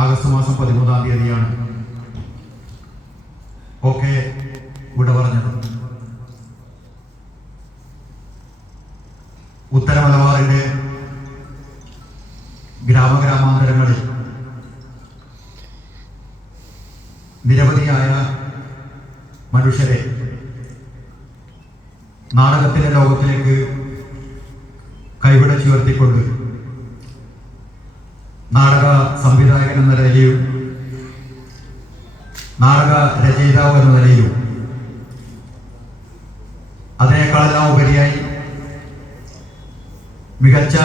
August മാസം 13-ാം തീയതിയാണ് okay വിട പറഞ്ഞത്. ഉത്തര മലബാറിന്റെ ഗ്രാമഗ്രാമാന്തരങ്ങളിൽ നിരവധിയായ മനുഷ്യരെ നാടകത്തിന്റെ ലോകത്തിലേക്ക് കൈപിടിച്ചുയർത്തിക്കൊണ്ട് നാടക സംവിധായകൻ എന്ന നിലയിലും നാടക രചയിതാവ് എന്ന നിലയിലും അതിനേക്കാളെല്ലാം ഉപരിയായി മികച്ച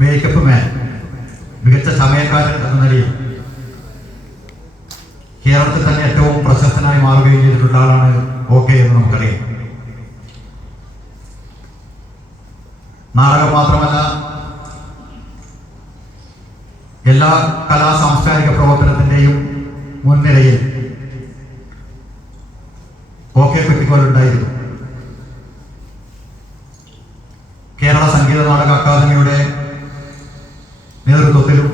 മേക്കപ്പ് മാൻ, മികച്ച സമയക്കാരൻ എന്ന നിലയിൽ കേരളത്തിൽ തന്നെ ഏറ്റവും പ്രശസ്തനായി മാറുകയും ചെയ്തിട്ടുള്ള ആളാണ് ഓക്കെ എന്ന് നമുക്കറിയാം. നാടകം മാത്രമല്ല, എല്ലാ കലാ സാംസ്കാരിക പ്രവർത്തനത്തിന്റെയും മുൻനിരയിൽ ഓക്കെ കുറ്റിക്കോലുണ്ടായിരുന്നു. കേരള സംഗീത നാടക അക്കാദമിയുടെ നേതൃത്വത്തിലും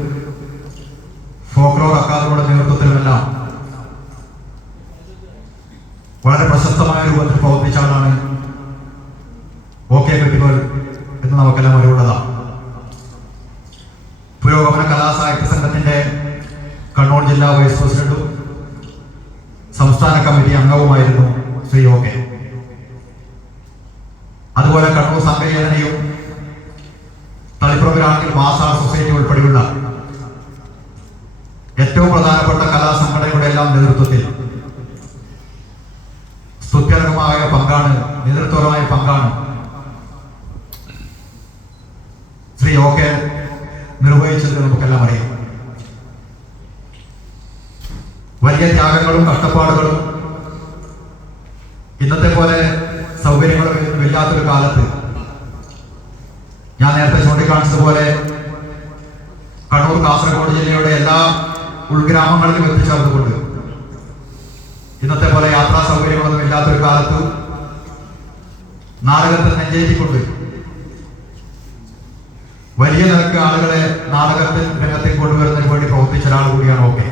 ഫോക്ലോർ അക്കാദമിയുടെ നേതൃത്വത്തിലുമെല്ലാം വളരെ പ്രശസ്തമായ രൂപത്തിൽ പ്രവർത്തിച്ച ആളാണ് ഓക്കെ കുറ്റിക്കോൽ എന്ന് നമുക്കെല്ലാം അറിവുള്ളതാണ്. പുരോഗമന കലാസാഹിത്യ സംഘത്തിന്റെ കണ്ണൂർ ജില്ലാ വൈസ് പ്രസിഡന്റും സംസ്ഥാന കമ്മിറ്റി അംഗവുമായിരുന്നു ശ്രീ ഓക്കെ. അതുപോലെ കണ്ണൂർ സംഘചേതനയും തളിപ്പുറം ഗ്രാമീണ മാസാർ സൊസൈറ്റി ഉൾപ്പെടെയുള്ള ഏറ്റവും പ്രധാനപ്പെട്ട കലാസംഘടനകളുടെ എല്ലാം നേതൃത്വത്തിൽ സ്തുത്യർഹമായ പങ്കാണ്, നേതൃത്വപരമായ പങ്കാണ് ശ്രീ ഓക്കെ നിർവഹിച്ചത് നമുക്കെല്ലാം അറിയാം. വലിയ ത്യാഗങ്ങളും കഷ്ടപ്പാടുകളും ഇന്നത്തെ പോലെ സൗകര്യങ്ങളും ഇല്ലാത്തൊരു കാലത്ത് ഞാൻ നേരത്തെ ചൂണ്ടിക്കാണിച്ചതുപോലെ കണ്ണൂർ കാസർഗോഡ് ജില്ലയുടെ എല്ലാ ഉൾഗ്രാമങ്ങളിലും എത്തിച്ചേർന്നുകൊണ്ട് ഇന്നത്തെ പോലെ യാത്രാ സൗകര്യങ്ങളൊന്നും ഇല്ലാത്തൊരു കാലത്ത് നാടകത്തെ നെഞ്ചേറ്റിക്കൊണ്ട് വലിയ നിരക്ക് ആളുകളെ നാടകത്തിൽ രംഗത്തിൽ കൊണ്ടുവരുന്നതിന് വേണ്ടി പ്രവർത്തിച്ച ഒരാൾ കൂടിയാണ് ഓക്കെ.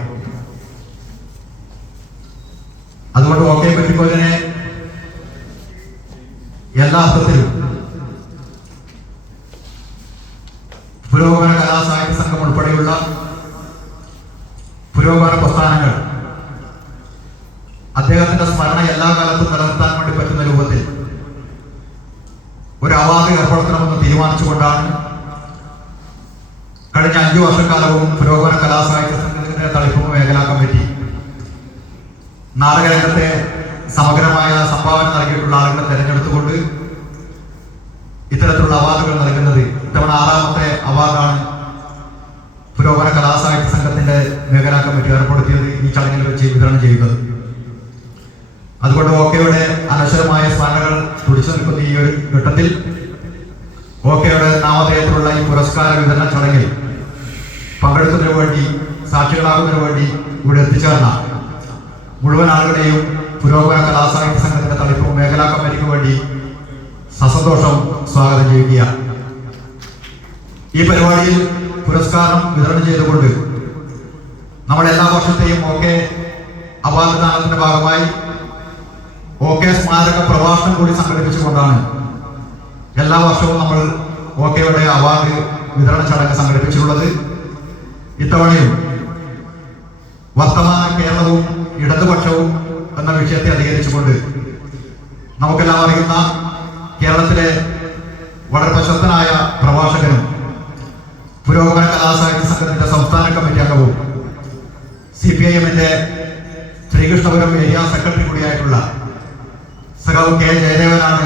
അതുകൊണ്ട് ഓക്കെ കുറ്റിക്കോലിനെ എല്ലാ അർത്ഥത്തിലും പുരോഗമന കലാസാഹിത്യ സംഘം ഉൾപ്പെടെയുള്ള പുരോഗമന പ്രസ്ഥാനങ്ങൾ അദ്ദേഹത്തിന്റെ സ്മരണ എല്ലാ കാലത്തും നിലനിർത്താൻ വേണ്ടി പറ്റുന്ന രൂപത്തിൽ ഒരു അവാർഡ് ഏർപ്പെടുത്തണമെന്ന് തീരുമാനിച്ചുകൊണ്ടാണ് കഴിഞ്ഞ 5 വർഷക്കാലവും പുരോഗമന കലാസാഹിത്യ സംഘത്തിന്റെ തളിപ്പുറം മേഖലാ കമ്മിറ്റി നാടകരംഗത്തെ സമഗ്രമായ സംഭാവന നൽകിയിട്ടുള്ള ആളുകളെ തെരഞ്ഞെടുത്തുകൊണ്ട് ഇത്തരത്തിലുള്ള അവാർഡുകൾ നൽകുന്നത്. ഇത്തവണ 6ാമത്തെ അവാർഡാണ് പുരോഗമന കലാസാഹിത്യ സംഘത്തിന്റെ മേഖലാ കമ്മിറ്റി ഏർപ്പെടുത്തിയത്, ഈ ചടങ്ങിൽ വെച്ച് വിതരണം ചെയ്യുന്നത്. അതുകൊണ്ട് ഓക്കെയുടെ അനശ്വരമായ സ്മരണകൾ തുടിച്ചു നിൽക്കുന്ന ഈ ഒരു ഘട്ടത്തിൽ ഓക്കെയുടെ നാമധേയത്തിലുള്ള ഈ പുരസ്കാര വിതരണ ചടങ്ങിൽ പങ്കെടുക്കുന്നതിനു വേണ്ടി, സാക്ഷികളാകുന്നതിനു വേണ്ടി ഇവിടെ എത്തിച്ചേർന്ന മുഴുവൻ ആളുകളെയും പുരോഗമന കലാസാഹിത്യ സംഘത്തിന്റെ തളിപ്പുറം മേഖലാ കമ്മിറ്റിക്ക് വേണ്ടി സസന്തോഷം സ്വാഗതം ചെയ്യുകയാണ്. ഈ പരിപാടിയിൽ പുരസ്കാരം വിതരണം ചെയ്തുകൊണ്ട് നമ്മൾ എല്ലാ വർഷത്തെയും ഓക്കെ അവാർഡ് ദാനത്തിന്റെ ഭാഗമായി ഓക്കെ സ്മാരക പ്രഭാഷണം കൂടി സംഘടിപ്പിച്ചുകൊണ്ടാണ് എല്ലാ വർഷവും നമ്മൾ ഓക്കെയുടെ അവാർഡ് വിതരണ ചടങ്ങ് സംഘടിപ്പിച്ചിട്ടുള്ളത്. ഇത്തവണയും വർത്തമാന കേരളവും ഇടതുപക്ഷവും എന്ന വിഷയത്തെ അധികരിച്ചുകൊണ്ട് നമുക്കെല്ലാം അറിയുന്ന കേരളത്തിലെ വളരെ പ്രശസ്തനായ പ്രഭാഷകനും പുരോഗമന കലാസാഹിത്യ സംഘത്തിന്റെ സംസ്ഥാന കമ്മിറ്റി അംഗവും CPIM-ന്റെ ശ്രീകൃഷ്ണപുരം ഏരിയ സെക്രട്ടറി കൂടിയായിട്ടുള്ള സഖാവ് കെ ജയദേവനാണ്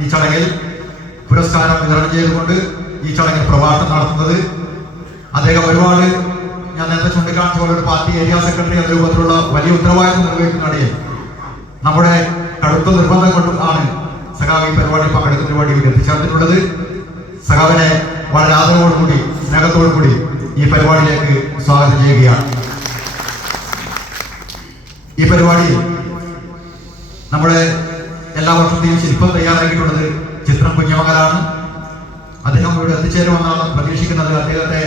ഈ ചടങ്ങിൽ പുരസ്കാരം വിതരണം ചെയ്തുകൊണ്ട് ഈ ചടങ്ങിൽ പ്രഭാഷണം നടത്തുന്നത്. അദ്ദേഹം ഒരുപാട്, ഞാൻ നേരത്തെ ചൂണ്ടിക്കാണിച്ച പോലെ ഒരു പാർട്ടി ഏരിയ സെക്രട്ടറി എന്ന രൂപത്തിലുള്ള വലിയ ഉത്തരവാദിത്വം നിർവഹിക്കുന്നതിനിടയിൽ നമ്മുടെ കടുത്ത നിർബന്ധം കൊണ്ടും ആണ് സഖാവ് ഈ പരിപാടി പങ്കെടുക്കുന്നതിന് വേണ്ടി ഇവിടെ എത്തിച്ചേർന്നിട്ടുള്ളത്. സഖാവിനെ വളരെ ആദരവോടുകൂടി സ്നേഹത്തോടുകൂടി ഈ പരിപാടിയിലേക്ക് സ്വാഗതം ചെയ്യുകയാണ്. ഈ പരിപാടിയിൽ നമ്മുടെ എല്ലാ വർഷത്തെയും ശില്പം തയ്യാറാക്കിയിട്ടുള്ളത് ചിത്രം കുഞ്ഞമകലാണ്. അദ്ദേഹം ഇവിടെ എത്തിച്ചേരുമെന്നാണ് പ്രതീക്ഷിക്കുന്നത്. അദ്ദേഹത്തെ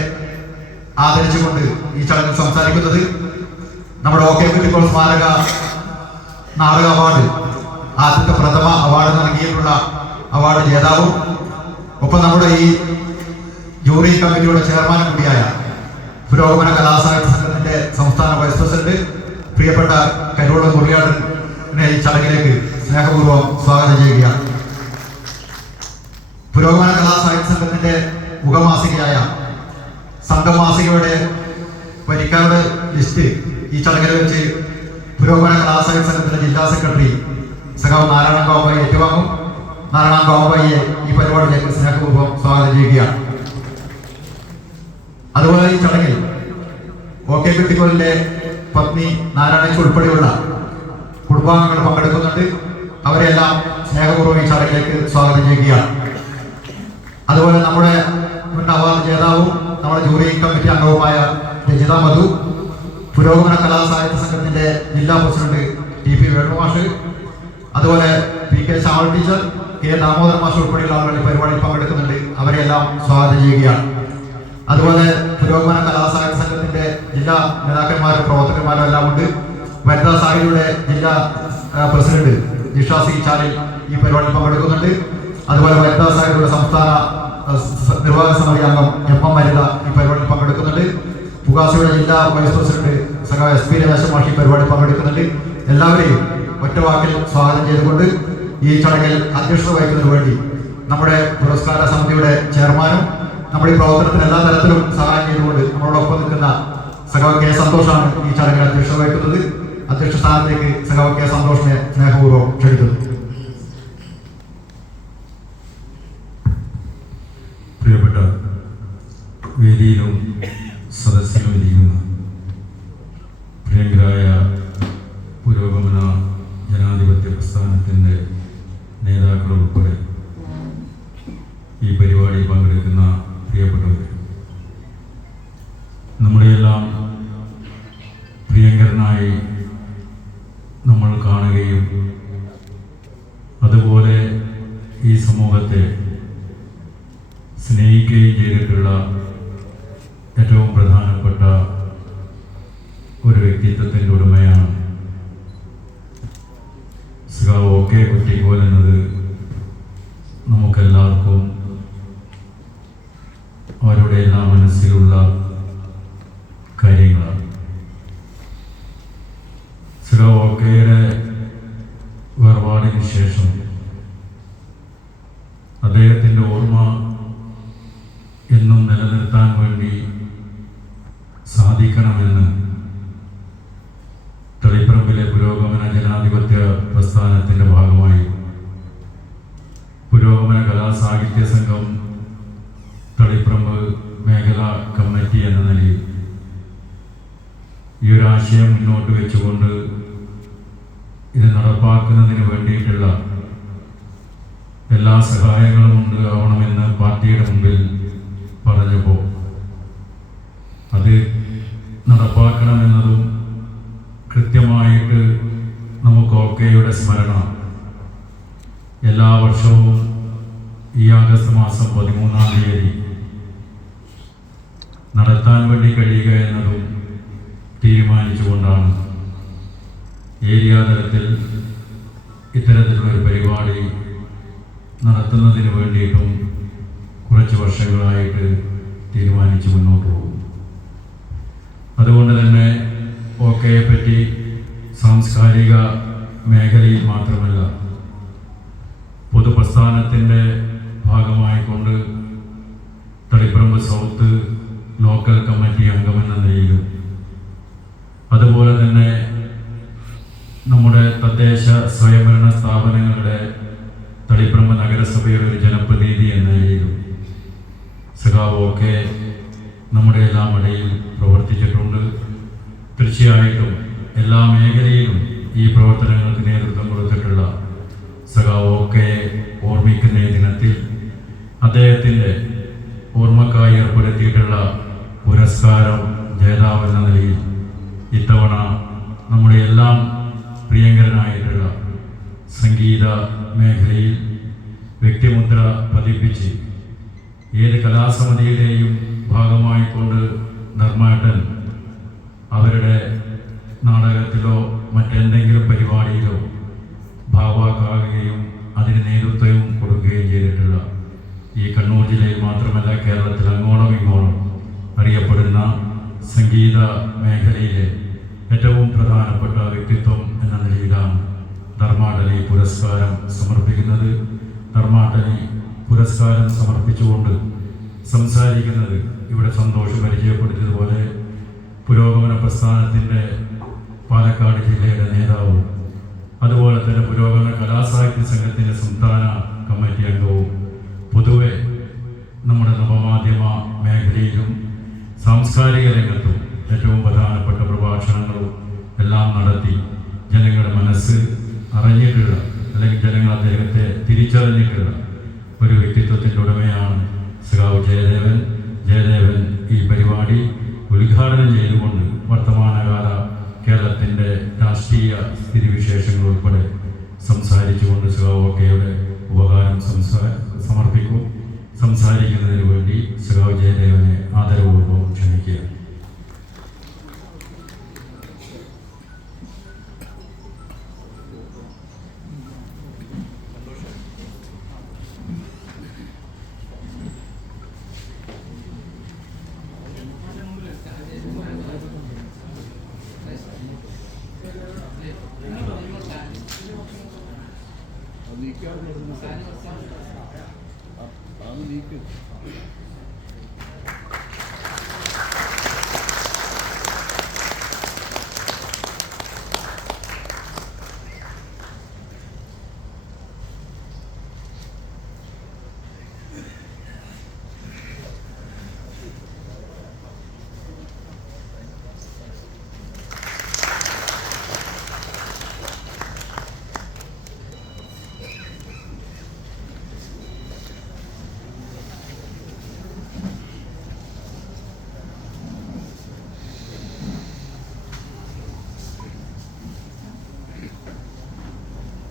ആദരിച്ചുകൊണ്ട് ഈ ചടങ്ങിൽ സംസാരിക്കുന്നത് നമ്മുടെ OK കുട്ടിക്കോൾ സ്മാരക നാടക അവാർഡ് ആദ്യത്തെ പ്രഥമ അവാർഡ് നൽകിയിട്ടുള്ള അവാർഡ് ജേതാവും ഒപ്പം നമ്മുടെ ഈ ജൂറി കമ്മിറ്റിയുടെ ചെയർമാനും കൂടിയായ പുരോഗമന കലാസാഹിത്യ സംഘത്തിന്റെ സംസ്ഥാന വൈസ് പ്രസിഡന്റ് പ്രിയപ്പെട്ട കരോള മുറിയാടനെ ഈ ചടങ്ങിലേക്ക് സ്നേഹപൂർവ്വം സ്വാഗതം ചെയ്യുകയാണ്. പുരോഗമന കലാസാഹിത്യ സംഘത്തിന്റെ മുഖമാസികയായ സംഘം മാസികയുടെ വരിക്കാരുടെ ലിസ്റ്റ് ഈ ചടങ്ങിൽ വെച്ച് പുരോഗമന കലാസാഹിത്യ സംഘത്തിന്റെ ജില്ലാ സെക്രട്ടറി സഖാവ് നാരായണ ഗോപായി ഏറ്റുവാങ്ങും. നാരായണ ഗോപായിയെ ഈ പരിപാടിയിലേക്ക് സ്നേഹപൂർവ്വം സ്വാഗതം ചെയ്യുകയാണ്. അതുപോലെ ഈ ചടങ്ങിൽ OK കുട്ടിക്കോളിന്റെ പത്നി നാരായണയ്ക്ക് ഉൾപ്പെടെയുള്ള കുടുംബാംഗങ്ങൾ പങ്കെടുക്കുന്നുണ്ട്. അവരെല്ലാം സ്നേഹപൂർവ്വം ഈ ചടങ്ങിലേക്ക് സ്വാഗതം ചെയ്യുകയാണ്. അതുപോലെ നമ്മുടെ മുൻ അവാർഡ് ജേതാവും നമ്മുടെ ജൂറി കമ്മിറ്റി അംഗവുമായ രജിത മധു, പുരോഗമന കലാസാഹിത്യ സംഘത്തിന്റെ ജില്ലാ പ്രസിഡന്റ് TP വേണുമാഷ്, അതുപോലെ PK Shyamal teacher, K Damodar മാഷ് ഉൾപ്പെടെയുള്ള ആളുകൾ ഈ പരിപാടിയിൽ പങ്കെടുക്കുന്നുണ്ട്. അവരെല്ലാം സ്വാഗതം ചെയ്യുകയാണ്. അതുപോലെ പുരോഗമന കലാസാഹിത്യ സംഘത്തിന്റെ ജില്ലാ നേതാക്കന്മാരും പ്രവർത്തകന്മാരും എല്ലാം ഉണ്ട്. വനിതാ സാഹിതിയുടെ ജില്ലാ പ്രസിഡന്റ് ജിഷ സി ചാലിൽ ഈ പരിപാടിയിൽ പങ്കെടുക്കുന്നുണ്ട്. അതുപോലെ വനിതാ സാഹിതിയുടെ സംസ്ഥാന നിർവാഹക സമിതി അംഗം MM വനിത ഈ പരിപാടിയിൽ പങ്കെടുക്കുന്നുണ്ട്. പുകാസിയുടെ ജില്ലാ വൈസ് പ്രസിഡന്റ് സഖാവ് SP രമേശൻ മാഷ് ഈ പരിപാടിയിൽ പങ്കെടുക്കുന്നുണ്ട്. എല്ലാവരെയും ഒറ്റ വാക്കിൽ സ്വാഗതം ചെയ്തുകൊണ്ട് ഈ ചടങ്ങിൽ അധ്യക്ഷത വഹിക്കുന്നതിന് വേണ്ടി നമ്മുടെ പുരസ്കാര സമിതിയുടെ ചെയർമാനും നമ്മുടെ ഈ പ്രവർത്തനത്തിന് എല്ലാ തരത്തിലും സഹായം ചെയ്തുകൊണ്ട് നമ്മളോടൊപ്പം നിൽക്കുന്ന സഖാവ് K സന്തോഷാണ് ഈ ചടങ്ങിൽ അധ്യക്ഷത വഹിക്കുന്നത്. അധ്യക്ഷ സ്ഥാനത്തേക്ക് സഖാവ് K സന്തോഷിനെ സ്നേഹപൂർവ്വം ക്ഷണിക്കുന്നു. പ്രിയപ്പെട്ട വേദിയിലും സദസ്സിലും ഇരിക്കുന്ന പ്രിയങ്കരായ പുരോഗമന ജനാധിപത്യ പ്രസ്ഥാനത്തിൻ്റെ നേതാക്കളുൾപ്പെടെ ഈ പരിപാടിയിൽ പങ്കെടുക്കുന്ന പ്രിയപ്പെട്ടവർ, നമ്മുടെയെല്ലാം പ്രിയങ്കരനായി നമ്മൾ കാണുകയും അതുപോലെ ഈ സമൂഹത്തെ സ്നേഹിക്കുകയും ചെയ്തിട്ടുള്ള ഏറ്റവും പ്രധാനപ്പെട്ട ഒരു വ്യക്തിത്വത്തിൻ്റെ ഉടമയാണ് സഖാവ് OK കുട്ടിക്കോൽ എന്നത് നമുക്കെല്ലാവർക്കും അവരുടെ എല്ലാ മനസ്സിലുള്ള കാര്യങ്ങളാണ്. സഖാവ് OKയുടെ വേർപാടിന് ശേഷം അദ്ദേഹത്തിൻ്റെ ഓർമ്മ എന്നും നിലനിർത്താൻ വേണ്ടി സാധിക്കണമെന്ന് തളിപ്പറമ്പിലെ പുരോഗമന ജനാധിപത്യ പ്രസ്ഥാനത്തിൻ്റെ ഭാഗമായി പുരോഗമന കലാസാഹിത്യ സംഘം തളിപ്പറമ്പ് മേഖലാ കമ്മിറ്റി എന്ന നിലയിൽ ഈ ഒരു ആശയം മുന്നോട്ട് വെച്ചുകൊണ്ട് ഇത് നടപ്പാക്കുന്നതിന് വേണ്ടിയിട്ടുള്ള എല്ലാ സഹായങ്ങളും ഉണ്ടാവണമെന്ന് പാർട്ടിയുടെ മുമ്പിൽ പറഞ്ഞപ്പോൾ അത് നടപ്പാക്കണമെന്നതും കൃത്യമായിട്ട് നമുക്ക് OKയുടെ സ്മരണ എല്ലാ വർഷവും ഈ ആഗസ്റ്റ് മാസം 13-ാം തീയതി നടത്താൻ വേണ്ടി കഴിയുക എന്നതും തീരുമാനിച്ചുകൊണ്ടാണ് ഏരിയ തലത്തിൽ ഇത്തരത്തിലുള്ളൊരു പരിപാടി നടത്തുന്നതിന് വേണ്ടിയിട്ടും കുറച്ച് വർഷങ്ങളായിട്ട് തീരുമാനിച്ച് മുന്നോട്ട് പോകും. അതുകൊണ്ട് തന്നെ OKയെ പറ്റി സാംസ്കാരിക മേഖലയിൽ മാത്രമല്ല പൊതുപ്രസ്ഥാനത്തിൻ്റെ ഭാഗമായിക്കൊണ്ട് തളിപ്പറമ്പ് സൗത്ത് ലോക്കൽ കമ്മിറ്റി അംഗമെന്ന നിലയിലും അതുപോലെ തന്നെ നമ്മുടെ തദ്ദേശ സ്വയംഭരണ സ്ഥാപനങ്ങളുടെ തളിപ്പറമ്പ് നഗരസഭയുടെ ഒരു ജനപ്രതിനിധി എന്ന നിലയിലും സഖാവ് OK നമ്മുടെ എല്ലാം ഇടയിൽ പ്രവർത്തിച്ചിട്ടുണ്ട്. തീർച്ചയായിട്ടും എല്ലാ മേഖലയിലും ഈ പ്രവർത്തനങ്ങൾക്ക് നേതൃത്വം കൊടുത്തിട്ടുള്ള സഖാവ് OKയെ ഓർമ്മിക്കുന്ന ഈ ദിനത്തിൽ അദ്ദേഹത്തിൻ്റെ ഓർമ്മക്കായി ഏർപ്പെടുത്തിയിട്ടുള്ള പുരസ്കാരം ജേതാവ് എന്ന നിലയിൽ ഇത്തവണ നമ്മുടെ എല്ലാം പ്രിയങ്കരനായിട്ടുള്ള സംഗീത മേഖലയിൽ വ്യക്തിമുദ്ര പതിപ്പിച്ച് ഏത് കലാസമിതിയുടെയും ഭാഗമായിക്കൊണ്ട് ധർമ്മേട്ടൻ അവരുടെ നാടകത്തിലോ മറ്റെന്തെങ്കിലും പരിപാടിയിലോ ഭാഗവാക്കാകുകയും അതിന് നേതൃത്വവും കൊടുക്കുകയും ചെയ്തിട്ടുള്ള ഈ കണ്ണൂർ ജില്ലയിൽ മാത്രമല്ല കേരളത്തിൽ അങ്ങോളം ഇങ്ങോളം അറിയപ്പെടുന്ന സംഗീത മേഖലയിലെ ഏറ്റവും പ്രധാനപ്പെട്ട വ്യക്തിത്വം എന്ന നിലയിലാണ് ധർമാടലി പുരസ്കാരം സമർപ്പിക്കുന്നത്. ധർമാടലി പുരസ്കാരം സമർപ്പിച്ചുകൊണ്ട് സംസാരിക്കുന്നത് ഇവിടെ സന്തോഷം പരിചയപ്പെടുത്തിയതുപോലെ പുരോഗമന പ്രസ്ഥാനത്തിൻ്റെ പാലക്കാട് ജില്ലയുടെ നേതാവും അതുപോലെ തന്നെ പുരോഗമന കലാസാഹിത്യ സംഘത്തിൻ്റെ സംസ്ഥാന കമ്മിറ്റി അംഗവും പൊതുവെ നമ്മുടെ നവമാധ്യമ മേഖലയിലും സാംസ്കാരിക രംഗത്തും ഏറ്റവും പ്രധാനപ്പെട്ട പ്രഭാഷണങ്ങളും എല്ലാം നടത്തി ജനങ്ങളുടെ മനസ്സ് അറിഞ്ഞിട്ടുള്ള അല്ലെങ്കിൽ ജനങ്ങൾ അദ്ദേഹത്തെ തിരിച്ചറിഞ്ഞിട്ടുള്ള ഒരു വ്യക്തിത്വത്തിൻ്റെ ഉടമയാണ് സഖാവ് ജയദേവൻ. ജയദേവൻ ഈ പരിപാടി ഉദ്ഘാടനം ചെയ്തുകൊണ്ട് വർത്തമാനകാല കേരളത്തിൻ്റെ രാഷ്ട്രീയ സ്ഥിതിവിശേഷങ്ങൾ ഉൾപ്പെടെ സംസാരിച്ചുകൊണ്ട് സഖാവ് ഒക്കെയുടെ ഉപകാരം സമർപ്പിക്കും. സംസാരിക്കുന്നതിന് വേണ്ടി സഖാവ് ജയദേവനെ ആദരപൂർവ്വം ക്ഷണിക്കുക.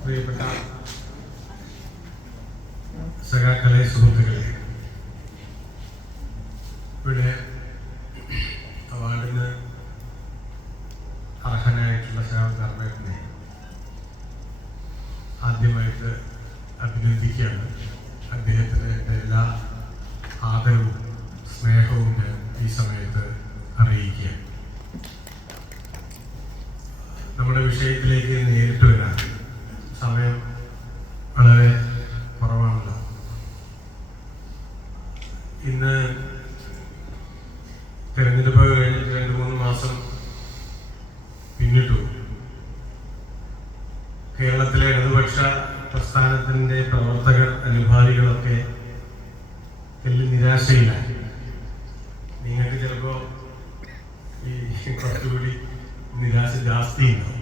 പ്രിയപ്പെട്ട സഖാക്കളെ, സുഹൃത്തുക്കളെ, ഇവിടെ അവാർഡിന് അർഹനായിട്ടുള്ള സഖാവ് ധർമ്മേട്ടനെ ആദ്യമായിട്ട് അഭിനന്ദിക്കുകയാണ്. അദ്ദേഹത്തിന് എൻ്റെ എല്ലാ ആദരവും സ്നേഹവും ഞാൻ ഈ സമയത്ത് അറിയിക്കുകയാണ്. നമ്മുടെ വിഷയത്തിലേക്ക് നേരിട്ട് വരാം. സമയം വളരെ കുറവാണല്ലോ. ഇന്ന് തെരഞ്ഞെടുപ്പ് കഴിഞ്ഞിട്ട് 2-3 മാസം പിന്നിട്ടു. കേരളത്തിലെ ഇടതുപക്ഷ പ്രസ്ഥാനത്തിൻ്റെ പ്രവർത്തകർ, അനുഭാവികളൊക്കെ വലിയ നിരാശയിലായി. നിങ്ങൾക്ക് ചിലപ്പോൾ ഈ കുറച്ചുകൂടി നിരാശ ജാസ്തിയുണ്ടാവും.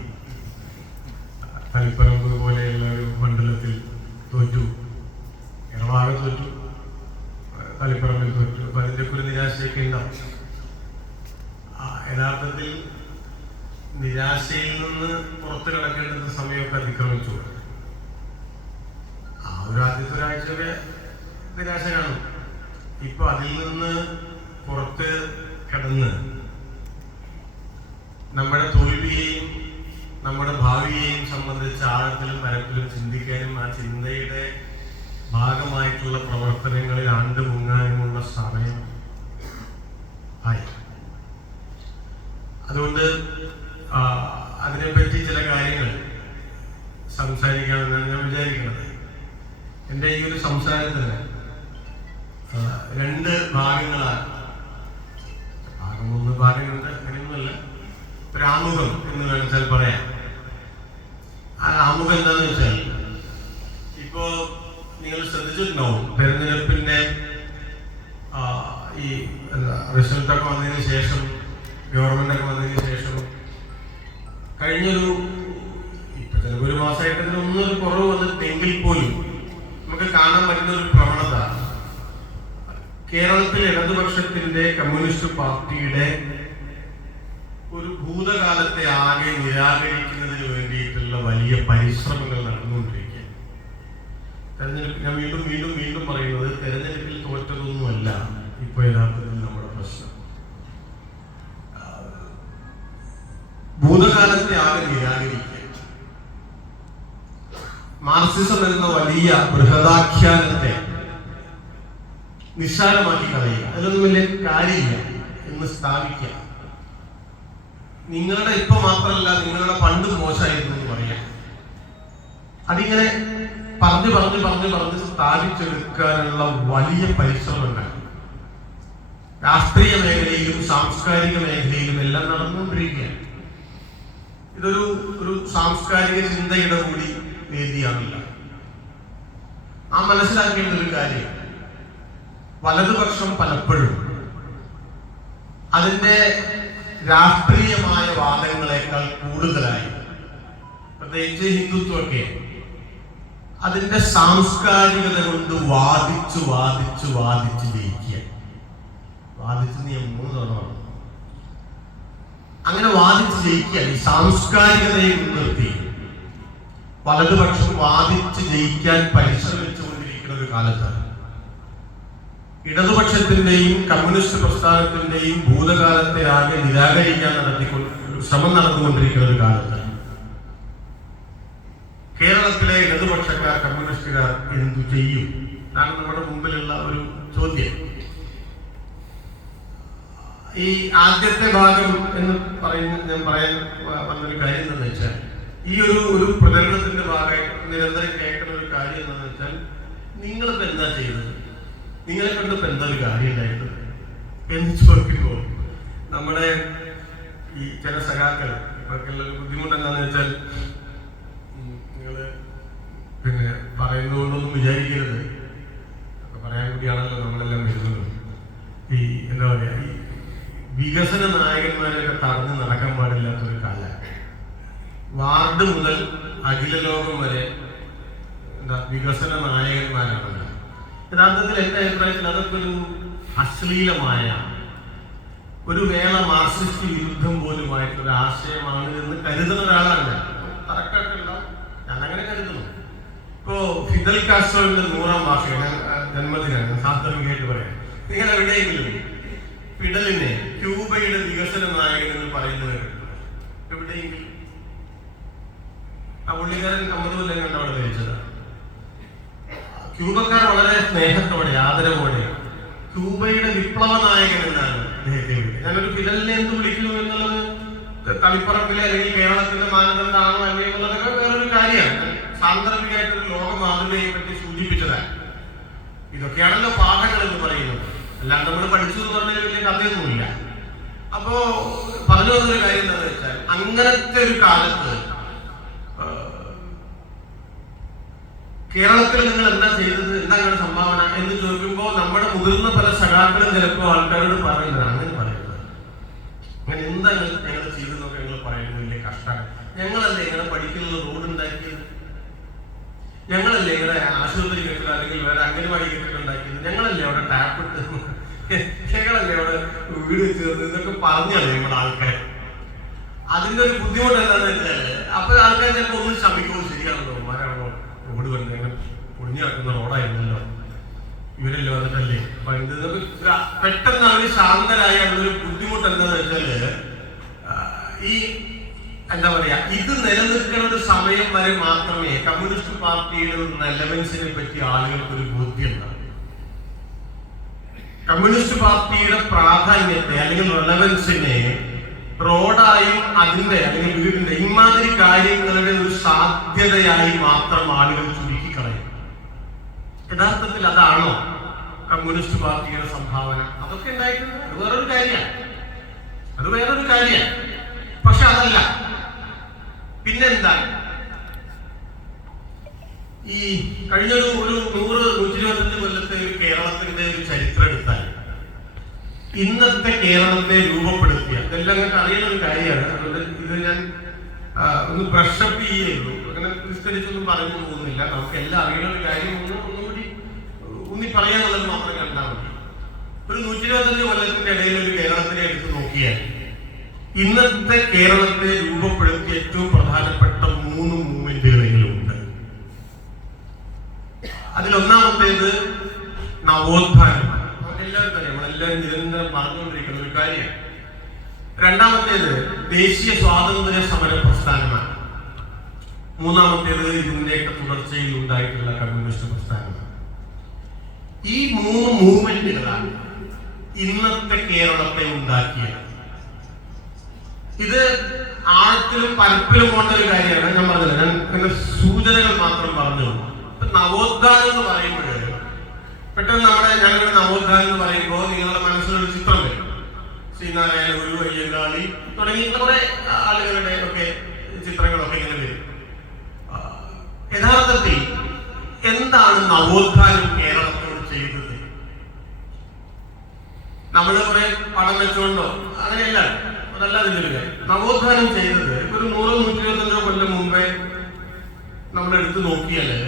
തളിപ്പറമ്പ് പോലെയുള്ള ഒരു മണ്ഡലത്തിൽ തോറ്റു, എറണാകുളം തോറ്റു, തളിപ്പറമ്പിൽ തോറ്റു. അപ്പൊ അതിൻ്റെയൊക്കെ ഒരു നിരാശയൊക്കെ ഉണ്ടാവും. യഥാർത്ഥത്തിൽ നിരാശയിൽ നിന്ന് പുറത്തു കിടക്കേണ്ടുന്ന സമയമൊക്കെ അതിക്രമിച്ചു. ഒരു ആദ്യത്തെ ഒരാഴ്ചയൊക്കെ നിരാശ കാണും. ഇപ്പൊ അതിൽ നിന്ന് പുറത്ത് കിടന്ന് നമ്മുടെ തോൽവിയെയും നമ്മുടെ ഭാവിയെയും സംബന്ധിച്ച് ആഴത്തിലും പരത്തിലും ചിന്തിക്കാനും ആ ചിന്തയുടെ ഭാഗമായിട്ടുള്ള പ്രവർത്തനങ്ങളിൽ ആണ്ടുമുങ്ങാനുമുള്ള സമയം ആയി. അതുകൊണ്ട് അതിനെപ്പറ്റി ചില കാര്യങ്ങൾ സംസാരിക്കാമെന്നാണ് ഞാൻ വിചാരിക്കുന്നത്. എൻ്റെ ഈ ഒരു സംസാരത്തിന് 2 ഭാഗങ്ങളാണ്. ഭാഗം 1, ഭാഗം 2 അങ്ങനെയൊന്നുമല്ല. ഒരു ആമുഖം എന്ന് വേണമെച്ചാൽ പറയാം. ആ ആമുഖം എന്താന്ന് വെച്ചാൽ, ഇപ്പോ നിങ്ങൾ ശ്രദ്ധിച്ചിട്ടുണ്ടാവും, തെരഞ്ഞെടുപ്പിന്റെ ഈ റിസൾട്ടൊക്കെ വന്നതിന് ശേഷം, ഗവൺമെന്റ് ഒക്കെ വന്നതിന് ശേഷം കഴിഞ്ഞൊരു ഇപ്പൊ ചിലപ്പോൾ 1 മാസമായിട്ട് ഇതിനൊന്നും ഒരു കുറവ് വന്നിട്ടെങ്കിൽ പോലും നമുക്ക് കാണാൻ പറ്റുന്ന ഒരു പ്രവണത കേരളത്തിലെ ഇടതുപക്ഷത്തിന്റെ കമ്മ്യൂണിസ്റ്റ് പാർട്ടിയുടെ ഒരു ഭൂതകാലത്തെ ആകെ നിരാകരിക്കുന്നതിന് വേണ്ടിയിട്ടുള്ള വലിയ പരിശ്രമങ്ങൾ നടന്നുകൊണ്ടിരിക്കുക. തെരഞ്ഞെടുപ്പ്, ഞാൻ വീണ്ടും പറയുന്നത്, തെരഞ്ഞെടുപ്പിൽ തോറ്റതൊന്നുമല്ല ഇപ്പോൾ യഥാർത്ഥത്തിൽ നമ്മുടെ പ്രശ്നം. ഭൂതകാലത്തെ ആകെ നിരാകരിക്കുക. മാർക്സിസം എന്ന വലിയ ബൃഹദാഖ്യാനത്തെ നിസ്സാരമാക്കി കളയുക, അതിലൊന്നും വലിയ കാര്യമില്ല എന്ന് സ്ഥാപിക്കുക. നിങ്ങളുടെ ഇപ്പൊ മാത്രമല്ല, നിങ്ങളുടെ പണ്ട് മോശമായിരുന്നു എന്ന് പറയാം. അതിങ്ങനെ പറഞ്ഞു പറഞ്ഞ് പറഞ്ഞ് പറഞ്ഞ് സ്ഥാപിച്ചെടുക്കാനുള്ള വലിയ പരിശ്രമം ഉണ്ടാകും. രാഷ്ട്രീയ മേഖലയിലും സാംസ്കാരിക മേഖലയിലും എല്ലാം നടന്നുകൊണ്ടിരിക്കുകയാണ്. ഇതൊരു സാംസ്കാരിക ചിന്തയുടെ കൂടി വേദിയാണില്ല. നാം മനസ്സിലാക്കേണ്ട ഒരു കാര്യം, വലതുപക്ഷം പലപ്പോഴും അതിന്റെ രാഷ്ട്രീയമായ വാദങ്ങളെക്കാൾ കൂടുതലായി, പ്രത്യേകിച്ച് ഹിന്ദുത്വമൊക്കെ, അതിന്റെ സാംസ്കാരികത കൊണ്ട് വാദിച്ചു വാദിച്ചു വാദിച്ച് ജയിക്കുക. വാദിച്ച് നീ 3 തവണ അങ്ങനെ വാദിച്ച് ജയിക്കുക. ഈ സാംസ്കാരികതയെ മുൻനിർത്തി വലതുപക്ഷം വാദിച്ച് ജയിക്കാൻ പരിശ്രമിച്ചുകൊണ്ടിരിക്കുന്ന ഒരു കാലത്താണ് ഇടതുപക്ഷത്തിന്റെയും കമ്മ്യൂണിസ്റ്റ് പ്രസ്ഥാനത്തിന്റെയും ഭൂതകാലത്തെ ആകെ നിരാകരിക്കാൻ ശ്രമം നടന്നുകൊണ്ടിരിക്കുന്ന ഒരു കാലത്താണ് കേരളത്തിലെ ഇടതുപക്ഷക്കാർ, കമ്മ്യൂണിസ്റ്റുകാർ എന്തു ചെയ്യും? അതാണ് നമ്മുടെ മുമ്പിലുള്ള ഒരു ചോദ്യം. ഈ ആദ്യത്തെ ഭാഗം എന്ന് ഞാൻ പറയാൻ വന്നൊരു കാര്യം എന്താണെന്ന് വെച്ചാൽ, ഈ ഒരു പ്രചരണത്തിന്റെ ഭാഗമായി നിരന്തരം കേൾക്കുന്ന ഒരു കാര്യം എന്താണെന്ന് വെച്ചാൽ, നിങ്ങളിപ്പോ എന്താ ചെയ്തത്, നിങ്ങളെ കണ്ടിപ്പോ എന്താ ഒരു കാര്യം ഉണ്ടായിരുന്നത് എന്ന് ചോദിക്കുമ്പോൾ നമ്മുടെ ഈ ചില സഖാക്കൾ ഇവർക്കുള്ള ഒരു ബുദ്ധിമുട്ട് എന്താണെന്ന് വെച്ചാൽ, നിങ്ങള് പിന്നെ പറയുന്നത് കൊണ്ടൊന്നും വിചാരിക്കരുത്, പറയാൻ കൂടിയാണല്ലോ നമ്മളെല്ലാം വരുന്നത്. ഈ എന്താ പറയാ, ഈ വികസന നായകന്മാരെയൊക്കെ തടഞ്ഞ് നടക്കാൻ പാടില്ലാത്തൊരു കാലം. വാർഡ് മുതൽ അഖില ലോകം വരെ എന്താ വികസന നായകന്മാരാണല്ലോ. യഥാർത്ഥത്തിൽ എന്റെ അഭിപ്രായത്തിൽ അതൊക്കെ ഒരു അശ്ലീലമായ, ഒരു വേള മാർക്സിസ്റ്റ് വിരുദ്ധം പോലുമായിട്ടൊരു ആശയമാണ് എന്ന് കരുതുന്ന ഒരാളാണ് ഞാൻ. തറക്കൊക്കെ ഉണ്ടാവും, ഞാനങ്ങനെ കരുതുന്നു. ഇപ്പോ ഫിദൽ കാസ്ട്രോയുടെ 100ാം വാർഷിക ജന്മദിനാണ്, സാന്ദർഭികമായിട്ട് പറയാം. നിങ്ങൾ എവിടെയെങ്കിലും ഫിഡലിനെ ക്യൂബയുടെ വികസന നായകൻ എന്ന് പറയുന്നത് എവിടെയെങ്കിലും? ആ പുള്ളിക്കാരൻ 50 കൊല്ലം കണ്ട് അവിടെ മരിച്ചതാണ്. ക്യൂബക്കാർ വളരെ സ്നേഹത്തോടെ ആദരവോടെ ക്യൂബയുടെ വിപ്ലവ നായകൻ എന്നാണ് അദ്ദേഹത്തെ. ഞാനൊരു ഫിഡലിനെ എന്ത് വിളിക്കുന്നു എന്നുള്ളത് തളിപ്പറമ്പിലെ അല്ലെങ്കിൽ കേരളത്തിന്റെ മാനദണ്ഡമാണോ അല്ലേ എന്നുള്ളതൊക്കെ വേറൊരു കാര്യമാണ്. സാന്ദർഭികമായിട്ടൊരു ലോക മാതൃകയെ പറ്റി സൂചിപ്പിച്ചതാണ്. ഇതൊക്കെയാണല്ലോ പാഠങ്ങൾ എന്ന് പറയുന്നത്, അല്ലാണ്ട് നമ്മൾ പഠിച്ചു എന്ന് പറഞ്ഞാൽ വലിയ കഥയൊന്നുമില്ല. അപ്പോ പറഞ്ഞു വന്നൊരു കാര്യം എന്താണെന്ന് വെച്ചാൽ, അങ്ങനത്തെ ഒരു കാലത്ത് കേരളത്തിൽ നിങ്ങൾ എന്താ ചെയ്തത്, എന്താ നിങ്ങളുടെ സംഭാവന എന്ന് ചോദിക്കുമ്പോൾ നമ്മുടെ മുതിർന്ന പല സഖാക്കളും ചിലപ്പോൾ ആൾക്കാരോട് പറയുന്നത് അങ്ങനെ പറയുന്നത്, അങ്ങനെ എന്താ ഞങ്ങൾ ചെയ്തെന്നൊക്കെ ഞങ്ങൾ പറയുന്നത് വലിയ കഷ്ടമാണ്. ഞങ്ങളല്ലേ ഞങ്ങളെ പഠിക്കുന്ന റോഡ് ഉണ്ടാക്കിയത്, ഞങ്ങളല്ലേ ഞങ്ങളുടെ ആശുപത്രി കെട്ടിടം അല്ലെങ്കിൽ വേറെ അംഗൻവാടി കെട്ടിടം ഉണ്ടാക്കിയത്, ഞങ്ങളല്ലേ അവിടെ ടാപ്പ് ഇട്ട്, ഞങ്ങളല്ലേ അവിടെ വീട് ചേർന്ന്, ഇതൊക്കെ പറഞ്ഞാണ് നമ്മുടെ ആൾക്കാർ. അതിന്റെ ഒരു ബുദ്ധിമുട്ട് എന്താണെന്ന് വെച്ചാൽ, അപ്പൊ ആൾക്കാർ ചിലപ്പോൾ ഒന്നും ശ്രമിക്കുമ്പോൾ ശരിയാണല്ലോ, മാരാണോ റോഡ് കണ്ട് അങ്ങനെ പൊളിഞ്ഞു കിടക്കുന്ന റോഡായിരുന്നല്ലോ, ഇവരല്ലോ വന്നിട്ടല്ലേ പറയുന്നത്. പെട്ടെന്ന് അവർ ശാന്തരായ ഒരു ബുദ്ധിമുട്ട് എന്താണെന്ന് വെച്ചാല്, ഈ എന്താ പറയാ, ഇത് നിലനിൽക്കുന്ന ഒരു സമയം വരെ മാത്രമേ കമ്മ്യൂണിസ്റ്റ് പാർട്ടിയുടെ ഒരു റെലവൻസിനെ പറ്റി ആളുകൾക്ക് ഒരു ബോധ്യം ഉണ്ടാകും. കമ്മ്യൂണിസ്റ്റ് പാർട്ടിയുടെ പ്രാധാന്യത്തെ അല്ലെങ്കിൽ റെലവൻസിനെ റോഡായും അതിന്റെ അല്ലെങ്കിൽ വീടിന്റെ ഇമാതിരി കാര്യങ്ങളുടെ ഒരു സാധ്യതയായി മാത്രം ആളുകൾ ചുരുക്കിക്കളയും. യഥാർത്ഥത്തിൽ അതാണോ കമ്മ്യൂണിസ്റ്റ് പാർട്ടിയുടെ സംഭാവന? അതൊക്കെ ഉണ്ടായിട്ടുണ്ട്, അത് വേറൊരു കാര്യമാണ്. പക്ഷെ അതല്ല. പിന്നെന്താ, ഈ കഴിഞ്ഞൊരു 100-125 കൊല്ലത്തെ ഒരു കേരളത്തിന്റെ ഒരു ചരിത്രം എടുത്താൽ ഇന്നത്തെ കേരളത്തെ രൂപപ്പെടുത്തിയ, ഇതെല്ലാം നിങ്ങൾക്ക് അറിയുന്ന ഒരു കാര്യമാണ്. അതുകൊണ്ട് ഇത് ഞാൻ ഒന്ന് ബ്രഷപ്പ് ചെയ്യുള്ളൂ, അങ്ങനെ വിസ്തരിച്ചൊന്നും പറഞ്ഞു പോകുന്നില്ല. നമുക്ക് എല്ലാം അറിയുന്ന ഒരു കാര്യം ഒന്നുകൂടി പറയാനുള്ളത് മാത്രം കണ്ടാൽ മതി. ഒരു 125 കൊല്ലത്തിന്റെ ഇടയിൽ ഒരു കേരളത്തിനെ എടുത്ത് നോക്കിയാൽ ഇന്നത്തെ കേരളത്തെ രൂപപ്പെടുത്തിയ ഏറ്റവും പ്രധാനപ്പെട്ട 3 മൂവ്മെന്റുകളെങ്കിലും ഉണ്ട്. അതിലൊന്നാമത്തേത് നവോത്ഥാനം. എല്ലാവർക്കും അറിയാം, നമ്മളെല്ലാവരും നിരന്തരം പറഞ്ഞുകൊണ്ടിരിക്കുന്ന ഒരു കാര്യമാണ്. രണ്ടാമത്തേത് ദേശീയ സ്വാതന്ത്ര്യ സമര പ്രസ്ഥാനമാണ്. മൂന്നാമത്തേത് ഇതിന്റെയൊക്കെ തുടർച്ചയിൽ ഉണ്ടായിട്ടുള്ള കമ്മ്യൂണിസ്റ്റ് പ്രസ്ഥാനമാണ്. ഈ 3 മൂവ്മെന്റുകളാണ് ഇന്നത്തെ കേരളത്തെ ഉണ്ടാക്കിയത്. ഇത് ആഴത്തിലും പരപ്പിലും പോകേണ്ട ഒരു കാര്യമാണ്. ഞാൻ പറഞ്ഞില്ല, ഞാൻ എന്റെ സൂചനകൾ മാത്രം പറഞ്ഞു. ഇപ്പൊ നവോത്ഥാനം എന്ന് പറയുമ്പോൾ പെട്ടെന്ന് ഞങ്ങളുടെ നവോത്ഥാനം എന്ന് പറയുമ്പോൾ നിങ്ങളുടെ മനസ്സിലൊരു ചിത്രം വരും. ശ്രീനാരായണ ഗുരു, അയ്യങ്കാളി തുടങ്ങിയിട്ടുള്ള കുറെ ആളുകളുടെ ഒക്കെ ചിത്രങ്ങളൊക്കെ ഇങ്ങനെ വരും. യഥാർത്ഥത്തിൽ എന്താണ് നവോത്ഥാനം കേരളത്തോട് ചെയ്തത്? നമ്മൾ കുറെ പണം വെച്ചുകൊണ്ടോ അങ്ങനെയല്ല, അതല്ല അതിന്റെ കാര്യം. നവോത്ഥാനം ചെയ്തത് ഒരു 100-125 കൊല്ലം മുമ്പേ നമ്മൾ എടുത്തു നോക്കിയാല്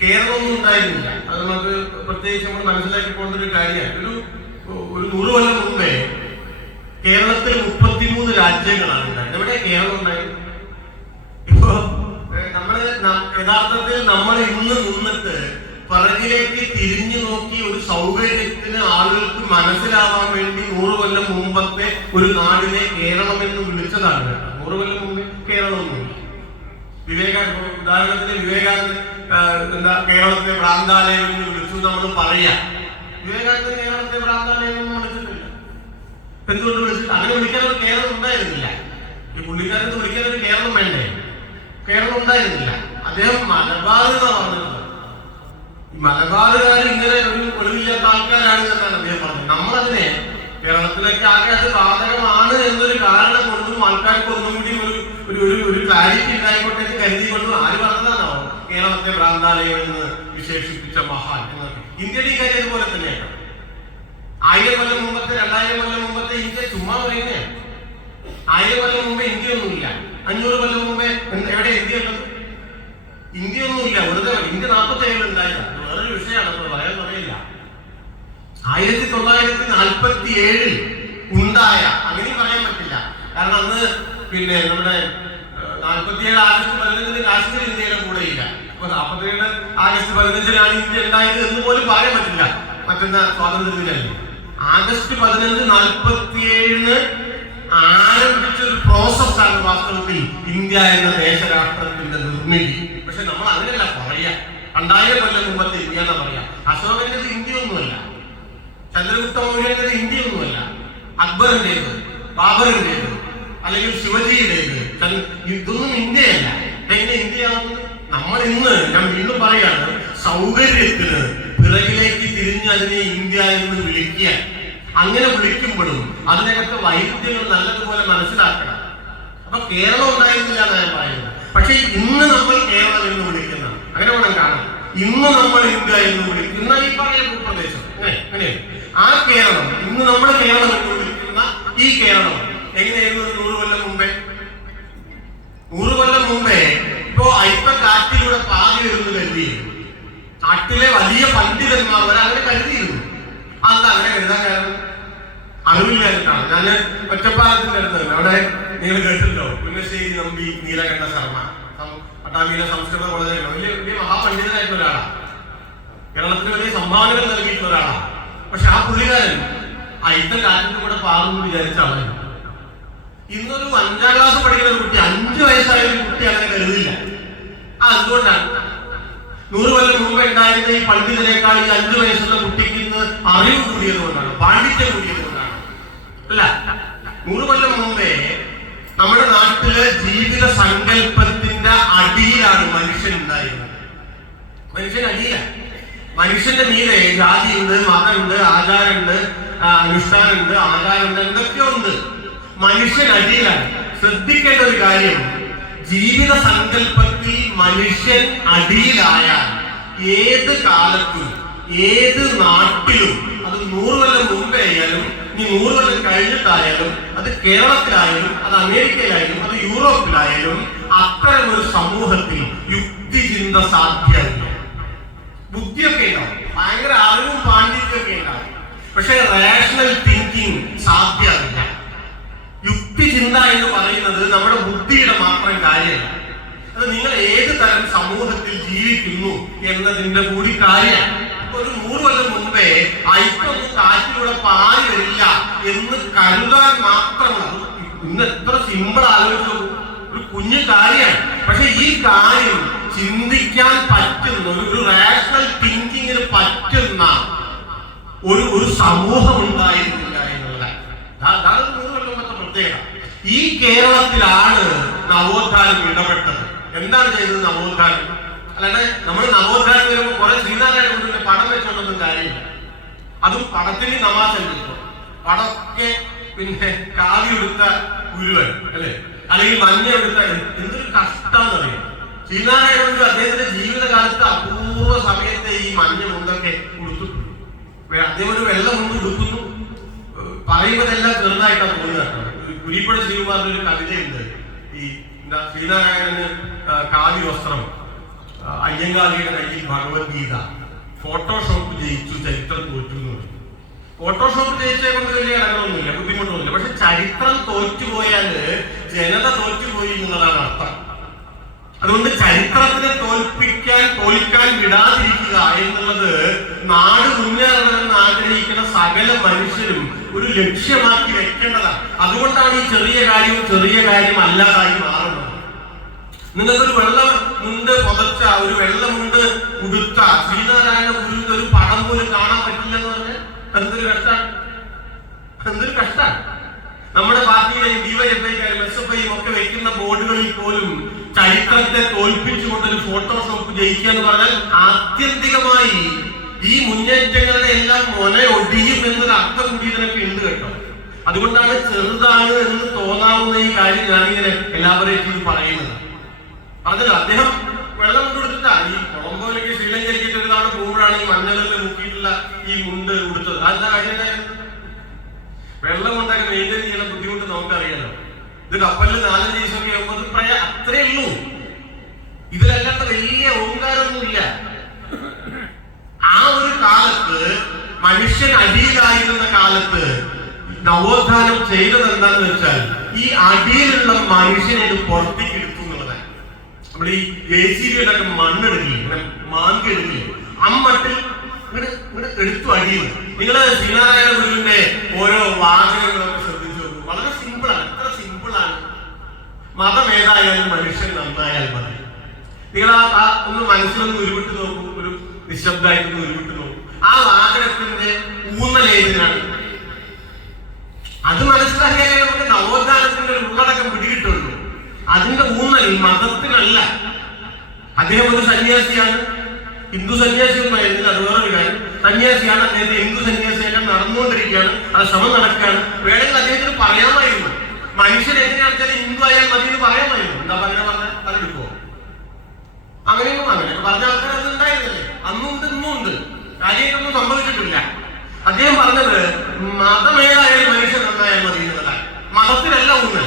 കേരളമൊന്നും ഉണ്ടായിരുന്നില്ല. അത് നമുക്ക് പ്രത്യേകിച്ച് നമ്മൾ മനസ്സിലാക്കി പോകേണ്ട ഒരു കാര്യമാണ്. ഒരു 100 കൊല്ലം മുമ്പേ കേരളത്തിൽ 33 രാജ്യങ്ങളാണ് ഉണ്ടായത്. എവിടെ കേരളം ഉണ്ടായത്? ഇപ്പോ യഥാർത്ഥത്തിൽ നമ്മൾ ഇന്ന് നിന്നിട്ട് പിറകിലേക്ക് തിരിഞ്ഞു നോക്കി ഒരു സൗകര്യത്തിന് ആളുകൾക്ക് മനസ്സിലാവാൻ വേണ്ടി 100 കൊല്ലം മുമ്പത്തെ ഒരു നാടിനെ കേരളം എന്ന് വിളിച്ചതാണ്. 100 കൊല്ലം മുമ്പ് കേരളമൊന്നുമില്ല. ഉദാഹരണത്തിന് വിവേകാനന്ദൻ കേരളത്തെ ഭ്രാന്താലയം എന്ന് വിളിച്ചു നമ്മൾ പറയാം. വിവേകാനന്ദൻ കേരളത്തെ ഭ്രാന്താലയം ഒന്നും വിളിച്ചിട്ടില്ല. എന്തുകൊണ്ട് വിളിച്ചിട്ട്? അങ്ങനെ വിളിക്കാൻ ഒരു കേരളം ഉണ്ടായിരുന്നില്ല. ഈ പുള്ളിക്കാരത്ത് വിളിക്കാൻ ഒരു കേരളം വേണ്ടേ? കേരളം ഉണ്ടായിരുന്നില്ല. അദ്ദേഹം മലബാർ എന്നാണ് പറഞ്ഞത്. ഈ മലബാറുകാർ ഇങ്ങനെ ഒരു ഒളിവില്ലാത്ത ആൾക്കാരാണ് എന്നാണ് അദ്ദേഹം പറഞ്ഞത്. നമ്മളതിനെ കേരളത്തിലേക്ക് ആകെ അത് ബാധകമാണ് എന്നൊരു കാരണം കൊണ്ടും ആൾക്കാർക്ക് ഒന്നും കൂടി ഒരു ക്ലാരിറ്റി ഉണ്ടായിക്കോട്ടെ എന്ന് കരുതിക്കൊണ്ടും ആര് പറഞ്ഞതാണോ കേരളത്തെ ഭ്രാന്താലയം എന്ന് വിശേഷിപ്പിച്ച മഹാൻ എന്നൊക്കെ. ഇന്ത്യയുടെ ഈ കാര്യം അതുപോലെ തന്നെയാണ്. 1000 കൊല്ലം മുമ്പത്തെ 2000 കൊല്ലം മുമ്പത്തെ ഇന്ത്യ ചുമ്മാ പറയുന്നതാണ്. 1000 കൊല്ലം മുമ്പേ ഇന്ത്യ ഒന്നുമില്ല. 500 കൊല്ലം മുമ്പേ എവിടെ ഇന്ത്യ ഉള്ളത്? ഇന്ത്യ ഒന്നുമില്ല. വെറുതെ ഇന്ത്യ 47 ഉണ്ടായില്ല. വേറൊരു വിഷയമാണ്, പറയാൻ പറയില്ല. 1947 ഉണ്ടായ, അങ്ങനെയും പറയാൻ പറ്റില്ല. കാരണം അന്ന് നമ്മുടെ 47 ആഗസ്റ്റ് 15 കാശ്മീർ ഇന്ത്യയുടെ കൂടെ ഇല്ല. അപ്പൊ 47 ആഗസ്റ്റ് 15 ഇന്ത്യ ഉണ്ടായത് എന്ന് പോലും പറയാൻ പറ്റില്ല. മറ്റെന്താ സ്വാതന്ത്ര്യത്തിനല്ലേ? ആഗസ്റ്റ് 15 47 ആരംഭിച്ച ഒരു പ്രോസസ്സാണ് വാസ്തവത്തിൽ ഇന്ത്യ എന്ന ദേശരാഷ്ട്രത്തിന്റെ നിർമ്മിതി. പക്ഷെ നമ്മൾ അങ്ങനെയല്ല പറയാ. 2000 കൊല്ലം മുമ്പത്തെ ഇന്ത്യ എന്നാ പറയാ. അശോകന്റേത് ഇന്ത്യ ഒന്നുമല്ല, ചന്ദ്രഗുപ്ത മൗര്യന്റേത് ഇന്ത്യ ഒന്നുമല്ല, അക്ബറിന്റേത്, ബാബറിന്റേത് അല്ലെങ്കിൽ ശിവജിയുടേത്, ഇതൊന്നും ഇന്ത്യയല്ല. എങ്ങനെ ഇന്ത്യയാവുന്നത്? നമ്മൾ ഇന്ന്, ഞാൻ വീണ്ടും പറയാണ്, സൗകര്യത്തിന് പിറകിലേക്ക് തിരിഞ്ഞ് അതിനെ ഇന്ത്യ എന്ന് വിളിക്കുക. അങ്ങനെ വിളിക്കുമ്പോഴും അതിനകത്ത് വൈരുദ്ധ്യങ്ങൾ നല്ലതുപോലെ മനസ്സിലാക്കണം. അപ്പൊ കേരളം ഉണ്ടായിരുന്നില്ല എന്നാണ് ഞാൻ പറയുന്നത്. പക്ഷെ ഇന്ന് നമ്മൾ കേരളം എന്ന് വിളിക്കുന്ന, അങ്ങനെ വേണം കാണാൻ, ഇന്ന് നമ്മൾ ഇന്ത്യ എന്ന് വിളിക്കുന്ന ഈ പറയുന്ന ഭൂപ്രദേശം അങ്ങനെ ആ കേരളം, ഇന്ന് നമ്മൾ കേരളം എന്ന് വിളിക്കുന്ന ഈ കേരളം എങ്ങനെയായിരുന്നു 100 കൊല്ലം മുമ്പേ? 100 കൊല്ലം മുമ്പേ ഇപ്പോ അല്പ കാറ്റിലൂടെ പാതി വരുന്നു കരുതിയിരുന്നു. നാട്ടിലെ വലിയ പണ്ഡിതന്മാർ അങ്ങനെ കരുതിയിരുന്നു. അന്ന് അങ്ങനെ കരുതാൻ കാരണം അറിവില്ലായിട്ടാണ്. ഞാൻ ഒറ്റപ്പാലത്തിന്റെ അടുത്തല്ല, അവിടെ നിങ്ങൾ കേട്ടില്ലോ, പുന്നശ്ശേരി നമ്പി നീലകണ്ഠ ശർമ്മ, പട്ടാമ്പിയിലെ സംസ്കൃത കോളേജിലെ വലിയ വലിയ മഹാപണ്ഡിതനായിട്ടുള്ള ഒരാളാണ്. കേരളത്തിന് വലിയ സംഭാവനകൾ നൽകിയിട്ടുള്ള ഒരാളാണ്. പക്ഷെ ആ പുള്ളിക്കാരൻ അയിത്ത കാറ്റിന്റെ കൂടെ പാറുന്നു വിചാരിച്ച ആളാണ്. ഇന്നൊരു 5ാം ക്ലാസ് പഠിക്കുന്ന ഒരു കുട്ടി, 5 വയസ്സായ ഒരു കുട്ടി അങ്ങനെ കരുതില്ല. എന്തുകൊണ്ടാണ്? 100 കൊല്ലം മുമ്പ് ഉണ്ടായിരുന്ന ഈ പണ്ഡിതനേക്കാൾ ഈ 5 വയസ്സുള്ള കുട്ടിക്ക് ഇന്ന് അറിവ് കൂടിയത് കൊണ്ടാണ്, പാണ്ഡിത്യം കൂടിയത് കൊണ്ടാണ്. അല്ല, 100 കൊല്ലം മുമ്പേ നമ്മുടെ നാട്ടില് ജീവിത സങ്കല്പത്തിന്റെ അടിയിലാണ് മനുഷ്യൻ ഉണ്ടായിരുന്നത്. മനുഷ്യൻ അടിയിലാണ്. മനുഷ്യന്റെ മീതെ ജാതിയുണ്ട്, മതമുണ്ട്, ആചാരമുണ്ട്, അനുഷ്ഠാനമുണ്ട്, ആചാരമുണ്ട്, എന്തൊക്കെയോ ഉണ്ട്. മനുഷ്യൻ അടിയിലാണ്. ശ്രദ്ധിക്കേണ്ട ഒരു കാര്യം, ജീവിത സങ്കല്പത്തിൽ മനുഷ്യൻ അടിയിലായാൽ ഏത് കാലത്തും ഏത് നാട്ടിലും, അത് 100 കൊല്ലം മുമ്പേ ആയാലും ഇനി 100 കൊല്ലം കഴിഞ്ഞിട്ടായാലും, അത് കേരളത്തിലായാലും അത് അമേരിക്കയിലായാലും അത് യൂറോപ്പിലായാലും, അത്തരം ഒരു സമൂഹത്തിൽ യുക്തിചിന്ത സാധ്യമല്ല. ബുദ്ധിയൊക്കെ ഉണ്ടാവും, ഭയങ്കര അറിവും പാണ്ഡിത്യമൊക്കെ ഉണ്ടാവും, പക്ഷെ റേഷണൽ തിങ്കിങ് സാധ്യമല്ല. യുക്തിചിന്ത എന്ന് പറയുന്നത് നമ്മുടെ ബുദ്ധിയുടെ മാത്രം കാര്യമല്ല. അത് നിങ്ങൾ ഏത് തരം സമൂഹത്തിൽ ജീവിക്കുന്നു എന്നതിന്റെ കൂടി കാര്യമാണ്. ഒരു 100 കൊല്ലം മുമ്പേ ഐക്കൊന്നും കാറ്റിലൂടെ പാറി വരില്ല എന്ന് കരുതാൻ മാത്രമാണ്. ഇന്ന് എത്ര സിമ്പിൾ ആലോചിച്ചു, ഒരു കുഞ്ഞു കാര്യമാണ്. പക്ഷെ ഈ കാര്യം ചിന്തിക്കാൻ പറ്റുന്ന ഒരു റാഷണൽ തിങ്കിങ്ങിന് പറ്റുന്ന ഒരു സമൂഹം ഉണ്ടായിരുന്നില്ല എന്നുള്ളതാണ്. അതാണ് 100 കൊല്ലം മുമ്പത്തെ പ്രത്യേകത. ഈ കേരളത്തിലാണ് നവോത്ഥാനം ഇടപെട്ടത്. എന്താണ് ചെയ്തത് നവോത്ഥാനം? അല്ലാതെ നമ്മൾ നവോത്ഥാനം വരുമ്പോൾ കുറെ ശ്രീനാരായണ ഗുരുവിന്റെ പടം വെച്ചോണ്ടൊന്നും കാര്യമില്ല. അതും പടത്തിന് തമാശ പടമൊക്കെ പിന്നെ കാവി എടുത്ത ഗുരുവൻ അല്ലെ, അല്ലെങ്കിൽ മഞ്ഞ എടുത്ത എന്തൊരു കഷ്ടാന്നറിയാം. ശ്രീനാരായണ ഗുരു അദ്ദേഹത്തിന്റെ ജീവിതകാലത്ത് അപൂർവ സമയത്തെ ഈ മഞ്ഞ മുണ്ടൊക്കെ ഉടുത്തിട്ടുണ്ട്. അദ്ദേഹം ഒരു വെള്ള മുണ്ട് ഉടുക്കുന്നു, പറയുന്നതെല്ലാം ചെറുതായിട്ടാണ് തോന്നുന്നത്. കുരിപ്പുഴ ശ്രീകുമാറിന്റെ ഒരു കവിതയുണ്ട്, ഈ ശ്രീനാരായണന് കാവി വസ്ത്രം, അയ്യങ്കാളിയുടെ കയ്യിൽ ഭഗവത്ഗീത, ഫോട്ടോഷോപ്പ് ജയിച്ചു ചരിത്രം തോറ്റു എന്ന് പറയും. ഫോട്ടോഷോപ്പ് ജയിച്ചേ കൊണ്ട് വലിയ ഇടങ്ങളൊന്നുമില്ല, ബുദ്ധിമുട്ടൊന്നുമില്ല. പക്ഷെ ചരിത്രം തോറ്റുപോയാല് ജനത തോറ്റുപോയി എന്നുള്ളതാണ് അർത്ഥം. അതുകൊണ്ട് ചരിത്രത്തിനെ തോൽക്കാൻ വിടാതിരിക്കുക എന്നുള്ളത് നാട് മുന്നേറണമെന്ന് ആഗ്രഹിക്കുന്ന സകല മനുഷ്യരും ഒരു ലക്ഷ്യമാക്കി വെക്കേണ്ടതാണ്. അതുകൊണ്ടാണ് ഈ ചെറിയ കാര്യം അല്ലാതായി മാറുന്നത്. നിങ്ങൾക്കൊരു വെള്ള മുണ്ട് പുതച്ച, ഒരു വെള്ള മുണ്ട് ഉടുത്ത ശ്രീനാരായണ ഗുരുവിന്റെ ഒരു പടം പോലും കാണാൻ പറ്റില്ലെന്ന് പറഞ്ഞാൽ എന്തൊരു കഷ്ടാണ്. നമ്മുടെ പാർട്ടിയിലെയും ഡിവൈഎഫ്ഐക്കാരും എസ്എഫ്ഐയും ഒക്കെ വെക്കുന്ന ബോർഡുകളിൽ പോലും ചരിത്രത്തെ തോൽപ്പിച്ചുകൊണ്ടൊരു ഫോട്ടോഷോപ്പ് ജയിക്കുക എന്ന് പറഞ്ഞാൽ ആത്യന്തികമായി ഈ മുന്നേറ്റങ്ങളുടെ എല്ലാം ഒടിയും എന്നൊരു അർത്ഥം കൂടി ഇതിനൊക്കെ ഉണ്ട് കേട്ടോ. അതുകൊണ്ടാണ് ചെറുതാണ് എന്ന് തോന്നാവുന്ന ഈ കാര്യം ഞാനിങ്ങനെ എല്ലാവരെയും പറയുന്നത്. അതല്ല, അദ്ദേഹം വെള്ളം കൊണ്ടുകൊടുത്തിട്ടാ ഈ കൊളംബോയിലേക്ക് ശ്രീലങ്കയിലേക്ക് ഒരു തവണ പോകുമ്പോഴാണ് ഈ മഞ്ഞളിൽ മുക്കിയിട്ടുള്ള ഈ മുണ്ട് കൊടുത്തത്. അതെന്താ കാര്യം? വെള്ളം കൊണ്ടൊക്കെ മെയിൻറ്റെയിൻ ചെയ്യുന്ന ബുദ്ധിമുട്ട് നമുക്കറിയാലോ. ഇത് കപ്പലിൽ 4-5 ദിവസമൊക്കെ ആകുമ്പോൾ അത്രേ ഉള്ളൂ. ഇതിലല്ലാത്ത വലിയ ഓങ്കാരമൊന്നുമില്ല. ആ ഒരു കാലത്ത് മനുഷ്യൻ അടിയിലായിരുന്ന കാലത്ത് നവോത്ഥാനം ചെയ്തത് എന്താന്ന് വെച്ചാൽ ഈ അടിയിലുള്ള മനുഷ്യനെ പുറത്തേക്ക് എടുത്തു എന്നുള്ളതാണ്. നമ്മൾ ഈ JCB മണ്ണെടുക്കില്ലേ, ഇങ്ങനെ മാന്തി എടുക്കില്ലേ, അമ്മട്ടിൽ എടുത്തു അടിയിൽ. നിങ്ങൾ ശ്രീനാരായണ ഗുരുവിന്റെ ഓരോ വാചകങ്ങളൊക്കെ ശ്രദ്ധിച്ചു നോക്കൂ. വളരെ സിമ്പിളാണ്, എത്ര സിമ്പിളാണ്. മതം ഏതായാലും മനുഷ്യൻ നന്നായാൽ മതി. നിങ്ങൾ ഒന്ന് മനസ്സിലൊന്ന് ഉരുവിട്ട് നോക്കൂ, ഒരു നിശബ്ദമായിട്ടൊന്ന് ഉരുവിട്ട് നോക്കൂ. ആ വാചകത്തിന്റെ ഊന്നലേതിനാണ്? അത് മനസ്സിലാക്കിയാലേ നമുക്ക് നവോത്ഥാനത്തിന്റെ ഒരു ഉള്ളടക്കം പിടികിട്ടുള്ളൂ. അതിന്റെ ഊന്നൽ മതത്തിനല്ല. അദ്ദേഹം ഒരു സന്യാസിയാണ്, ഹിന്ദു സന്യാസിയൊന്നും ആയിരുന്നില്ല, അത് വേറൊരു കാര്യം. സന്യാസിയാണ്, അദ്ദേഹത്തെ ഹിന്ദു സന്യാസിയാക്കാൻ നടന്നുകൊണ്ടിരിക്കുകയാണ്, അത് ശ്രമം നടക്കുകയാണ്. വേണമെങ്കിൽ അദ്ദേഹത്തിന് പറയാമായിരുന്നു, മനുഷ്യൻ എങ്ങനെയാണെന്ന് വെച്ചാൽ ഹിന്ദു ആയാൽ മതി എന്ന് പറയാമായിരുന്നു. എന്താ പറഞ്ഞ അതെടുക്കുമോ? അങ്ങനെയൊക്കെ പറഞ്ഞ ആൾക്കാർ അത് ഉണ്ടായിരുന്നില്ലേ? അന്നുണ്ട്, ഇന്നുണ്ട്. കാര്യമായിട്ടൊന്നും സംഭവിച്ചിട്ടില്ല. അദ്ദേഹം പറഞ്ഞത് മതമേതായാലും മനുഷ്യൻ നന്നായാൽ മതി എന്നുള്ളതാണ്. മതത്തിനല്ല ഊന്നൽ,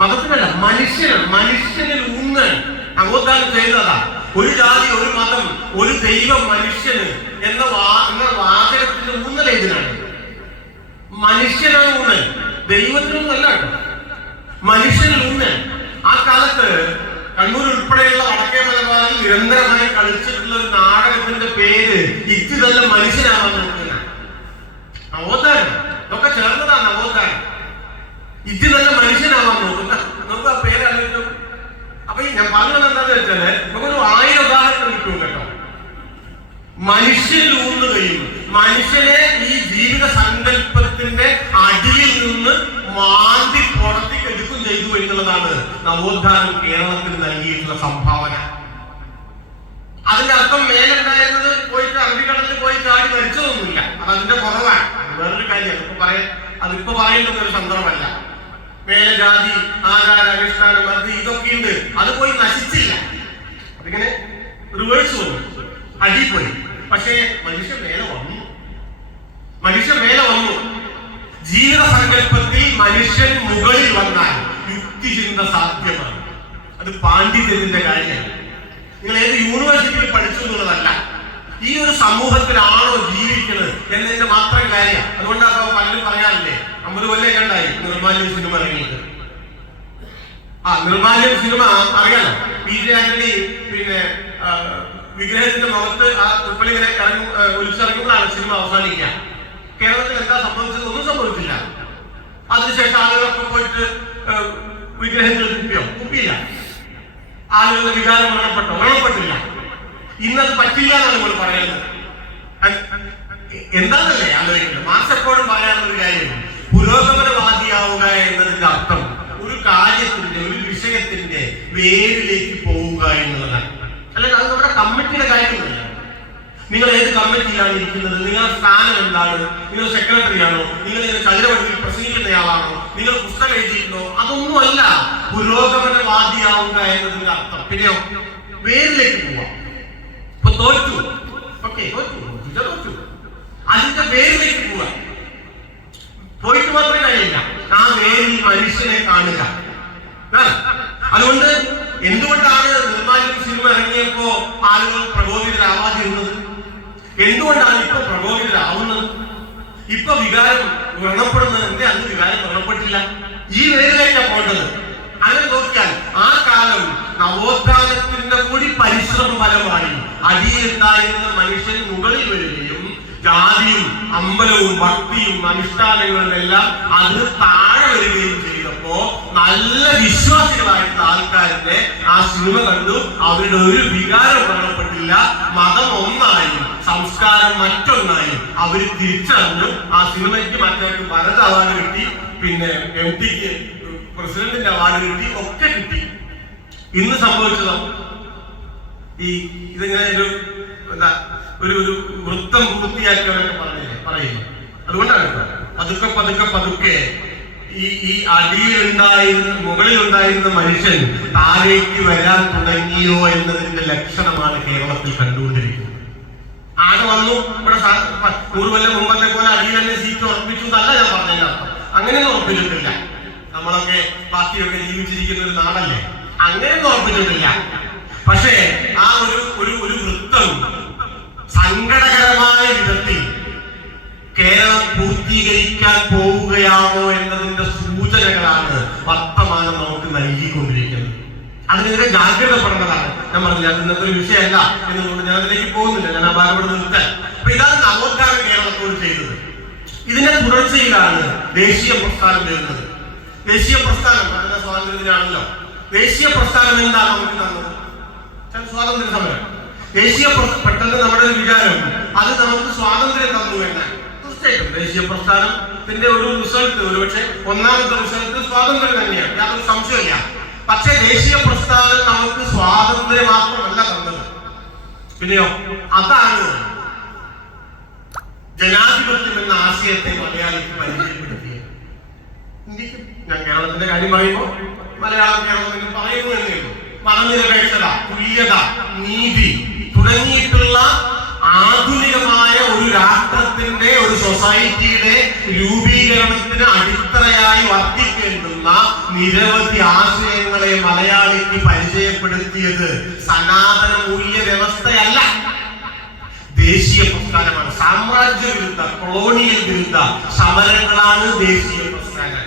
മതത്തിനല്ല, മനുഷ്യനിൽ ഊന്നൽ നവോത്ഥാനം ചെയ്തതാ. ഒരു ജാതി, ഒരു മതം, ഒരു ദൈവം, മനുഷ്യന് എന്ന വാചകത്തിന്റെ ഊന്നൽ ഏതിനാണ്? മനുഷ്യനാണ് ഊന്നൽ, ദൈവത്തിനൊന്നും അല്ല കേട്ടോ, മനുഷ്യനിൽ ഊന്നൽ. ആ കാലത്ത് കണ്ണൂർ ഉൾപ്പെടെയുള്ള വടക്കേ മലബാറിൽ നിരന്തരമായി കളിച്ചിട്ടുള്ള ഒരു നാടകത്തിന്റെ പേര് ഇത് നല്ല മനുഷ്യനാവാൻ നോക്കുന്ന നവോത്ഥാനം. ഇതൊക്കെ ചേർന്നതാണ് നവോത്ഥാനം. ഇത് നല്ല മനുഷ്യനാവാൻ നോക്കുന്ന, നമുക്ക് ആ പേര് ആലോചിച്ചു. അപ്പൊ ഞാൻ പറഞ്ഞത് എന്താന്ന് വെച്ചാല് നമുക്കൊരു 1000 ഉദാഹരണം കിട്ടും കേട്ടോ. മനുഷ്യനിൽ ഊന്നുകയും മനുഷ്യനെ ഈ ജീവിത സങ്കല്പത്തിന്റെ അടിയിൽ നിന്ന് മാന്തി പുറത്തേക്ക് എടുക്കുകയും ചെയ്തു എന്നുള്ളതാണ് നവോത്ഥാനം കേരളത്തിന് നൽകിയിട്ടുള്ള സംഭാവന. അതിന്റെ അർത്ഥം മേലുണ്ടായിരുന്നത് പോയിട്ട് അറബിക്കടലിൽ പോയി ചാടി മരിച്ചതൊന്നുമില്ല, അത് അതിന്റെ കുറവാണ്. വേറൊരു കാര്യം അതിപ്പോ പറയേണ്ടുന്ന ഒരു സന്ദർഭമല്ല. മേലെ ജാതി, ആചാര, അനുഷ്ഠാനം, അത് ഇതൊക്കെ ഉണ്ട്, അത് പോയി നശിച്ചില്ല, അതിങ്ങനെ റിവേഴ്സ് വന്നു, അടിപോയി. പക്ഷേ മനുഷ്യൻ മേലെ വന്നു. ജീവിത സങ്കല്പത്തിൽ മനുഷ്യൻ മുകളിൽ വന്നാൽ യുക്തിചിന്ത സാധ്യമാണ്. അത് പാണ്ഡിത്യത്തിന്റെ കാര്യമാണ്. നിങ്ങൾ ഏത് യൂണിവേഴ്സിറ്റിയിൽ പഠിച്ചു എന്നുള്ളതല്ല, ഈ ഒരു സമൂഹത്തിലാണോ ജീവിക്കുന്നത് എന്നതിന്റെ മാത്രം കാര്യമാണ്. അതുകൊണ്ടാണ് പലരും പറയാറില്ലേ, 50 കൊല്ലം കണ്ടായി നിർമ്മാല്യം സിനിമ ഇറങ്ങിയിട്ട്. നിർമ്മാല്യം സിനിമ അറിയാലോ, PJ ആന്റണി പിന്നെ വിഗ്രഹത്തിന്റെ മുഖത്ത് ആ ഉൾപ്പെടെ ഇങ്ങനെ ഒലിച്ചിറങ്ങുമ്പോഴാണ് സിനിമ അവസാനിക്കുക. കേരളത്തിൽ എന്താ സംഭവിച്ചത്? ഒന്നും സംഭവിച്ചില്ല. അതിനുശേഷം ആളുകളൊക്കെ പോയിട്ട് വിഗ്രഹങ്ങൾ കുപ്പിയില്ല. ആളുകളുടെ വികാരം മരണപ്പെട്ടില്ല. ഇന്നത് പറ്റില്ല എന്നാണ് നമ്മൾ പറയുന്നത്. എന്താണല്ലേ ആലോചിക്കുന്നത്? മാർക്സ് എപ്പോഴും പറയാനുള്ള ഒരു കാര്യം, പുരോഗമനവാദിയാവുക എന്നതിന്റെ അർത്ഥം ഒരു കാര്യത്തിന്റെ, ഒരു വിഷയത്തിന്റെ വേരിലേക്ക് പോവുക എന്നുള്ളതാണ്. അല്ലെങ്കിൽ അത് നമ്മുടെ കമ്മിറ്റിയുടെ കാര്യമല്ല. നിങ്ങൾ ഏത് കമ്മിറ്റിയിലാണ് ഇരിക്കുന്നത്, നിങ്ങളുടെ സ്ഥാനം എന്താണ്, നിങ്ങൾ സെക്രട്ടറി ആണോ, നിങ്ങൾ ചതുരവട്ടത്തിൽ പ്രസംഗിക്കുന്നയാളാണോ, നിങ്ങൾ പുസ്തകം എഴുതിയിട്ടുണ്ടോ, അതൊന്നുമല്ല പുരോഗമനവാദിയാവുക എന്നതിന്റെ അർത്ഥം. പിന്നെയോ വേരിലേക്ക് പോവാം. ഇപ്പൊ തോറ്റു, തോറ്റു, അതിന്റെ വേരിലേക്ക് പോവാ. പോയിട്ട് മാത്രമേ കഴിയില്ല, ആ വേരിൽ മനുഷ്യനെ കാണുക. അതുകൊണ്ട് എന്തുകൊണ്ടാണ് നിർമ്മാല്യം സിനിമ ഇറങ്ങിയപ്പോ ആളുകൾ പ്രകോപിതരാവാതിരുന്നത്? എന്തുകൊണ്ടാണ് ഇപ്പൊ പ്രകോപിതരാവുന്നത്? ഇപ്പൊ വികാരം വ്രണപ്പെടുന്നത് അന്ന് വികാരം വ്രണപ്പെട്ടില്ല. ഈ വേരിലേക്കാണ് പോകേണ്ടത്. അങ്ങനെ നോക്കിയാൽ ആ കാലം നവോത്ഥാനത്തിന്റെ കൂടി പരിശ്രമ ഫലമായി അടിയിലുണ്ടായിരുന്ന മനുഷ്യൻ മുകളിൽ വരികയും ജാതിയും അമ്പലവും ഭക്തിയും അനുഷ്ഠാനങ്ങളും എല്ലാം അതിന് താഴെ വരികയും ചെയ്തപ്പോ നല്ല വിശ്വാസികളായിട്ടുള്ള ആൾക്കാരുടെ ആ സിനിമ കണ്ടു. അവരുടെ ഒരു വികാരം വ്രണപ്പെട്ടില്ല. മതം ഒന്നായും സംസ്കാരം മറ്റൊന്നായും അവർ തിരിച്ചറിഞ്ഞു. ആ സിനിമയ്ക്ക് മറ്റേക്ക് ഭരത് അവാർഡ് കിട്ടി, പിന്നെ MTക്ക് പ്രസിഡന്റിന്റെ അവാർഡ് കിട്ടി, ഒക്കെ കിട്ടി. ഇന്ന് സംഭവിച്ചതോ ഇതിങ്ങനെ ഒരു വൃത്തം പൂർത്തിയാക്കിയവരൊക്കെ പറയുന്നു. അതുകൊണ്ടാണ് പതുക്കെ ഈ അടിയിലുണ്ടായിരുന്ന മുകളിലുണ്ടായിരുന്ന മനുഷ്യൻ താഴേക്ക് വരാൻ തുടങ്ങിയോ എന്നതിന്റെ ലക്ഷണമാണ് കേരളത്തിൽ കണ്ടുകൊണ്ടിരിക്കുന്നത്. ആകെ വന്നു ഇവിടെ 100 കൊല്ലം മുമ്പത്തെ പോലെ അടിയിൽ തന്നെ സീറ്റ് ഉറപ്പിച്ചു എന്നല്ല ഞാൻ പറഞ്ഞതിന്റെ അർത്ഥം. അങ്ങനെയൊന്നും ഉറപ്പിച്ചിട്ടില്ല. നമ്മളൊക്കെ പാർട്ടിയൊക്കെ ജീവിച്ചിരിക്കുന്ന ഒരു നാടല്ലേ, അങ്ങനെയൊന്നും ഉറപ്പിച്ചിട്ടില്ല. പക്ഷേ ആ ഒരു വൃത്തം സങ്കടകരമായ വിധത്തിൽ കേരളം പൂർത്തീകരിക്കാൻ പോവുകയാണോ എന്നതിന്റെ സൂചനകളാണ് വർത്തമാനം നമുക്ക് നൽകിക്കൊണ്ടിരിക്കുന്നത്. അതിനെതിരെ ജാഗ്രതപ്പെടേണ്ടതാണ്. ഞാൻ പറഞ്ഞില്ല, അത് ഇന്നത്തെ ഒരു വിഷയമല്ല എന്നുകൊണ്ട് ഞാൻ അതിലേക്ക് പോകുന്നില്ല. ഞാൻ ആ ഭാഗം നിർത്താൻ. അപ്പൊ ഇതാണ് നവോത്ഥാനം കേരളത്തോട് ചെയ്തത്. ഇതിന്റെ തുടർച്ചയിലാണ് ദേശീയ പ്രസ്ഥാനം വരുന്നത്. ദേശീയ പ്രസ്ഥാനം അതിന്റെ സ്വാതന്ത്ര്യത്തിനാണല്ലോ. ദേശീയ പ്രസ്ഥാനം എന്താണ് നമുക്ക് തന്നത്? സ്വാതന്ത്ര്യ സമരം. പെട്ടെന്ന് നമ്മുടെ ഒരു വിചാരം അത് നമുക്ക് സ്വാതന്ത്ര്യം തന്നു എന്നാണ്. തീർച്ചയായിട്ടും ദേശീയ പ്രസ്ഥാനത്തിന്റെ ഒരു റിസൾട്ട്, ഒരുപക്ഷെ ഒന്നാമത്തെ റിസൾട്ട് സ്വാതന്ത്ര്യം തന്നെയാണ്, യാതൊരു സംശയമില്ല. പക്ഷെ ദേശീയ പ്രസ്ഥാനം നമുക്ക് സ്വാതന്ത്ര്യം മാത്രമല്ല തന്നത്. പിന്നെയോ അതാണ് ജനാധിപത്യം എന്ന ആശയത്തെ മലയാളിക്ക് പരിചയപ്പെടുത്തിയത്. ഇന്ത്യക്ക് ഞാൻ കേരളത്തിന്റെ കാര്യം പറയുമ്പോൾ മലയാളം കേരളത്തിൽ പറയുന്നു എന്നേ ഉള്ളൂ. മതനിരപേക്ഷത, തുല്യത, നീതി തുടങ്ങിയിട്ടുള്ള ആധുനികമായ ഒരു രാഷ്ട്രത്തിന്റെ, ഒരു സൊസൈറ്റിയുടെ രൂപീകരണത്തിന് അടിത്തറയായി വർത്തിക്കേണ്ടുന്ന നിരവധി ആശയങ്ങളെ മലയാളിക്ക് പരിചയപ്പെടുത്തിയത് സനാതന മൂല്യ വ്യവസ്ഥയല്ല, ദേശീയ പ്രസ്ഥാനമാണ്. സാമ്രാജ്യ വിരുദ്ധ, കൊളോണിയൽ വിരുദ്ധ സമരങ്ങളാണ് ദേശീയ പ്രസ്ഥാനം.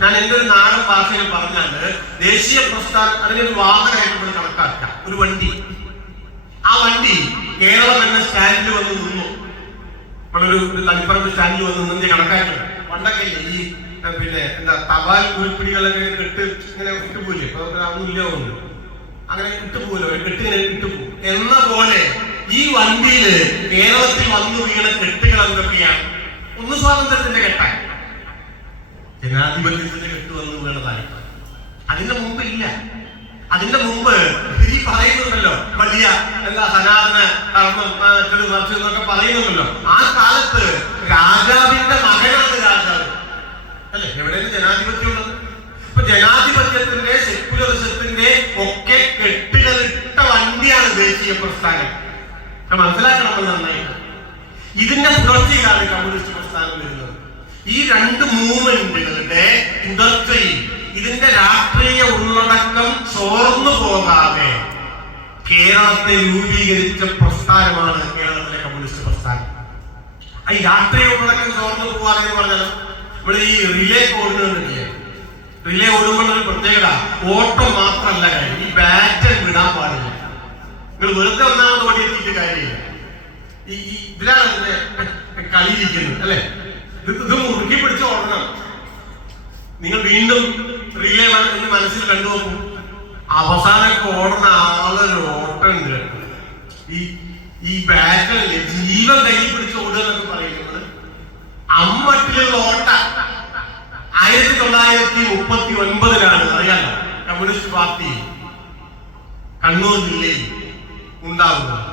ഞാൻ എന്റെ ഒരു നാടൻ ഭാഷയിൽ പറഞ്ഞാല് ദേശീയ പ്രസ്ഥാനം അതിനൊരു വാഹനമായിട്ട് നമ്മൾ കണക്കാക്കാം. ഒരു വണ്ടി, ആ വണ്ടി കേരളം എന്ന സ്റ്റാൻഡിൽ വന്ന് നിന്നു. നമ്മളൊരു തളിപ്പറമ്പ് സ്റ്റാൻഡിൽ വന്ന് നിന്ന് കണക്കാക്കണം. പണ്ടൊക്കെ ഈ പിന്നെ തപാൽ ഉരുപ്പിടികളൊക്കെ ഇങ്ങനെ ഇട്ടുപോയില്ലേ, ഇപ്പൊ അതൊന്നും ഇല്ല ഉണ്ട്, അങ്ങനെ ഇട്ടുപോലോ, കെട്ടിങ്ങനെ ഇട്ടുപോകും എന്ന പോലെ ഈ വണ്ടിയില് കേരളത്തിൽ വന്നു വീണ കെട്ടുകൾ എന്തൊക്കെയാണ്? ഒന്ന് സ്വാതന്ത്ര്യത്തിന്റെ കെട്ടാൻ, ജനാധിപത്യത്തിന്റെ കെട്ട് വന്നു വീണതായി. അതിന്റെ മുമ്പ് ഇല്ല. അതിന്റെ മുമ്പ് ഈ പറയുന്നുണ്ടല്ലോ വലിയ സനാതന കർമ്മം മറിച്ച് എന്നൊക്കെ പറയുന്നുണ്ടല്ലോ. ആ കാലത്ത് രാജാവിന്റെ മകനാണ് രാജാവ് അല്ലെ, എവിടെയാണ് ജനാധിപത്യം ഉള്ളത്? ഇപ്പൊ ജനാധിപത്യത്തിന്റെ, സെക്യുലറിസത്തിന്റെ ഒക്കെ കെട്ടുകളിട്ട വണ്ടിയാണ് ദേശീയ പ്രസ്ഥാനം. മനസ്സിലാക്കണം നന്നായിട്ട്. ഇതിന്റെ തുടർച്ചയിലാണ് കമ്മ്യൂണിസ്റ്റ് പ്രസ്ഥാനം വരുന്നത്. ഈ രണ്ട് മൂവ്മെന്റുകളുടെ തുടർച്ചയിൽ ഇതിന്റെ രാഷ്ട്രീയ ഉള്ളടക്കം ചോർന്നു പോകാതെ കേരളത്തെ രൂപീകരിച്ച പ്രസ്ഥാനമാണ് കേരളത്തിലെ കമ്മ്യൂണിസ്റ്റ് പ്രസ്ഥാനം. ഈ രാഷ്ട്രീയ ഉള്ളടക്കം ചോർന്നു പോകാതെ എന്ന് പറഞ്ഞാൽ നമ്മൾ ഈ റിലേ ഓടുന്നുണ്ടല്ലേ, റിലേ ഓടുമ്പോൾ ഒരു പ്രത്യേകത ഓട്ടം മാത്രമല്ല കാര്യം, ഈ ബാറ്റ് വിടാൻ പാടില്ല. നിങ്ങൾ വെറുതെ ഒന്നാമത് ഓടി എത്തിയിട്ട് കാര്യമില്ല. ഇതിലാണ് അതിന്റെ കളിയിരിക്കുന്നത് അല്ലെ. ഇത് മുറുക്കി പിടിച്ച് ഓടണം. നിങ്ങൾ വീണ്ടും റിലേ എന്ന് മനസ്സിൽ കണ്ടുപോകും. അവസാനമൊക്കെ ഓടുന്ന ആളൊരു ഓട്ടമുണ്ട്. ഈ ബാറ്ററില് ജീവൻ കയ്യിൽ പിടിച്ച് ഓടുക എന്നൊക്കെ പറയുന്നത് അമ്മട്ടിലുള്ള ഓട്ട 1939 അറിയാലോ. കമ്മ്യൂണിസ്റ്റ് പാർട്ടി കണ്ണൂർ ജില്ലയിൽ ഉണ്ടാകുന്നത്.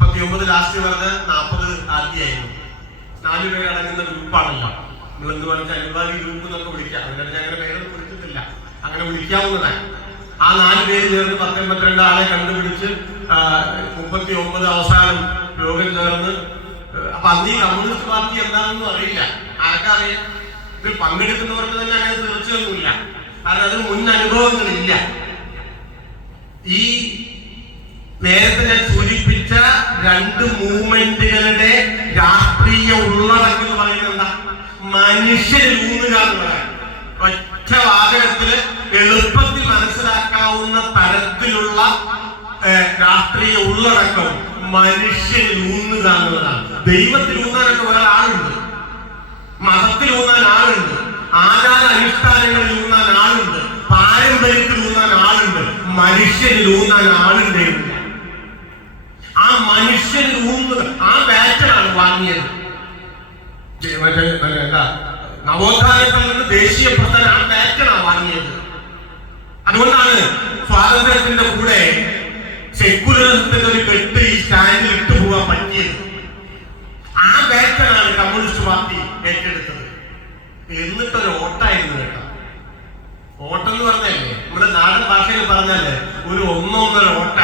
39 ലാസ്റ്റ് പറഞ്ഞ 40 ആദ്യമായിരുന്നു. 4 പേര് അടങ്ങുന്ന ഗ്രൂപ്പാണല്ലോ. നിങ്ങൾ എന്ത് പറഞ്ഞാൽ അനുഭാവി ഗ്രൂപ്പ് എന്നൊക്കെ വിളിക്കാം. അതിനകത്ത് അങ്ങനെ പേരൊന്നും വിളിച്ചിട്ടില്ല, അങ്ങനെ വിളിക്കാവുന്നതാണ്. ആ 4 പേര് ചേർന്ന് 10-12 ആളെ കണ്ടുപിടിച്ച് 39 അവസാനം യോഗം ചേർന്ന്. അപ്പൊ അന്ന് ഈ കമ്മ്യൂണിസ്റ്റ് പാർട്ടി എന്താണെന്നും അറിയില്ല. ആർക്കറിയാം? ഇതിൽ പങ്കെടുക്കുന്നവർക്ക് തന്നെ അങ്ങനെ തീർച്ചയൊന്നുമില്ല. കാരണം അതിന് മുൻ അനുഭവങ്ങളില്ല. ഈ നേരത്തെ ഞാൻ സൂചിപ്പിച്ച 2 മൂവ്മെന്റുകളുടെ രാഷ്ട്രീയ ഉള്ളടക്കം എന്ന് പറയുന്നത് എന്താ? മനുഷ്യരിൽ ഊന്നുക എന്നുള്ളതാണ്. ഒറ്റ വാചകത്തില് എളുപ്പത്തിൽ മനസ്സിലാക്കാവുന്ന തരത്തിലുള്ള രാഷ്ട്രീയ ഉള്ളടക്കം മനുഷ്യരിൽ ഊന്നുക എന്നുള്ളതാണ്. ദൈവത്തിൽ ഊന്നാനൊക്കെ വേറെ ആളുണ്ട്, മതത്തിൽ ഊന്നാൻ ആളുണ്ട്, ആചാര അനുഷ്ഠാനങ്ങളിൽ ഊന്നാൻ ആളുണ്ട്, പാരമ്പര്യത്തിൽ ഊന്നാൻ ആളുണ്ട്. മനുഷ്യരിൽ ഊന്നാൻ ആളുണ്ട്. ആ മനുഷ്യരിൽ ഊന്നുക, ആ ബാറ്ററാണ് വാങ്ങിയത്. നവോത്ഥാനത്തിൽ നിന്ന് ദേശീയ പ്രസ്ഥാനം ആ ബാറ്ററാണ് വാങ്ങിയത്. അതുകൊണ്ടാണ് സ്വാതന്ത്ര്യത്തിന്റെ കൂടെ സെക്യുലറിസത്തിന്റെ ഒരു കെട്ട് ഈ സ്റ്റാൻഡിൽ ഇട്ടു പോകാൻ പറ്റിയത്. ആ ബാറ്ററാണ് കമ്മ്യൂണിസ്റ്റ് പാർട്ടി ഏറ്റെടുത്തത്. എന്നിട്ടൊരു ഓട്ടായിരുന്നു കേട്ടോ. ഓട്ടം എന്ന് പറഞ്ഞല്ലേ, നമ്മുടെ നാടൻ ഭാഷയിൽ പറഞ്ഞാല് ഒരു 1-1.5 ഓട്ട.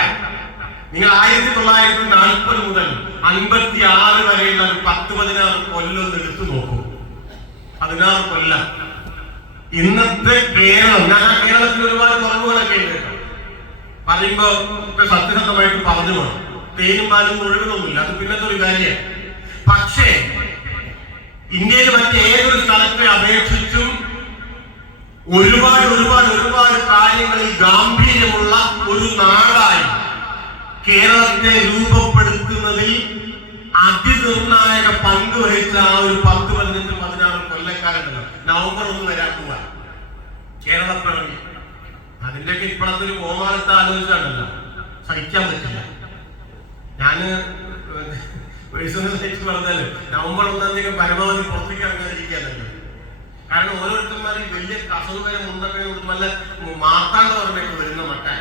നിങ്ങൾ 1940 മുതൽ 56 വരെയുള്ള ഒരു 10-16 കൊല്ലം എടുത്തു നോക്കൂ. 16 കൊല്ലം. ഇന്നത്തെ കേരളം, ഞാൻ ആ കേരളത്തിൽ ഒരുപാട് കുറവുകളൊക്കെ ഉണ്ട് കേട്ടോ. പറയുമ്പോ സത്യസന്ധമായിട്ട് പറഞ്ഞു പോകണം. തേനും പാലും ഒഴുകുന്നൊന്നുമില്ല, അത് പിന്നത്തെ ഒരു കാര്യമാണ്. പക്ഷേ ഇന്ത്യയിൽ മറ്റേതൊരു സ്ഥലത്തെ അപേക്ഷിച്ചും ഒരുപാട് കാര്യങ്ങളിൽ ഗാംഭീര്യമുള്ള ഒരു നാടായി കേരളത്തെ രൂപപ്പെടുത്തുന്നതിൽ അതിനിർണായക പങ്ക് വഹിച്ച ആ ഒരു 10-15-16 കൊല്ലക്കാരുണ്ടല്ലോ. നവംബർ 1 വരാൻ പോവാ കേരളപ്പിറവി. അതിന്റെയൊക്കെ ഇപ്പോഴത്തെ ഒരു കോമാളത്തെ ആലോചിച്ചാണല്ലോ, സഹിക്കാൻ പറ്റില്ല. ഞാന് പേഴ്സണലായിട്ട് പറഞ്ഞാല് നവംബർ 1 പരമാവധി പുറത്തേക്ക് ഇറങ്ങാതിരിക്കാനല്ലോ. കാരണം ഓരോരുത്തന്മാരും വലിയ കസവുകാരെ മുണ്ടൊക്കെ വല്ല മാർത്താണ്ട പറഞ്ഞൊക്കെ വരുന്ന മട്ടാൻ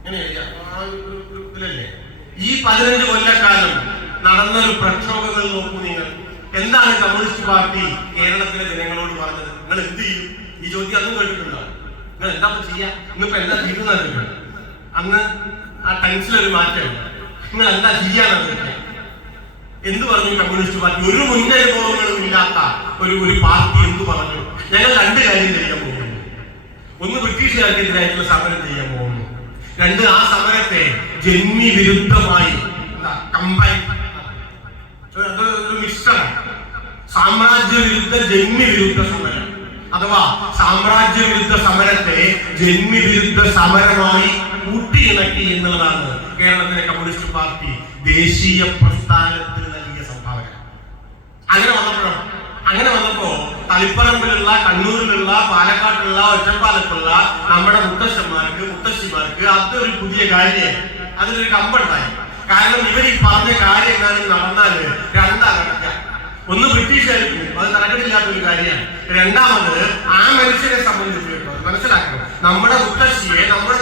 ഇങ്ങനെയല്ലേ. ഈ 15 കൊല്ലക്കാലം നടന്നൊരു പ്രക്ഷോഭങ്ങൾ നോക്കൂ നിങ്ങൾ. എന്താണ് കമ്മ്യൂണിസ്റ്റ് പാർട്ടി കേരളത്തിലെ ജനങ്ങളോട് പറഞ്ഞത്? നിങ്ങൾ എന്ത് ചെയ്യും? ഈ ചോദ്യം അന്നും കേട്ടിട്ടുണ്ടോ? നിങ്ങൾ എന്താ ചെയ്യാ? ഇന്നിപ്പോ എന്താ ചെയ്യുന്നത്? അന്ന് ആ ടെൻഷനൊരു മാറ്റമില്ല. നിങ്ങൾ എന്താ ചെയ്യാനാണ്? എന്ത് പറഞ്ഞു കമ്മ്യൂണിസ്റ്റ് പാർട്ടി? ഒരു മുന്നനുഭവങ്ങളും ഇല്ലാത്ത ഒരു പാർട്ടി എന്ത് പറഞ്ഞു? ഞങ്ങൾ 2 കാര്യം ചെയ്യാൻ പോകുന്നു. ഒന്ന്, ബ്രിട്ടീഷുകാർക്കെതിരായിട്ടുള്ള സമരം ചെയ്യാൻ പോകുന്നു. 2, ആ സമരത്തെ ജന്മി വിരുദ്ധമായി സാമ്രാജ്യ വിരുദ്ധ ജന്മി വിരുദ്ധ സമരം, അഥവാ സാമ്രാജ്യ വിരുദ്ധ സമരത്തെ ജന്മി വിരുദ്ധ സമരമായി കൂട്ടിയിണക്കി എന്നുള്ളതാണ് കേരളത്തിലെ കമ്മ്യൂണിസ്റ്റ് പാർട്ടി ദേശീയ പ്രസ്ഥാനത്തിന് നൽകിയ സംഭാവന. അങ്ങനെ വന്നപ്പോ തളിപ്പറമ്പിലുള്ള, കണ്ണൂരിലുള്ള, പാലക്കാട്ടിലുള്ള, ഒറ്റപ്പാലത്തുള്ള നമ്മുടെ മുത്തശ്ശിമാർക്ക് അതൊരു പുതിയ കാര്യമായി, അതിലൊരു കമ്പണ്ടായി. കാരണം ഇവർ ഈ പറഞ്ഞ കാര്യങ്ങൾ നടന്നാല് 2 നടക്കാം. ഒന്ന്, ബ്രിട്ടീഷുകാർക്ക് അത് നടക്കണില്ലാത്തൊരു കാര്യമാണ്. 2ാമത് ആ മനുഷ്യനെ സംബന്ധിച്ച് മനസ്സിലാക്കണം, നമ്മുടെ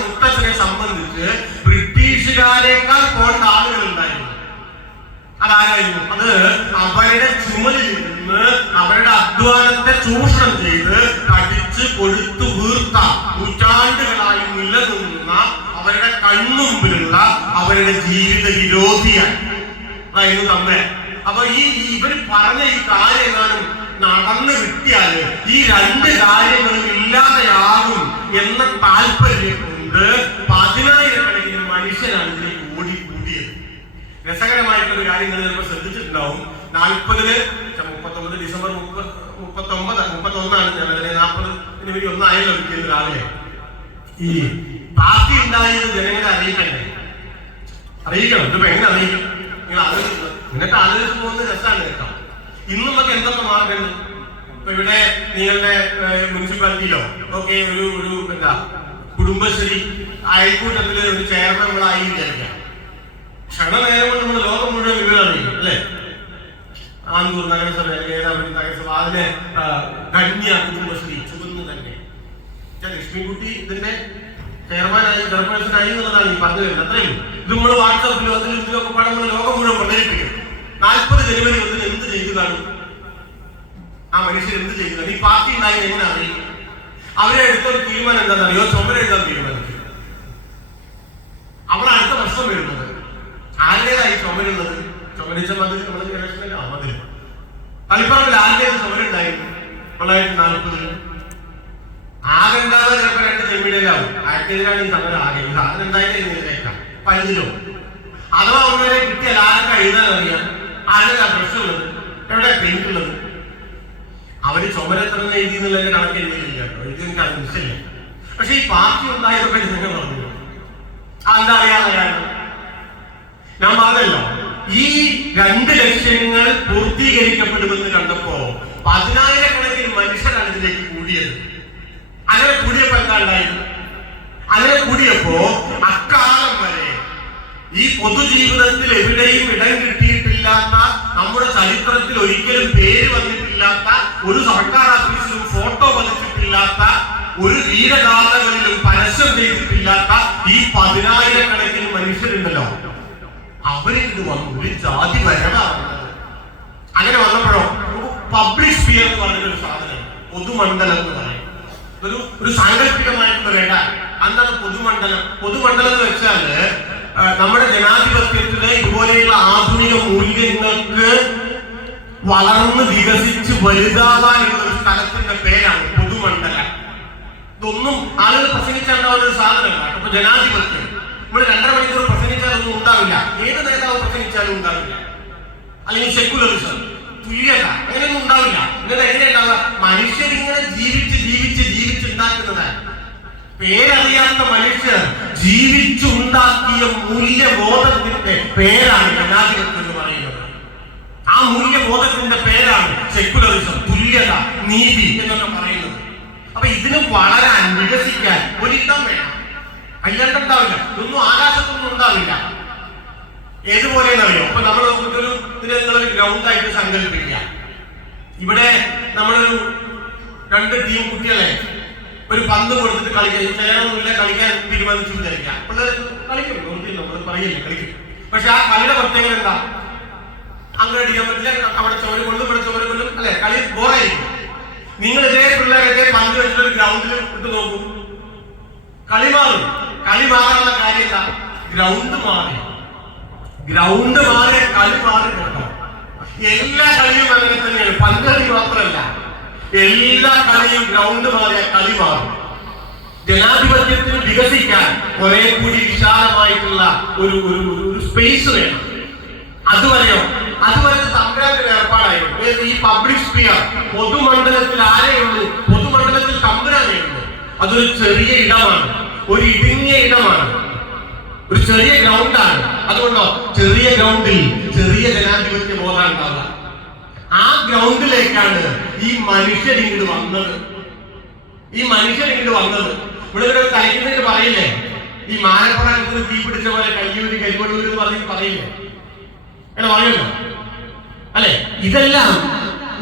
മുത്തച്ഛനെ സംബന്ധിച്ച് ബ്രിട്ടീഷുകാരേക്കാൾ പോണ്ട ആളുകൾ ഉണ്ടായിരുന്നു. അതാരായിരുന്നു? അത് അവരുടെ ചുമലിൽ നിന്ന് അവരുടെ അധ്വാനത്തെ ചൂഷണം ചെയ്ത് കടിച്ച് കൊഴുത്തു വീർത്ത നൂറ്റാണ്ടുകളായി നിലനിന്ന അവരുടെ കൺമുമ്പിലുള്ള അവരുടെ ജീവിത വിരോധിയാണ് അതായിരുന്നു തമ്മേ. അപ്പൊ ഇവര് പറഞ്ഞ ഈ കാര്യങ്ങളും നടന്നു കിട്ടിയാല് ഈ 2 കാര്യങ്ങളും ഇല്ലാതെയാകും എന്ന താല്പര്യം കൊണ്ട് 10,000-കണക്കിന് മനുഷ്യരാണ് ഇതിലേക്ക് ഓടിക്കൂടിയത്. രസകരമായിട്ടൊരു കാര്യം നിങ്ങൾ ചിലപ്പോൾ ശ്രദ്ധിച്ചിട്ടുണ്ടാവും. 39 ഡിസംബർ 31 40 1 ആയല്ലോ രാവിലെ ഈ പാർട്ടി ഉണ്ടായത് ജനങ്ങളെ അറിയിക്കണ്ടേ? അറിയിക്കണം. ഇതിപ്പോ എങ്ങനെ അറിയിക്കും? നിങ്ങൾ ആലോചിക്കുന്നത്, എന്നിട്ട് ആലോചിച്ച് പോകുന്ന രസമാണ് കേട്ടോ. ഇന്നും നമുക്ക് എന്തൊക്കെ മാർഗമുണ്ട്. ഇപ്പൊ ഇവിടെ നിങ്ങളുടെ മുനിസിപ്പാലിറ്റിയിലോ ഒക്കെ ഒരു എന്താ കുടുംബശ്രീ അയൽക്കൂട്ടത്തില് ഒരു ചെയർമാൻ നമ്മളായി വിചാരിക്കാം. ക്ഷണനേരം കൊണ്ട് നമ്മൾ ലോകം മുഴുവൻ വിവരം അറിയും അല്ലേ? ആന്തൂർ നഗരസഭ നഗരസഭ അതിനെ കന്യ കുടുംബശ്രീ ചുവന്ന് തന്നെ ലക്ഷ്മിക്കുട്ടി ഇതിന്റെ ചെയർമാനായി ചെയർപേഴ്സണായി എന്നുള്ളതാണ് ഈ പറഞ്ഞു വരുന്നത്. അത്രയും ഇത് നമ്മൾ വാട്സാപ്പിലോ അതിലും ഇതിലൊക്കെ പാടെ നമ്മൾ ലോകം മുഴുവൻ പ്രചരിപ്പിക്കും. 40 ജനുവരി 1 എന്ത് ചെയ്തു കാണും? ആ മനുഷ്യർ എന്ത് ചെയ്തു കാണും? ഈ പാർട്ടി ഉണ്ടായി എങ്ങനെ അറിയും? അവരെ എടുത്തൊരു തീരുമാനം എന്താണെന്നറിയോ? ചുമര എഴുതാൻ തീരുമാനിച്ചു. അവിടെ അടുത്ത പ്രശ്നം വരുന്നത് ആരുടേതായി ചുമരുള്ളത്? ചുമരിച്ച മതിൽ നമ്മൾ ഇലക്ഷനിൽ മതിൽ തളിപ്പറമ്പിൽ ആരുടേത് ചുമരുണ്ടായിരുന്നു 1940 ആകെണ്ടാവുക ചിലപ്പോൾ 2 ചെമ്മീടിലാവും. ആർക്കെതിരാണ് ഈ സമരം ആകെ അതിനുണ്ടായിട്ടേക്കാം 15 അഥവാ ഒന്നരെ കിട്ടിയാൽ ആരൊക്കെ എഴുതാൻ അറിയാം, ആരുടെ പ്രശ്നമുള്ളത്, എവിടെ പെയിന്റ് ഉള്ളത്. അവര് ചുമരെത്ര എഴുതി എന്നുള്ളതിന്റെ കണക്ക് എഴുതിയില്ല കേട്ടോ. എഴുതി എനിക്ക് അത് മിസ്സില്ല. പക്ഷെ ഈ പാർട്ടി ഉണ്ടായതൊക്കെ ജനങ്ങൾ പറഞ്ഞു. അതെന്താ അറിയാതെയാണ് ഞാൻ പറഞ്ഞല്ലോ. ഈ 2 ലക്ഷ്യങ്ങൾ പൂർത്തീകരിക്കപ്പെടുമെന്ന് കണ്ടപ്പോ 10,000-കണക്കിന് മനുഷ്യരാണ് ഇതിലേക്ക് കൂടിയത്. അങ്ങനെ കൂടിയപ്പോ എന്താ ഉണ്ടായത്? അങ്ങനെ കൂടിയപ്പോ അക്കാലം വരെ ഈ പൊതുജീവിതത്തിൽ എവിടെയും ഇടം കിട്ടിയിട്ടില്ലാത്ത, നമ്മുടെ ചരിത്രത്തിൽ ഒരിക്കലും പേര് വന്നിട്ടില്ലാത്ത, ഒരു സർക്കാർ ഓഫീസിലും ഫോട്ടോ പതിച്ചിട്ടില്ലാത്ത, ഒരു വീരഗാഥകളിലും പരസ്യം ചെയ്തിട്ടില്ലാത്ത ഈ 10,000-കണക്കിന് മനുഷ്യരുണ്ടല്ലോ, അവരിത് വന്നു ഒരു ജാതി വരവാണ്. അങ്ങനെ വന്നപ്പോഴോ പബ്ലിക് സ്പിയർ എന്ന് പറഞ്ഞൊരു സാധനം, പൊതുമണ്ഡലം എന്ന് പറയും. ഒരു സാങ്കല്പികമായിട്ടുള്ള ഇട. എന്താണ് പൊതുമണ്ഡലം? പൊതുമണ്ഡലം എന്ന് വെച്ചാല് നമ്മുടെ ജനാധിപത്യത്തിലെ ഇതുപോലെയുള്ള ആധുനിക മൂല്യങ്ങൾക്ക് വളർന്ന് വികസിച്ച് വലുതാവാനുള്ള ഒരു സ്ഥലത്തിന്റെ പേരാണ് പൊതുമണ്ഡലം. ഇതൊന്നും ആളുകൾ പ്രസംഗിച്ചുണ്ടാവുന്ന ഒരു സാധനമല്ല. അപ്പൊ ജനാധിപത്യം നമ്മൾ 2.5 മണിക്കൂർ പ്രസംഗിച്ചാലൊന്നും ഉണ്ടാവില്ല. ഏത് നേതാവ് പ്രസംഗിച്ചാലും ഉണ്ടാവില്ല. അല്ലെങ്കിൽ സെക്യുലറിസം, തുല്യത, അങ്ങനെയൊന്നും ഉണ്ടാവില്ല. എന്നിട്ട് എങ്ങനെയുണ്ടാവുക? മനുഷ്യരിങ്ങനെ ജീവിച്ചുണ്ടാക്കുന്നതാണ്. പേരറിയാത്ത മനുഷ്യർ ജീവിച്ചുണ്ടാക്കിയ മൂല്യബോധത്തിന്റെ പേരാണ് ജനാധിപത്യം എന്ന് പറയുന്നത്. ആ മൂല്യബോധത്തിന്റെ പേരാണ് സെക്യുലറിസം, തുല്യത, നീതി എന്നൊക്കെ പറയുന്നത്. അപ്പൊ ഇതിന് വളരാൻ, വികസിക്കാൻ ഒരിടം വേണം. അല്ലാണ്ടുണ്ടാവില്ല. ഇതൊന്നും ആകാശത്തൊന്നും ഉണ്ടാവില്ല. ഏതുപോലെയെന്നറിയോ? അപ്പൊ നമ്മൾ ഇതിനൊരു ഗ്രൗണ്ടായിട്ട് സങ്കല്പിക്കുക. ഇവിടെ നമ്മളൊരു 2 ടീം കുട്ടികളെ ഒരു പന്ത് കൊടുത്തിട്ട് കളിക്കാൻ, ചെയ്യണമെന്നില്ല, കളിക്കാൻ തീരുമാനിച്ചു വിചാരിക്കാം. പിള്ളേർ കളിക്കും, നമ്മൾ പറയില്ല, കളിക്കും. പക്ഷെ ആ കളിയുടെ പ്രത്യേകത എന്താ? അങ്ങനെ അടിക്കാൻ പറ്റില്ല, അവിടെ ചോര കൊള്ളും, ഇവിടെ ചോര കൊള്ളും, അല്ലെ? കളി ബോറായിരിക്കും. നിങ്ങൾ ഇതേ പിള്ളേരൊക്കെ പന്ത് വെച്ചിട്ടൊരു ഗ്രൗണ്ടിൽ ഇട്ട് നോക്കൂ, കളി മാറും. കളി മാറാനുള്ള കാര്യം എന്താ? ഗ്രൗണ്ട് മാറി. ഗ്രൗണ്ട് മാറിയ കളി മാറി കേട്ടോ. എല്ലാ കളിയും അങ്ങനെ തന്നെയാണ്. പന്ത് കളി മാത്രമല്ല, എല്ലാ കളിയും ഗ്രൗണ്ട് മാറിയ കളി മാറും. ജനാധിപത്യത്തിന് വികസിക്കാൻ കുറെ കൂടി വിശാലമായിട്ടുള്ള ഒരു സ്പേസ് വേണം. അതുവരെ തമ്പുരാന്റെ ഏർപ്പാടായിരുന്നു. ഈ പബ്ലിക് സ്പിയർ, പൊതുമണ്ഡലത്തിൽ ആരെയുള്ളൂ? പൊതുമണ്ഡലത്തിൽ തമ്പുരാനേ ഉള്ളൂ. അതൊരു ചെറിയ ഇടമാണ്, ഒരു ഇടുങ്ങിയ ഇടമാണ്, ഒരു ചെറിയ ഗ്രൗണ്ടാണ്. അതുകൊണ്ടോ ചെറിയ ഗ്രൗണ്ടിൽ ചെറിയ ജനാധിപത്യ ബോധം ഉണ്ടാവുക. ആ ഗ്രൗണ്ടിലേക്കാണ് ഈ മനുഷ്യരിങ്ങോട്ട് വന്നത്. ഇവിടെ കളിക്കുന്നതിന് പറയില്ലേ, ഈ മാനപ്പുറത്ത് തീ പിടിച്ച പോലെ കയ്യൂരി കരിവള്ളൂർ എന്ന് പറയില്ലേ? അങ്ങനെ പറയുമല്ലോ അല്ലെ? ഇതെല്ലാം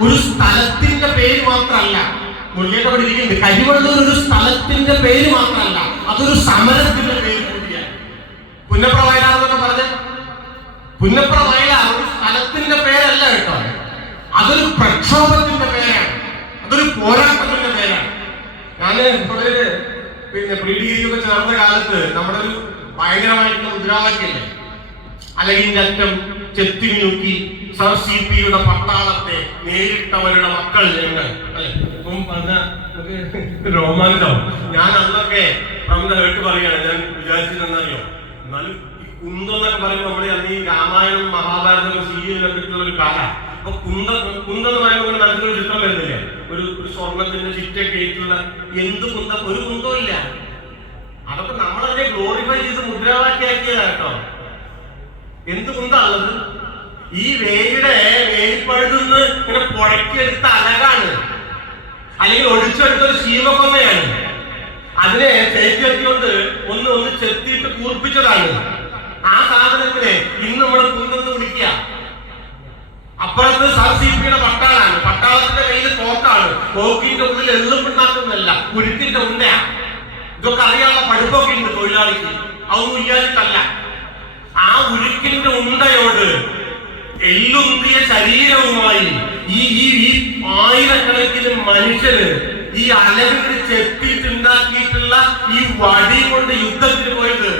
ഒരു സ്ഥലത്തിന്റെ പേര് മാത്രമല്ല. മുരുകേട്ട പഠിപ്പിക്കുന്നത് കരിവള്ളൂർ ഒരു സ്ഥലത്തിന്റെ പേര് മാത്രമല്ല, അതൊരു സമരത്തിന്റെ പേര് കൂടിയാണ്. പുന്നപ്ര വയലാർ എന്നൊക്കെ പറഞ്ഞ പുന്നപ്ര വയലാർ ഒരു സ്ഥലത്തിന്റെ പേരല്ല കേട്ടോ, അതൊരു പ്രക്ഷോഭത്തിന്റെ പേരാണ്, അതൊരു പോരാട്ടത്തിന്റെ പേരാണ്. ഞാന് പ്രീ ഡിഗ്രി ഒക്കെ ചേർന്ന കാലത്ത് നമ്മുടെ ഒരു ഭയങ്കരമായിട്ടുള്ള മുദ്രാവാക്യല്ലേ, അലകിന്റെ അറ്റം ചെത്തിമിനുക്കി സർ CP-യുടെ പട്ടാളത്തെ നേരിട്ടവരുടെ മക്കൾ ഞങ്ങൾ, അല്ലെ? ഇപ്പം പറഞ്ഞ രോമാഞ്ചം. ഞാൻ അന്നൊക്കെ നമ്മുടെ കേട്ട് പറയുകയാണ്, ഞാൻ വിചാരിച്ചതെന്നറിയോ, എന്നാലും ഈ കുന്തെന്നൊക്കെ പറയുമ്പോൾ നമ്മുടെ അന്ന് ഈ രാമായണം മഹാഭാരതം സീരിയൽ കണ്ടിട്ടുള്ള ഒരു കാല. അപ്പൊ കുന്തെന്ന് പറയുമ്പോൾ മനസ്സിലൊരു ചിത്രം വരുന്നില്ല, ഒരു സ്വർണത്തിന്റെ ചുറ്റൊക്കെ ആയിട്ടുള്ള എന്ത് കുന്തം, ഒരു കുന്തവും ഇല്ല. അതൊക്കെ നമ്മളതിനെ ഗ്ലോറിഫൈ ചെയ്ത് മുദ്രാവാക്യാക്കിയതാ കേട്ടോ. എന്ത് കുന്താണത്? ഈ വേലിപ്പഴുതുന്ന് ഇങ്ങനെ പുഴക്കിയെടുത്ത അലകാണ്, അല്ലെങ്കിൽ ഒഴിച്ചെടുത്തൊരു ശീവക്കൊന്നയാണ്. അതിനെ തേക്കിയെത്തിക്കൊണ്ട് ഒന്ന് ചെത്തിയിട്ട് കൂർപ്പിച്ചതാണ്. ആ സാധനത്തിനെ ഇന്ന് നമ്മൾ കുന്തെന്ന് വിളിക്കുക. അപ്പുറത്ത് സർസിപിയുടെ പട്ടാളാണ്, പട്ടാളത്തിന്റെ കയ്യിൽ തോക്കാണ്, തോക്കിന്റെ ഉള്ളിൽ എള്ളും പിണ്ണാക്കുന്നല്ല, ഉരുക്കിന്റെ ഉണ്ടയാണ്. ഇതൊക്കെ അറിയാനുള്ള പഠിപ്പൊക്കെ ഉണ്ട് തൊഴിലാളിക്ക്, അതൊന്നും ഇല്ലാതിട്ടല്ല. ആ ഉരുക്കിന്റെ ഉണ്ടയോട് എല്ലുന്തിയ ശരീരവുമായി ഈ ആയിരക്കണക്കിന് മനുഷ്യര് ഈ അലകുകൾ ചെത്തിയിട്ടുണ്ടാക്കിയിട്ടുള്ള ഈ വടി കൊണ്ട് യുദ്ധത്തിന് പോയത്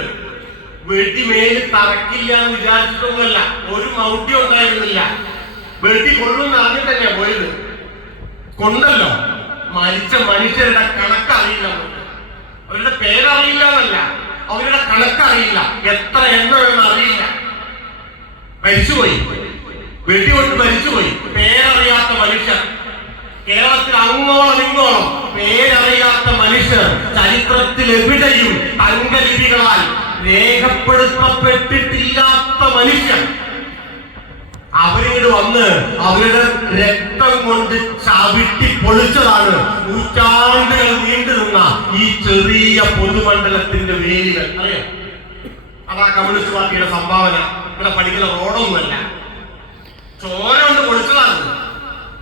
വെടിമേല് തറക്കില്ല എന്ന് വിചാരിച്ചിട്ടൊന്നുമല്ല. ഒരു മൗഢ്യം ഉണ്ടായിരുന്നില്ല. വെടി കൊള്ളുന്ന അറിഞ്ഞിട്ട് തന്നെയാ പോയത്. കൊണ്ടല്ലോ മരിച്ച മനുഷ്യരുടെ കണക്കറിയില്ല, അവരുടെ പേരറിയില്ല എന്നല്ല, അവരുടെ കണക്കറിയില്ല, എത്ര എണ്ണമെന്ന് അറിയില്ല. മരിച്ചുപോയി, വെടികൊണ്ട് മരിച്ചുപോയി. പേരറിയാത്ത മനുഷ്യർ കേരളത്തിൽ അങ്ങോളം ഇങ്ങോളം പേരറിയാത്ത മനുഷ്യർ ചരിത്രത്തിൽ എവിടെയും തങ്കലിപികളാൽ രേഖപ്പെടുത്തപ്പെട്ടിട്ടില്ലാത്ത മനുഷ്യർ അവരിങ്ങോട് വന്ന് അവരുടെ രക്തം കൊണ്ട് ചവിട്ടി പൊളിച്ചതാണ് നൂറ്റാണ്ടുകൾ നീണ്ടു നിന്ന ഈ ചെറിയ പൊതുമണ്ഡലത്തിന്റെ വേലികൾ. അറിയാം, അതാ കമ്മ്യൂണിസ്റ്റ് പാർട്ടിയുടെ സംഭാവന. ഇവിടെ പഠിക്കുന്ന റോഡൊന്നുമല്ല, ചോര കൊണ്ട് പൊളിച്ചതാണ്.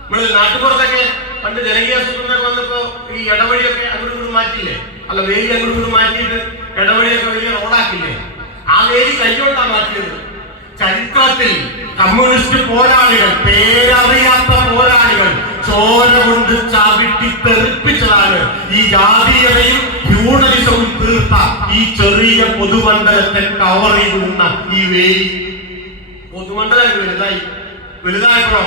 നമ്മള് നാട്ടുപുറത്തൊക്കെ പണ്ട് ജനകീയ ആസൂത്രണമൊക്കെ വന്നപ്പോ ഈ ഇടവഴിയൊക്കെ അങ്ങോട്ട് ഇങ്ങോട്ട് മാറ്റിയില്ലേ, അല്ല വേലി അങ്ങോട്ട് ഇങ്ങോട്ട് മാറ്റിയിട്ട് ഇടവഴിയൊക്കെ വലിയ റോഡാക്കില്ലേ. ആ വേലി കൈകൊണ്ടാണ് മാറ്റിയത്. ചരിത്രത്തിൽ കമ്മ്യൂണിസ്റ്റ് പോരാളികൾ, പേരറിയാത്ത പോരാളികൾ ചോര കൊണ്ട് ചവിട്ടി തെറിപ്പിച്ചതാണ് ഈ ജാതീയതയും ഫ്യൂഡലിസവും തീർത്ത ഈ ചെറിയ പൊതുമണ്ഡലത്തെ കവർ ചെയ്ത് നിന്ന ഈ വേലി. പൊതുമണ്ഡലം വലുതായപ്പോഴോ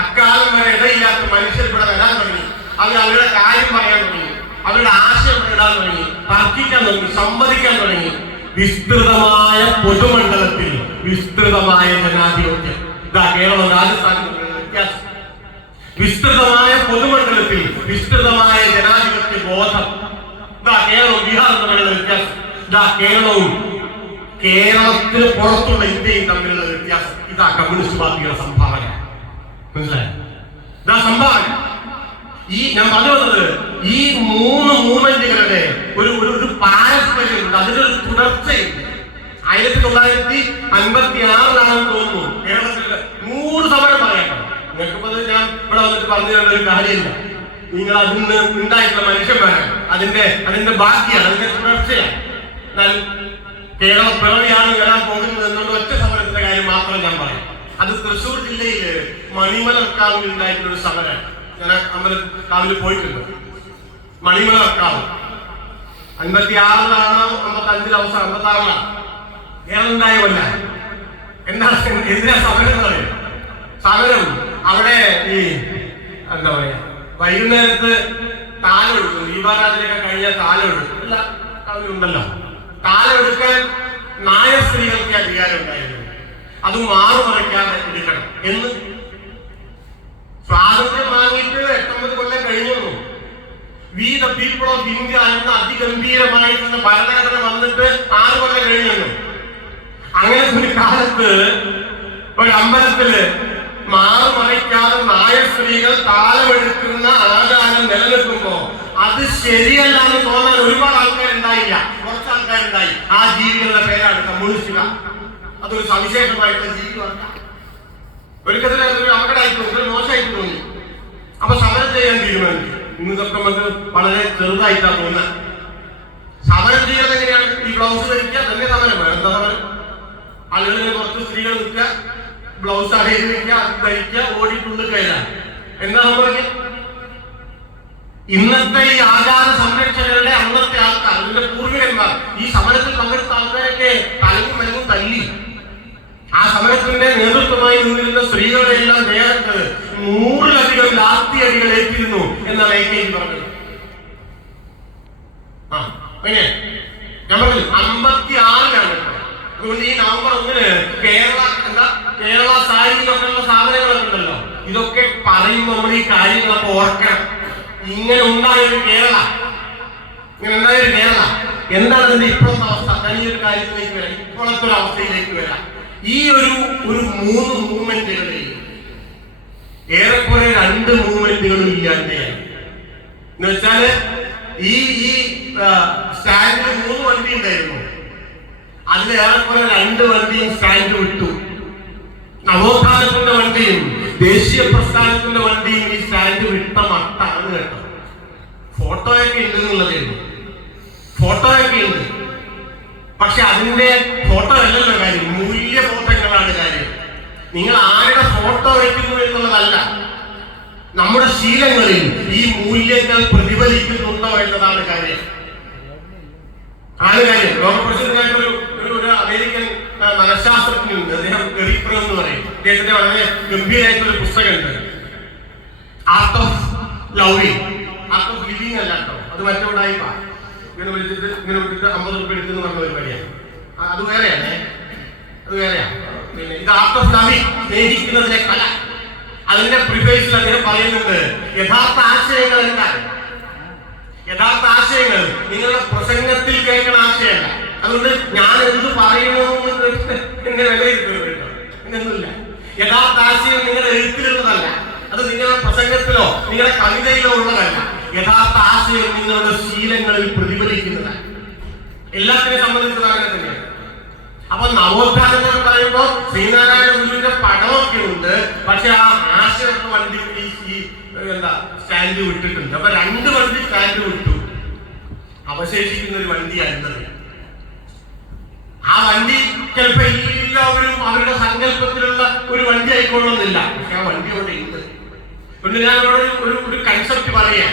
അക്കാലം വരെ ഇടയില്ലാത്ത മനുഷ്യർ ഇവിടെ വരാൻ തുടങ്ങി. അവരുടെ കാര്യം പറയാൻ തുടങ്ങി, അവരുടെ ആശയം ഇടാൻ തുടങ്ങി, തർക്കിക്കാൻ തുടങ്ങി, സമ്മതിക്കാൻ തുടങ്ങി. വിസ്തൃതമായ പൊതുമണ്ഡലത്തിൽ വിസ്തൃതമായ ജനാധിപത്യം. ഇതാ കേരളം രാജസ്ഥാനിൽ വ്യത്യാസം. വിസ്തൃതമായ പൊതുമണ്ഡലത്തിൽ വിസ്തൃതമായ ജനാധിപത്യ ബോധം. ഇതാ കേരളവും ബീഹാർ തമ്മിലുള്ള വ്യത്യാസം. ഇതാ കേരളവും കേരളത്തിന് പുറത്തുള്ള ഇന്ത്യയും തമ്മിലുള്ള വ്യത്യാസം. ഇതാ കമ്മ്യൂണിസ്റ്റ് പാർട്ടിയുടെ സംഭാവന. മനസ്സിലായോ? ഇതാ സംഭാവന. ഈ ഞാൻ പറഞ്ഞു വന്നത് ഈ മൂന്ന് മൂവ്മെന്റുകളുടെ ഒരു പാരസ്പര്യമുണ്ട്, അതിനൊരു തുടർച്ചയുണ്ട്. 1956 തോന്നുന്നു കേരളത്തിൽ 100 സമരം പറയണം. നിങ്ങൾക്കിപ്പോ ഞാൻ ഇവിടെ വന്നിട്ട് പറഞ്ഞു തരേണ്ട ഒരു കാര്യമില്ല. നിങ്ങൾ അതിന് ഉണ്ടായിട്ടുള്ള മനുഷ്യന്മാരാണ്, അതിന്റെ ബാക്കിയാണ്, അതിന്റെ തുടർച്ചയാണ്. എന്നാൽ കേരള പിറവിയാണ് വരാൻ പോകുന്നത് എന്നുള്ള ഒറ്റ സമരത്തിന്റെ കാര്യം മാത്രം ഞാൻ പറയാം. അത് തൃശ്ശൂർ ജില്ലയില് മണിമലർക്കാവിൽ ഉണ്ടായിട്ടുള്ള ഒരു സമരമാണ്. ഞാൻ അമ്പലക്കാവിൽ പോയിട്ടുണ്ട്. മണിമലർക്കാവ് 56 55 അവസാനം 56 ഏറുണ്ടായ കൊല്ല. എന്താണ് എന്തിനാ സമരം എന്ന് പറയും? സമരം അവിടെ ഈ എന്താ പറയാ, വൈകുന്നേരത്ത് താലെടുക്കും. ദീപാരാധനയൊക്കെ കഴിഞ്ഞാൽ താലെടുക്കും. എല്ലാ കവിയുണ്ടല്ലോ, താലെടുക്കാൻ നായർ സ്ത്രീകൾക്ക് അധികാരം ഉണ്ടായിരുന്നു. അത് മാറുമറയ്ക്കാതെ എടുക്കണം എന്ന്. സ്വാതന്ത്ര്യം വാങ്ങിയിട്ട് 89 കൊല്ലം കഴിഞ്ഞു. We the people of India എന്ന അതിഗംഭീരമായിട്ടുള്ള ഭരണഘടന വന്നിട്ട് 6 കൊല്ലം കഴിഞ്ഞു. അങ്ങനെ ഒരു കാലത്ത് ഒരു അമ്പലത്തില് മാറുമറയ്ക്കാതെ നായർ സ്ത്രീകൾ താലമെടുക്കുന്ന ആചാരം നിലനിൽക്കുമ്പോ അത് ശരിയല്ല എന്ന് തോന്നാൻ ഒരുപാട് ആൾക്കാരുണ്ടായില്ല, കുറച്ച് ആൾക്കാരുണ്ടായി. ആ ജീവികളുടെ പേരാണ് കമ്മ്യൂണിസ്റ്റുകാർ. അതൊരു സവിശേഷമായിട്ടുള്ള ജീവിതമാണ്. ഒരിക്കലും അതൊരു അപകടമായി തോന്നി, ഒരു മോശമായിട്ട് തോന്നി. അപ്പൊ സമരം ചെയ്യാൻ തീരുമാനിച്ചു. ഇന്നതൊക്കെ നമുക്ക് വളരെ ചെറുതായിട്ടാണ് തോന്നുന്നത്. സമരം ചെയ്യുന്നത് എങ്ങനെയാണ്? ഈ ബ്ലൗസ് ധരിക്കുക തന്നെ സമരം. എന്താ സമരം? ആളുകളിൽ കുറച്ച് സ്ത്രീകൾ നിൽക്കുക, ബ്ലൗസ് അടയിൽ നിൽക്കുക, അത് ധരിക്കുക, ഓടിയിട്ടുള്ളിൽ കയറാൻ. എന്താ സംഭവിക്കുക? ഇന്നത്തെ ഈ ആചാര സംരക്ഷകരുടെ അന്നത്തെ ആൾക്കാർ, അതിന്റെ പൂർവികന്മാർ, ഈ സമരത്തിൽ പങ്കെടുത്ത ആൾക്കാരൊക്കെ തലവും മെലവും തല്ലി. ആ സമരത്തിന്റെ നേതൃത്വമായി നിന്നിരുന്ന സ്ത്രീകളുടെ എല്ലാം ദേഹത്ത് 100-ലധികം ലാത്തിയടികൾ ഏറ്റിരുന്നു എന്നാണ് AKG പറഞ്ഞത്. അങ്ങനെ ഞാൻ പറഞ്ഞു 56-ലാണ്. അതുകൊണ്ട് ഈ നവംബർ 1-ന് കേരള സാരിയിലൊക്കെയുള്ള സാധനങ്ങളൊക്കെ ഉണ്ടല്ലോ, ഇതൊക്കെ പറയുമ്പോൾ നമ്മൾ ഈ കാര്യങ്ങളൊക്കെ ഓർക്കണം. ഇങ്ങനെ ഉണ്ടായൊരു കേരള, എന്താണ് അതിന്റെ ഇപ്പോഴത്തെ അവസ്ഥ? തനിയൊരു കാര്യത്തിലേക്ക് വരാം, ഇപ്പോഴത്തെ ഒരു അവസ്ഥയിലേക്ക് വരാം. ഈ ഒരു 3 മൂവ്മെന്റുകളിൽ ഏറെക്കുറെ 2 മൂവ്മെന്റുകളും ഇല്ലാതെയായി. എന്ന് വെച്ചാല് ഈ സ്റ്റാൻഡിൽ 3 വണ്ടി ഉണ്ടായിരുന്നു, അതിൽ ഏറെക്കുറെ 2 വണ്ടിയും സ്റ്റാൻഡ് വിട്ടു. നവോത്ഥാനത്തിന്റെ വണ്ടിയും ദേശീയ പ്രസ്ഥാനത്തിന്റെ വണ്ടിയും ഈ സ്റ്റാൻഡ് വിട്ട മട്ടാണ് കേട്ടോ. ഫോട്ടോയൊക്കെ ഉണ്ട് എന്നുള്ളതായിരുന്നു, ഫോട്ടോയൊക്കെ ഉണ്ട്. പക്ഷെ അതിന്റെ ഫോട്ടോ അല്ലല്ലോ കാര്യം, മൂല്യബോധങ്ങളാണ് കാര്യം. നിങ്ങൾ ആരുടെ ഫോട്ടോ വയ്ക്കുന്നു എന്നുള്ളതല്ല, നമ്മുടെ ശീലങ്ങളിൽ ഈ മൂല്യങ്ങൾ പ്രതിഫലിക്കുന്നുണ്ടോ എന്നതാണ് കാര്യം. ലോകപ്രസിദ്ധനായിട്ടൊരു അമേരിക്കൻ മനഃശാസ്ത്രജ്ഞനുണ്ട്, അദ്ദേഹം ഗറിപ്രോ എന്ന് പറയും. അദ്ദേഹത്തിന്റെ വളരെ ഗംഭീരമായിട്ടൊരു പുസ്തകമുണ്ട്, art of loving. Art of living അല്ല കേട്ടോ, അത് മറ്റോടായി ഇങ്ങനെ വിളിച്ചിട്ട് 50 രൂപ എടുത്തെന്ന് പറഞ്ഞ പരിപാടിയാണ്. അത് വേറെയാണ്, അത് വേറെയാണ്. പിന്നെ ഇത് ആർട്ട് ഓഫ് ലവിങ്, സ്നേഹിക്കുന്നതിലെ കല. അതിന്റെ പ്രിഫേസിൽ അദ്ദേഹം പറയുന്നുണ്ട്, യഥാർത്ഥ ആശയങ്ങൾ എന്താണ്? യഥാർത്ഥ ആശയങ്ങൾ നിങ്ങളുടെ പ്രസംഗത്തിൽ കേൾക്കുന്ന ആശയമല്ല. അതുകൊണ്ട് ഞാൻ എന്ത് പറയണമെന്ന് എന്നെ വിലയിരുത്തുന്നുണ്ടോ? എന്നൊന്നുമില്ല. യഥാർത്ഥ ആശയം നിങ്ങളുടെ എഴുത്തിലുള്ളതല്ല, അത് നിങ്ങളുടെ പ്രസംഗത്തിലോ നിങ്ങളുടെ കവിതയിലോ ഉള്ളതല്ല. യഥാർത്ഥ ആശയം നിങ്ങളുടെ ശീലങ്ങളിൽ പ്രതിഫലിക്കുന്നതാണ്. എല്ലാത്തിനെ സംബന്ധിച്ചത് അങ്ങനെ തന്നെയാണ്. അപ്പൊ നവോത്ഥാനം എന്ന് പറയുമ്പോൾ ശ്രീനാരായണ ഗുരുവിന്റെ പടമൊക്കെ ഉണ്ട്, പക്ഷെ ആ ആശയമൊക്കെ വണ്ടി സ്റ്റാൻഡ് വിട്ടിട്ടുണ്ട്. അപ്പൊ 2 വണ്ടി സ്റ്റാൻഡ് വിട്ടു, അവശേഷിക്കുന്ന ഒരു വണ്ടിയായിരുന്നത്. ആ വണ്ടി ചിലപ്പോ എല്ലാവരും അവരുടെ സങ്കല്പത്തിലുള്ള ഒരു വണ്ടി ആയിക്കൊള്ളുന്നില്ല, പക്ഷെ ആ വണ്ടി അവിടെ ഉണ്ട്. പിന്നെ ഞാൻ ഒരു കൺസെപ്റ്റ് പറയാം.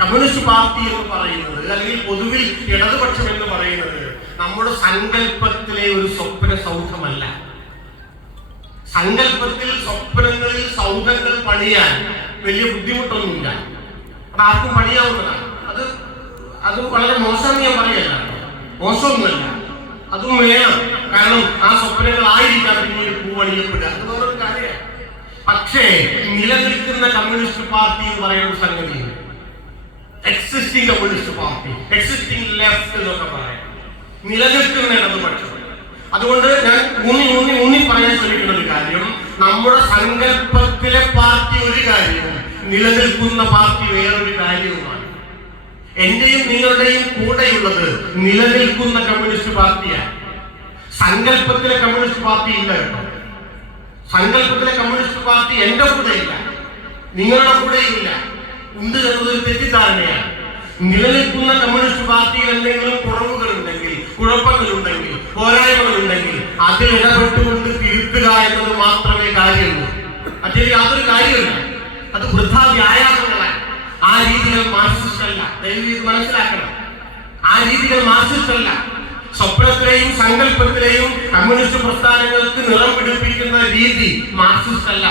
കമ്മ്യൂണിസ്റ്റ് പാർട്ടി എന്ന് പറയുന്നത്, അല്ലെങ്കിൽ പൊതുവിൽ ഇടതുപക്ഷം എന്ന് പറയുന്നത് നമ്മുടെ സങ്കല്പത്തിലെ ഒരു സ്വപ്ന സൗധമല്ല. സങ്കല്പത്തിൽ സ്വപ്നങ്ങളിൽ സൗധങ്ങൾ പണിയാൻ വലിയ ബുദ്ധിമുട്ടൊന്നുമില്ല, അത് ആർക്കും പണിയാവുന്നതാണ്. അത് വളരെ മോശം ഞാൻ പറയല്ല, മോശമൊന്നുമല്ല, അതും വേണം. കാരണം ആ സ്വപ്നങ്ങളായിരിക്കാം പിന്നീട് പൂവണിയപ്പെടുക, അത് വേറൊരു കാര്യമാണ്. പക്ഷേ നിലനിൽക്കുന്ന കമ്മ്യൂണിസ്റ്റ് പാർട്ടി എന്ന് പറയുന്ന സംഗതിയുണ്ട്, existing communist party, existing left എന്നൊക്കെ പറയാം, നിലനിൽക്കുന്ന ഇടതുപക്ഷം. അതുകൊണ്ട് ഞാൻ ഊന്നി പറയാൻ ശ്രമിക്കുന്ന ഒരു കാര്യം, നമ്മുടെ സങ്കല്പത്തിലെ പാർട്ടി ഒരു കാര്യവും നിലനിൽക്കുന്ന പാർട്ടി വേറൊരു കാര്യവുമാണ്. എന്റെയും നിങ്ങളുടെയും കൂടെയുള്ളത് നിലനിൽക്കുന്ന കമ്മ്യൂണിസ്റ്റ് പാർട്ടിയാണ്. സങ്കല്പത്തിലെ കമ്മ്യൂണിസ്റ്റ് പാർട്ടി ഇല്ല കേട്ടോ. സങ്കല്പത്തിലെ കമ്മ്യൂണിസ്റ്റ് പാർട്ടി എന്റെ കൂടെയില്ല, നിങ്ങളുടെ കൂടെയില്ല, ഉണ്ട് എന്നതൊരു തെറ്റിദ്ധാരണയാണ്. നിലനിൽക്കുന്ന കമ്മ്യൂണിസ്റ്റ് പാർട്ടിയിൽ എന്തെങ്കിലും കുറവുകളുണ്ടെങ്കിൽ, കുഴപ്പങ്ങളുണ്ടെങ്കിൽ, പോരായ്മകളുണ്ടെങ്കിൽ അതിൽ ഇടപെട്ടുകൊണ്ട് തിരുത്തുക എന്നത് മാത്രമേ കാര്യമുള്ളൂ. അതിൽ യാതൊരു കാര്യമില്ല, അത് വൃഥാ വ്യായാമങ്ങളാണ്. ആ രീതികൾ മാർക്സിസ്റ്റ് അല്ല, ദയവ് ഇത് മനസ്സിലാക്കണം. ആ രീതികൾ മാർക്സിസ്റ്റ് അല്ല. സ്വപ്നത്തിലെയും സങ്കല്പത്തിലെയും കമ്മ്യൂണിസ്റ്റ് പ്രസ്ഥാനങ്ങൾക്ക് നിറം പിടിപ്പിക്കുന്ന രീതി മാർക്സിസ്റ്റ് അല്ല.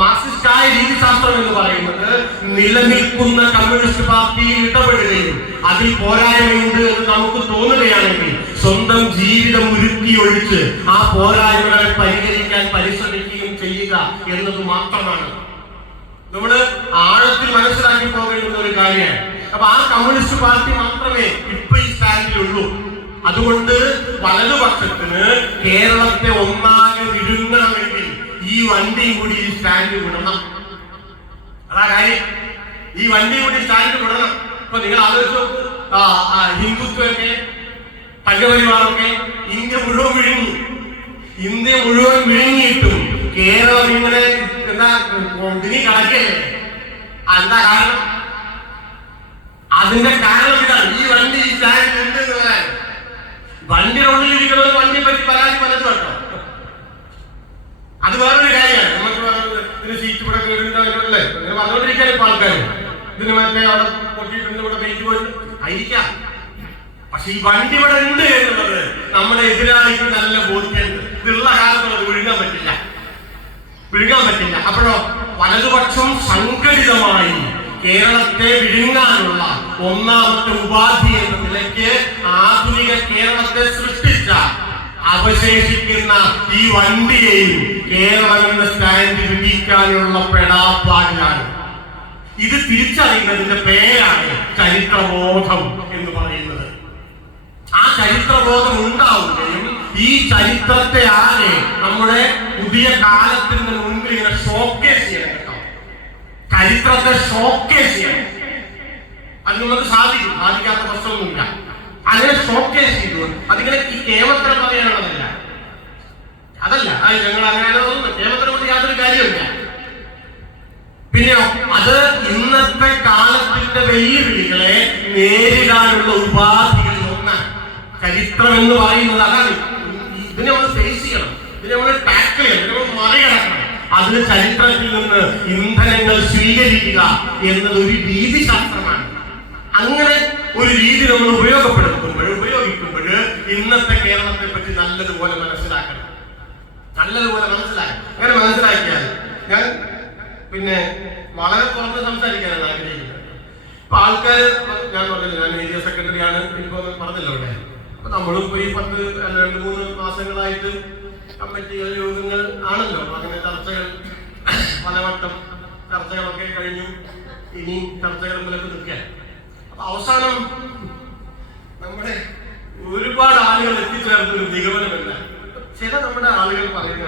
മാർക്സിസ്റ്റായ രീതിശാസ്ത്രം എന്ന് പറയുന്നത് നിലനിൽക്കുന്ന കമ്മ്യൂണിസ്റ്റ് പാർട്ടിയിൽ ഇടപെടുകയും അതിൽ പോരായ്മയുണ്ട് എന്ന് നമുക്ക് തോന്നുകയാണെങ്കിൽ സ്വന്തം ജീവിതം ഉരുക്കിയൊഴിച്ച് ആ പോരായ്മകളെ പരിഹരിക്കാൻ പരിശ്രമിക്കുകയും ചെയ്യുക എന്നത് മാത്രമാണ് നമ്മള് ആഴത്തിൽ മനസ്സിലാക്കി പോകേണ്ടുന്ന ഒരു കാര്യമാണ്. അപ്പൊ ആ കമ്മ്യൂണിസ്റ്റ് പാർട്ടി മാത്രമേ ഇപ്പൊ ഈ സ്റ്റാൻഡിലുള്ളൂ. അതുകൊണ്ട് വലതുപക്ഷത്തിന് കേരളത്തെ ഒന്നാകെ വിഴുങ്ങണമെങ്കിൽ ഈ വണ്ടിയും കൂടി ഈ സ്റ്റാൻഡ് വിടണം. അതാ കാര്യം, ഈ വണ്ടിയും കൂടി സ്റ്റാൻഡ് വിടണം. ഇപ്പൊ നിങ്ങൾ ആലോചിച്ച് നോക്കൂ, ഹിന്ദുത്വമൊക്കെ സംഘപരിവാറൊക്കെ ഇന്ത്യ മുഴുവൻ വിഴുങ്ങി. ഇന്ത്യ മുഴുവൻ വിഴുങ്ങിയിട്ടും കേരളം ഇങ്ങനെ എന്താ ഇതിനി കടക്കല്ലേ? എന്താ കാരണം? അതിന്റെ കാരണം ഇതാണ്, ഈ വണ്ടി ഈ സ്റ്റാൻഡിൽ ഉണ്ട് എന്നുള്ളതാണ്. വണ്ടിയുടെ ഉള്ളിലിരിക്കുന്നത് വണ്ടിയെ പറ്റി പരാതി പലതും കേട്ടോ, അത് വേറൊരു കാര്യമാണ്. നമുക്ക് സീറ്റ് ഇവിടെ കേടുന്നല്ലേ പറഞ്ഞുകൊണ്ടിരിക്കാൻ ഇപ്പൊ ആൾക്കാർ ഇതിന് മറ്റേ അവിടെ പൊട്ടിയിട്ടുണ്ട്, ഇവിടെ പെയിന്റ് പോയി ആയിരിക്കാം. പക്ഷെ ഈ വണ്ടി ഇവിടെ ഉണ്ട് എന്നുള്ളത് നമ്മുടെ എതിരാളിക്ക് നല്ല ബോധ്യമുണ്ട്. ഇതുള്ള കാലത്ത് അത് വിഴുങ്ങാൻ പറ്റില്ല. അപ്പോഴോ വലതുപക്ഷം സംഘടിതമായി കേരളത്തെ വിഴുങ്ങാനുള്ള ഒന്നാമത്തെ ഉപാധി എന്ന നിലയ്ക്ക് ആധുനിക കേരളത്തെ സൃഷ്ടിച്ച അവശേഷിക്കുന്ന ഈ വണ്ടിയെയും കേരളം എന്ന സ്റ്റാൻഡ് വിധിക്കാനുള്ള പെടാപ്പാടിലാണ്. ഇത് തിരിച്ചറിയുന്നതിന്റെ പേരാണ് ചരിത്രബോധം എന്ന് പറയുന്നത്. ആ ചരിത്രബോധം ഉണ്ടാവുകയും ഈ ചരിത്രത്തെ ആകെ നമ്മുടെ പുതിയ കാലത്തിന് മുൻപിൽ ഇങ്ങനെ ഷോക്കേസ് ചെയ്യണം കേട്ടോ. ചരിത്രത്തെ ഷോക്കേസ് ചെയ്യണം. അത് നമുക്ക് സാധിക്കും, സാധിക്കാത്ത പ്രശ്നമൊന്നുമില്ല. അങ്ങനെ ഷോക്കേസ് ചെയ്തു. അതിങ്ങനെ ഈ കേവലം പറയാനുള്ളതല്ല, അതല്ല. ഞങ്ങൾ അങ്ങനെ കേവലത്തിനെ കൊണ്ട് യാതൊരു കാര്യമില്ല. പിന്നെ അത് ഇന്നത്തെ കാലത്തിന്റെ വെല്ലുവിളികളെ നേരിടാനുള്ള ഉപാധികളിൽ ഒന്നാണ് ചരിത്രം എന്ന് പറയുന്നത്. അതാണ് ഇതിനെ നമ്മൾ ഫേസ് ചെയ്യണം, ഇതിനെ നമ്മൾ ടാക്കിൾ ചെയ്യണം, ഇതിനെ നമ്മൾ മറികടക്കണം. അതിന് ചരിത്രത്തിൽ നിന്ന് ഇന്ധനങ്ങൾ സ്വീകരിക്കുക എന്നത് ഒരു രീതിശാസ്ത്രമാണ്. അങ്ങനെ ഒരു രീതി നമ്മൾ ഉപയോഗിക്കുമ്പോൾ ഇന്നത്തെ കേരളത്തെ പറ്റി നല്ലതുപോലെ മനസ്സിലാക്കണം. അങ്ങനെ മനസ്സിലാക്കിയാൽ ഞാൻ പിന്നെ വളരെ തുറന്ന് സംസാരിക്കാനാണ് ആഗ്രഹിക്കുന്നത്. ഇപ്പൊ ആൾക്കാര്, ഞാൻ പറഞ്ഞില്ല ഞാൻ ഏരിയ സെക്രട്ടറിയാണ്, ഇപ്പൊ പറഞ്ഞല്ലോ ഇവിടെ. അപ്പൊ നമ്മളും ഇപ്പൊ ഈ 2-3 മാസങ്ങളായിട്ട് കമ്മിറ്റികൾ യോഗങ്ങൾ ആണല്ലോ. അങ്ങനെ ചർച്ചകൾ പലവട്ടം ചർച്ചകളൊക്കെ കഴിഞ്ഞു. ഇനി ചർച്ചകൾ മുതലൊക്കെ നിൽക്കാൻ. അപ്പൊ അവസാനം നമ്മുടെ ഒരുപാട് ആളുകൾ എത്തിച്ചേർന്നൊരു നിഗമനമല്ല. ചില നമ്മുടെ ആളുകൾ പറയുന്ന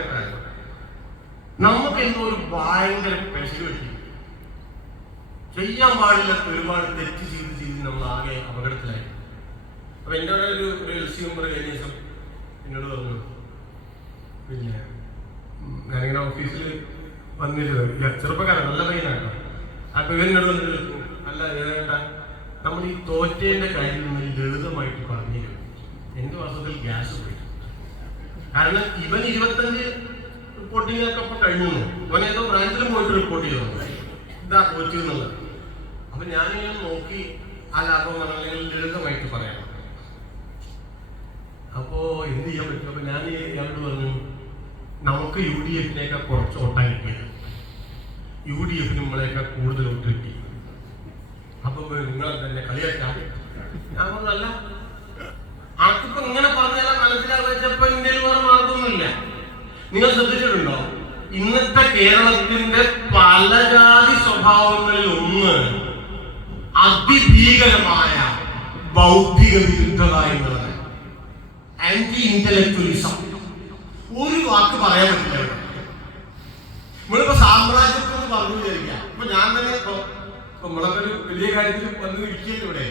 നമുക്ക് എന്തോ ഒരു ഭയങ്കര പെശക് പറ്റി, ചെയ്യാൻ പാടില്ലാത്ത ഒരുപാട് തെറ്റ് ചെയ്ത് നമ്മൾ ആകെ അപകടത്തിലായി. അപ്പൊ എൻ്റെ അവിടെ ഒരു എൽസി മെമ്പർ കഴിഞ്ഞ ദിവസം എന്നോട് പറഞ്ഞു, പിന്നെ ഞാനിങ്ങനെ ഓഫീസിൽ വന്നിരുന്നു, ചെറുപ്പക്കാരൻ നല്ല പയ്യനാട്ടോ. അപ്പൊ ഇവനോട് വന്നിട്ട് അല്ല ചേട്ടാ, നമ്മൾ ഈ തോറ്റേന്റെ കാര്യം ലളിതമായിട്ട് പറഞ്ഞിരുന്നു. എന്റെ വർഷത്തിൽ ഗ്യാസ് പോയി. കാരണം ഇവൻ 25 റിപ്പോർട്ടിങ്ങൊക്കെ ഇപ്പൊ കഴിഞ്ഞു. ഇവനേതോ ബ്രാഞ്ചിലും പോയിട്ട് റിപ്പോർട്ട് ചെയ്തു ഇതാ തോറ്റു എന്നുള്ളത്. അപ്പൊ ഞാനിങ്ങനെ നോക്കി ആ ലാഭം അല്ലെങ്കിൽ ലളിതമായിട്ട് പറയാം. അപ്പോ എന്ത് ചെയ്യാൻ പറ്റും? അപ്പൊ ഞാൻ ഇയാളോട് പറഞ്ഞു, നമുക്ക് UDF-നേക്കാൾ കുറച്ച് വോട്ടാണ് കിട്ടിയത്, UDF നമ്മളെക്കാൾ കൂടുതൽ വോട്ട് കിട്ടി. അപ്പൊ നിങ്ങൾ തന്നെ കളിയാക്കാൻ ഞാൻ പറഞ്ഞല്ല, ആർക്കിപ്പോ ഇങ്ങനെ പറഞ്ഞാൽ മനസ്സിലാക്കിയപ്പോ ഇന്ത്യയിൽ വേറെ മാർഗമൊന്നുമില്ല. നിങ്ങൾ ശ്രദ്ധിച്ചിട്ടുണ്ടോ, ഇന്നത്തെ കേരളത്തിന്റെ പല ജാതി സ്വഭാവങ്ങളിൽ ഒന്ന് അതിഭീകരമായ ബൗദ്ധിക വിരുദ്ധത എന്നുള്ളത്, ആന്റി ഇന്റലക്ച്വലിസം. ഒരു വാക്ക് പറയാൻ പറ്റില്ല. നമ്മളിപ്പോ സാമ്രാജ്യത്വം എന്ന് പറഞ്ഞു വിചാരിക്കാം. ഇപ്പൊ ഞാൻ തന്നെ ഇപ്പൊ നമ്മളൊക്കെ ഒരു വലിയ കാര്യത്തിൽ വന്ന് ഇരിക്കില്ല ഇവിടെ.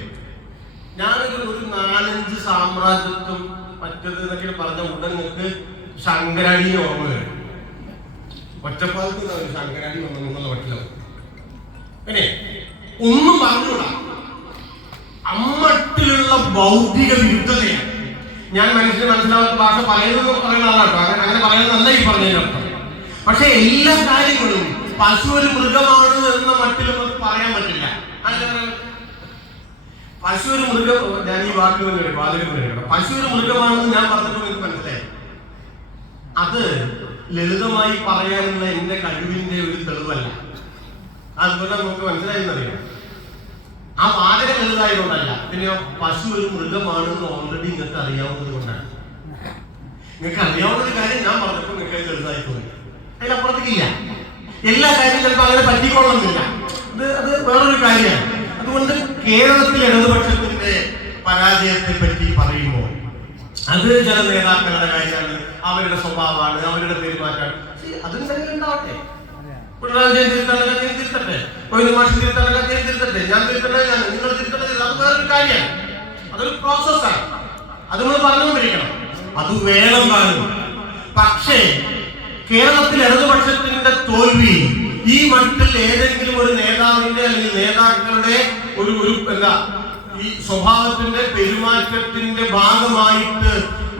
ഞാനൊരു 4-5 സാമ്രാജ്യത്വം മറ്റത് എന്നൊക്കെ പറഞ്ഞ ഉടൻ നിങ്ങൾക്ക് ശങ്കരാടിയെ ഓർമ്മ വരും. ഒറ്റപ്പാലത്ത് ശങ്കരാടി വന്നെന്നുള്ള മട്ടില്ല. പിന്നെ ഒന്നും പറഞ്ഞുകൂടാ, അമ്മട്ടിലുള്ള ബൗദ്ധിക വിരുദ്ധതയാണ്. ഞാൻ മനുഷ്യന് മനസ്സിലാവാത്ത ഭാഷ പറയുന്ന ആളാട്ടോ, അങ്ങനെ പറയുന്നതല്ല ഈ പറഞ്ഞതിനർത്ഥം. പക്ഷെ എല്ലാ കാര്യങ്ങളും പശു ഒരു മൃഗമാണ് എന്ന മട്ടിൽ നമുക്ക് പറയാൻ പറ്റില്ല. പശു ഒരു മൃഗം, ഞാൻ ഈ വാക്ക് വാചകം പശു ഒരു മൃഗമാണെന്ന് ഞാൻ പറഞ്ഞപ്പോൾ എനിക്ക് മനസ്സിലായി. അത് ലളിതമായി പറയാനുള്ള എന്റെ കഴിവിന്റെ ഒരു തെളിവല്ല. അതുപോലെ നമുക്ക് മനസ്സിലായെന്നറിയാം. ആ വാചകം ലളിതായതുകൊണ്ടല്ല, പിന്നെയോ പശു ഒരു മൃഗമാണെന്ന് ഓൾറെഡി നിങ്ങൾക്ക് അറിയാവുന്നത് കൊണ്ടാണ്. നിങ്ങൾക്ക് അറിയാവുന്ന ഒരു കാര്യം ഞാൻ പറഞ്ഞപ്പോൾ നിങ്ങൾക്ക് ലളിതായി തോന്നി. അതിനപ്പുറത്തേക്കില്ല. എല്ലാ കാര്യവും ചിലപ്പോൾ അങ്ങനെ പറ്റിക്കൊള്ളുന്നില്ല. അത് വേറൊരു കാര്യമാണ്. അതുകൊണ്ട് കേരളത്തിലെ ഇടതുപക്ഷത്തിന്റെ പരാജയത്തെ പറ്റി പറയുമ്പോൾ അത് ചില നേതാക്കളുടെ കാര്യമാണ്, അവരുടെ സ്വഭാവമാണ്, അവരുടെ പെരുമാറ്റമാണ്. അതും തന്നെ ഉണ്ടാവട്ടെ. പിണറായി വിജയൻ തിരുത്തട്ടെ, മാഷ് തിരുത്തട്ടെ, ഞാൻ തിരുത്തട്ടെ, നിങ്ങൾ തിരുത്തട്ടെ, അത് വേറൊരു കാര്യമാണ്. അതൊരു പ്രോസസ്സാണ്. അത് നമ്മൾ പറഞ്ഞുകൊണ്ടിരിക്കണം. അത് വേണം കാണും. പക്ഷേ കേരളത്തിൽ ഇടതുപക്ഷത്തിന്റെ തോൽവി ഈ മട്ടിൽ ഏതെങ്കിലും ഒരു നേതാവിന്റെ അല്ലെങ്കിൽ നേതാക്കളുടെ ഒരു എന്താ ഈ സ്വഭാവത്തിന്റെ പെരുമാറ്റത്തിന്റെ ഭാഗമായിട്ട്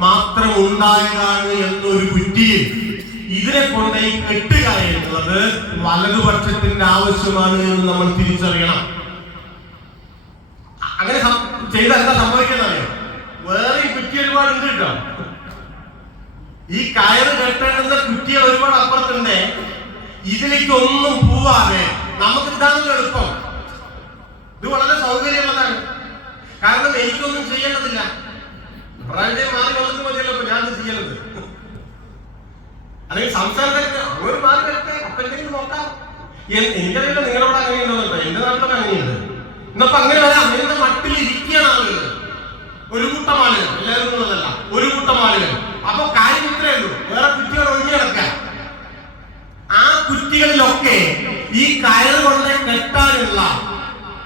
മാത്രം ഉണ്ടായതാണ് എന്നൊരു കുറ്റിയിൽ ഇതിനെ കൊണ്ടേ കെട്ടുക എന്നുള്ളത് വലതുപക്ഷത്തിന്റെ ആവശ്യമാണ് എന്ന് നമ്മൾ തിരിച്ചറിയണം. അങ്ങനെ ചെയ്താൽ എന്താ സംഭവിക്കുന്നറിയോ? വേറെ കുറ്റി ഒരുപാടുണ്ട് കേട്ടോ. ഈ കയറ് കെട്ടേണ്ടുന്ന കുറ്റികൾ ഒരുപാട് അപ്പുറത്തുണ്ട്. ഇതിലേക്ക് ഒന്നും പോവാതെ നമുക്ക് ഇതാണല്ലോ എളുപ്പം. ഇത് വളരെ സൗകര്യമുള്ളതാണ്. കാരണം എനിക്കൊന്നും ചെയ്യേണ്ടതില്ല. പ്രായം മാറി വന്നിട്ട് മതിയല്ലോ ഞാൻ ചെയ്യേണ്ടത്. അല്ലെങ്കിൽ സംസ്ഥാനത്തേക്ക് അങ്ങനെ മാറി വരട്ടെ, അപ്പൊ എന്തെങ്കിലും നോക്കാം. എനിക്കറിയില്ല നിങ്ങളവിടെ അങ്ങനെയുണ്ടോ, എന്റെ നാട്ടിലൊക്കെ അങ്ങനെയുണ്ട്. ഇന്നപ്പോ അങ്ങനെ വരാം. അങ്ങനത്തെ മട്ടിൽ ഇരിക്കുകയാണ് ആളുകൾ. ഒരു കൂട്ടം ആളുകൾ, എല്ലാവരും ഉള്ളതല്ല, ഒരു കൂട്ടം ആളുകൾ. ആ നമുക്കൊക്കെ ഈ കയറ് കൊണ്ട് കെട്ടാനുള്ള